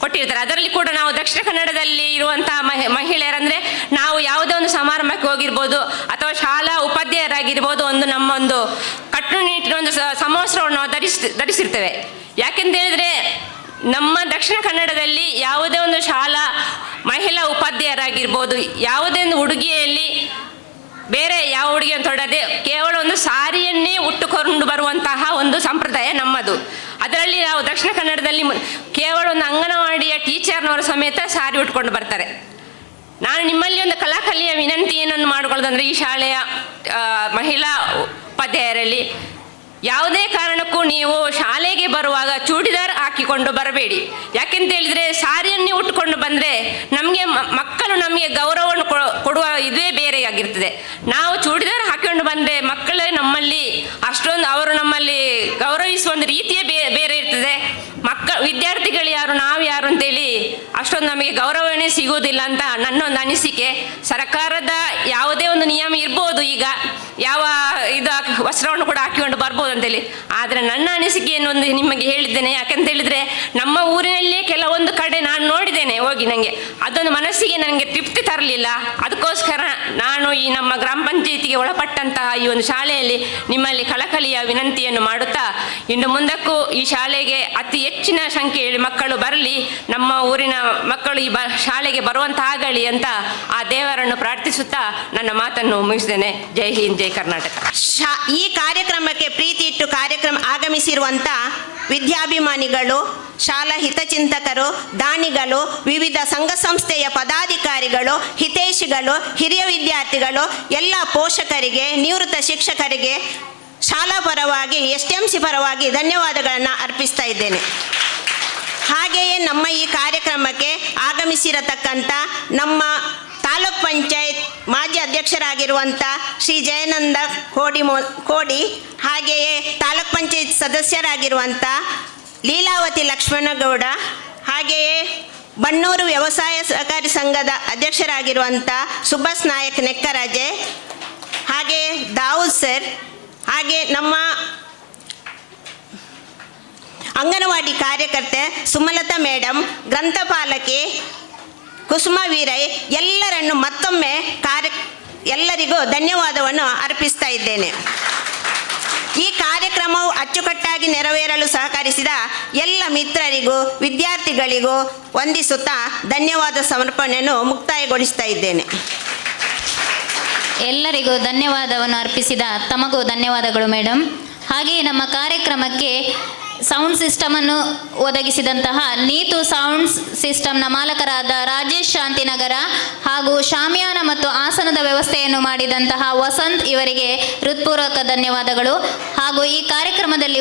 ಕೊಟ್ಟಿರ್ತಾರೆ. ಅದರಲ್ಲಿ ಕೂಡ ನಾವು ದಕ್ಷಿಣ ಕನ್ನಡದಲ್ಲಿ ಇರುವಂತಹ ಮಹಿಳೆಯರಂದರೆ ನಾವು ಯಾವುದೇ ಒಂದು ಸಮಾರಂಭಕ್ಕೆ ಹೋಗಿರ್ಬೋದು ಅಥವಾ ಶಾಲಾ ಉಪಾಧ್ಯಾಯರಾಗಿರ್ಬೋದು ನಮ್ಮ ಒಂದು ಕಟ್ಟುನಿಟ್ಟಿನ ಒಂದು ಸಮವಸ್ತ್ರವನ್ನು ನಾವು ಧರಿಸಿರ್ತೇವೆ. ಯಾಕೆಂತ ಹೇಳಿದರೆ ನಮ್ಮ ದಕ್ಷಿಣ ಕನ್ನಡದಲ್ಲಿ ಯಾವುದೇ ಒಂದು ಶಾಲಾ ಮಹಿಳಾ ಉಪಾಧ್ಯಾಯರಾಗಿರ್ಬೋದು ಯಾವುದೇ ಒಂದು ಉಡುಗೆಯಲ್ಲಿ ಬೇರೆ ಯಾವ ಉಡುಗೆ ತೊಡದೆ ಕೇವಲ ಒಂದು ಸಾರಿಯನ್ನೇ ಉಟ್ಟುಕೊಂಡು ಬರುವಂತಹ ಒಂದು ಸಂಪ್ರದಾಯ ನಮ್ಮದು. ಅದರಲ್ಲಿ ನಾವು ದಕ್ಷಿಣ ಕನ್ನಡದಲ್ಲಿ ಕೇವಲ ಒಂದು ಅಂಗನವಾಡಿಯ ಟೀಚರ್ನವರು ಸಮೇತ ಸಾರಿ ಉಟ್ಕೊಂಡು ಬರ್ತಾರೆ. ನಾನು ನಿಮ್ಮಲ್ಲಿ ಒಂದು ಕಲಾಕಲಿಯ ವಿನಂತಿ ಏನನ್ನು ಮಾಡಿಕೊಳ್ಳೋದಂದರೆ ಈ ಶಾಲೆಯ ಮಹಿಳಾ ಉಪಾಧ್ಯಾಯರಲ್ಲಿ ಯಾವುದೇ ಕಾರಣಕ್ಕೂ ನೀವು ಶಾಲೆಗೆ ಬರುವಾಗ ಚೂಡಿದಾರ್ ಹಾಕಿಕೊಂಡು ಬರಬೇಡಿ. ಯಾಕೆಂತ ಹೇಳಿದರೆ ಸಾರಿಯನ್ನೇ ಉಟ್ಕೊಂಡು ಬಂದರೆ ಮಕ್ಕಳು ನಮಗೆ ಗೌರವವನ್ನು ಕೊಡುವ ಇದೇ ಬೇರೆಯಾಗಿರ್ತದೆ. ನಾವು ಚೂಡಿದಾರ್ ಹಾಕಿಕೊಂಡು ಬಂದರೆ ಮಕ್ಕಳೇ ನಮ್ಮಲ್ಲಿ ಅಷ್ಟೊಂದು ಅವರು ನಮ್ಮಲ್ಲಿ ಗೌರವಿಸುವ ಒಂದು ರೀತಿಯೇ ಬೇರೆ ಇರ್ತದೆ. ವಿದ್ಯಾರ್ಥಿಗಳು ಯಾರು ನಾವು ಯಾರು ಅಂತೇಳಿ ಅಷ್ಟೊಂದು ನಮಗೆ ಗೌರವನೇ ಸಿಗುವುದಿಲ್ಲ ಅಂತ ನನ್ನೊಂದು ಅನಿಸಿಕೆ. ಸರ್ಕಾರದ ಯಾವುದೇ ಒಂದು ನಿಯಮ ಇರ್ಬೋದು, ಈಗ ಯಾವ ವಸ್ತ್ರವನ್ನು ಕೂಡ ಹಾಕಿಕೊಂಡು ಬರ್ಬೋದು ಅಂತೇಳಿ. ಆದರೆ ನನ್ನ ಅನಿಸಿಕೆಯನ್ನು ಒಂದು ನಿಮಗೆ ಹೇಳಿದ್ದೇನೆ. ಯಾಕಂತ ಹೇಳಿದರೆ ನಮ್ಮ ಊರಿನಲ್ಲೇ ಕೆಲವೊಂದು ಕಡೆ ನಾನು ನೋಡಿದ್ದೇನೆ ಹೋಗಿ, ನನಗೆ ಅದೊಂದು ಮನಸ್ಸಿಗೆ ನನಗೆ ತೃಪ್ತಿ ತರಲಿಲ್ಲ. ಅದಕ್ಕೋಸ್ಕರ ನಾನು ಈ ನಮ್ಮ ಗ್ರಾಮ ಪಂಚಾಯಿತಿಗೆ ಒಳಪಟ್ಟಂತಹ ಈ ಒಂದು ಶಾಲೆಯಲ್ಲಿ ನಿಮ್ಮಲ್ಲಿ ಕಳಕಳಿಯ ವಿನಂತಿಯನ್ನು ಮಾಡುತ್ತಾ ಇನ್ನು ಮುಂದಕ್ಕೂ ಈ ಶಾಲೆಗೆ ಅತಿ ಹೆಚ್ಚಿನ ಸಂಖ್ಯೆಯಲ್ಲಿ ಮಕ್ಕಳು ಬರಲಿ, ನಮ್ಮ ಊರಿನ ಮಕ್ಕಳು ಈ ಶಾಲೆಗೆ ಬರುವಂತಾಗಲಿ ಅಂತ ಆ ದೇವರನ್ನು ಪ್ರಾರ್ಥಿಸುತ್ತಾ ನನ್ನ ಮಾತನ್ನು ಮುಗಿಸಿದ್ದೇನೆ. ಜೈ ಹಿಂದ್, ಜೈ ಕರ್ನಾಟಕ. ಈ ಕಾರ್ಯಕ್ರಮಕ್ಕೆ ಪ್ರೀತಿ ಇಟ್ಟು ಆಗಮಿಸಿರುವಂಥ ವಿದ್ಯಾಭಿಮಾನಿಗಳು, ಶಾಲಾ ಹಿತಚಿಂತಕರು, ದಾನಿಗಳು, ವಿವಿಧ ಸಂಘ ಸಂಸ್ಥೆಯ ಪದಾಧಿಕಾರಿಗಳು, ಹಿತೈಷಿಗಳು, ಹಿರಿಯ ವಿದ್ಯಾರ್ಥಿಗಳು, ಎಲ್ಲ ಪೋಷಕರಿಗೆ, ನಿವೃತ್ತ ಶಿಕ್ಷಕರಿಗೆ ಶಾಲಾ ಪರವಾಗಿ STMC ಪರವಾಗಿ ಧನ್ಯವಾದಗಳನ್ನು ಅರ್ಪಿಸ್ತಾ ಇದ್ದೇನೆ. ಹಾಗೆಯೇ ನಮ್ಮ ಈ ಕಾರ್ಯಕ್ರಮಕ್ಕೆ ಆಗಮಿಸಿರತಕ್ಕಂಥ ನಮ್ಮ ತಾಲೂಕ್ ಪಂಚಾಯತ್ ಮಾಜಿ ಅಧ್ಯಕ್ಷರಾಗಿರುವಂಥ ಶ್ರೀ ಜಯನಂದ ಕೋಡಿ, ಹಾಗೆಯೇ ತಾಲೂಕ್ ಪಂಚಾಯತ್ ಸದಸ್ಯರಾಗಿರುವಂಥ ಲೀಲಾವತಿ ಲಕ್ಷ್ಮಣಗೌಡ, ಹಾಗೆಯೇ ಬಣ್ಣೂರು ವ್ಯವಸಾಯ ಸಹಕಾರಿ ಸಂಘದ ಅಧ್ಯಕ್ಷರಾಗಿರುವಂಥ ಸುಭಾಷ್ ನಾಯಕ್ ನೆಕ್ಕರಾಜೆ, ಹಾಗೆಯೇ ದಾವೂದ್ ಸರ್, ಹಾಗೆ ನಮ್ಮ ಅಂಗನವಾಡಿ ಕಾರ್ಯಕರ್ತೆ ಸುಮಲತಾ ಮೇಡಮ್, ಗ್ರಂಥಪಾಲಕಿ ಕುಸುಮ ವೀರೈ, ಎಲ್ಲರನ್ನು ಮತ್ತೊಮ್ಮೆ ಎಲ್ಲರಿಗೂ ಧನ್ಯವಾದವನ್ನು ಅರ್ಪಿಸ್ತಾ ಇದ್ದೇನೆ. ಈ ಕಾರ್ಯಕ್ರಮವು ಅಚ್ಚುಕಟ್ಟಾಗಿ ನೆರವೇರಲು ಸಹಕರಿಸಿದ ಎಲ್ಲ ಮಿತ್ರರಿಗೂ ವಿದ್ಯಾರ್ಥಿಗಳಿಗೂ ವಂದಿಸುತ್ತಾ ಧನ್ಯವಾದ ಸಮರ್ಪಣೆಯನ್ನು ಮುಕ್ತಾಯಗೊಳಿಸ್ತಾ ಇದ್ದೇನೆ. ಎಲ್ಲರಿಗೂ ಧನ್ಯವಾದವನ್ನು ಅರ್ಪಿಸಿದ ತಮಗೂ ಧನ್ಯವಾದಗಳು ಮೇಡಮ್. ಹಾಗೆಯೇ ನಮ್ಮ ಕಾರ್ಯಕ್ರಮಕ್ಕೆ ಸೌಂಡ್ ಸಿಸ್ಟಮನ್ನು ಒದಗಿಸಿದಂತಹ ನೀತು ಸೌಂಡ್ ಸಿಸ್ಟಮ್ನ ಮಾಲಕರಾದ ರಾಜೇಶ್ ಶಾಂತಿನಗರ ಹಾಗೂ ಶಾಮಿಯಾನ ಮತ್ತು ಆಸನದ ವ್ಯವಸ್ಥೆಯನ್ನು ಮಾಡಿದಂತಹ ವಸಂತ್ ಇವರಿಗೆ ಹೃತ್ಪೂರ್ವಕ ಧನ್ಯವಾದಗಳು. ಹಾಗೂ ಈ ಕಾರ್ಯಕ್ರಮದಲ್ಲಿ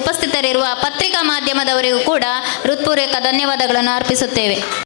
ಉಪಸ್ಥಿತರಿರುವ ಪತ್ರಿಕಾ ಮಾಧ್ಯಮದವರಿಗೂ ಕೂಡ ಹೃತ್ಪೂರ್ವಕ ಧನ್ಯವಾದಗಳನ್ನು ಅರ್ಪಿಸುತ್ತೇವೆ.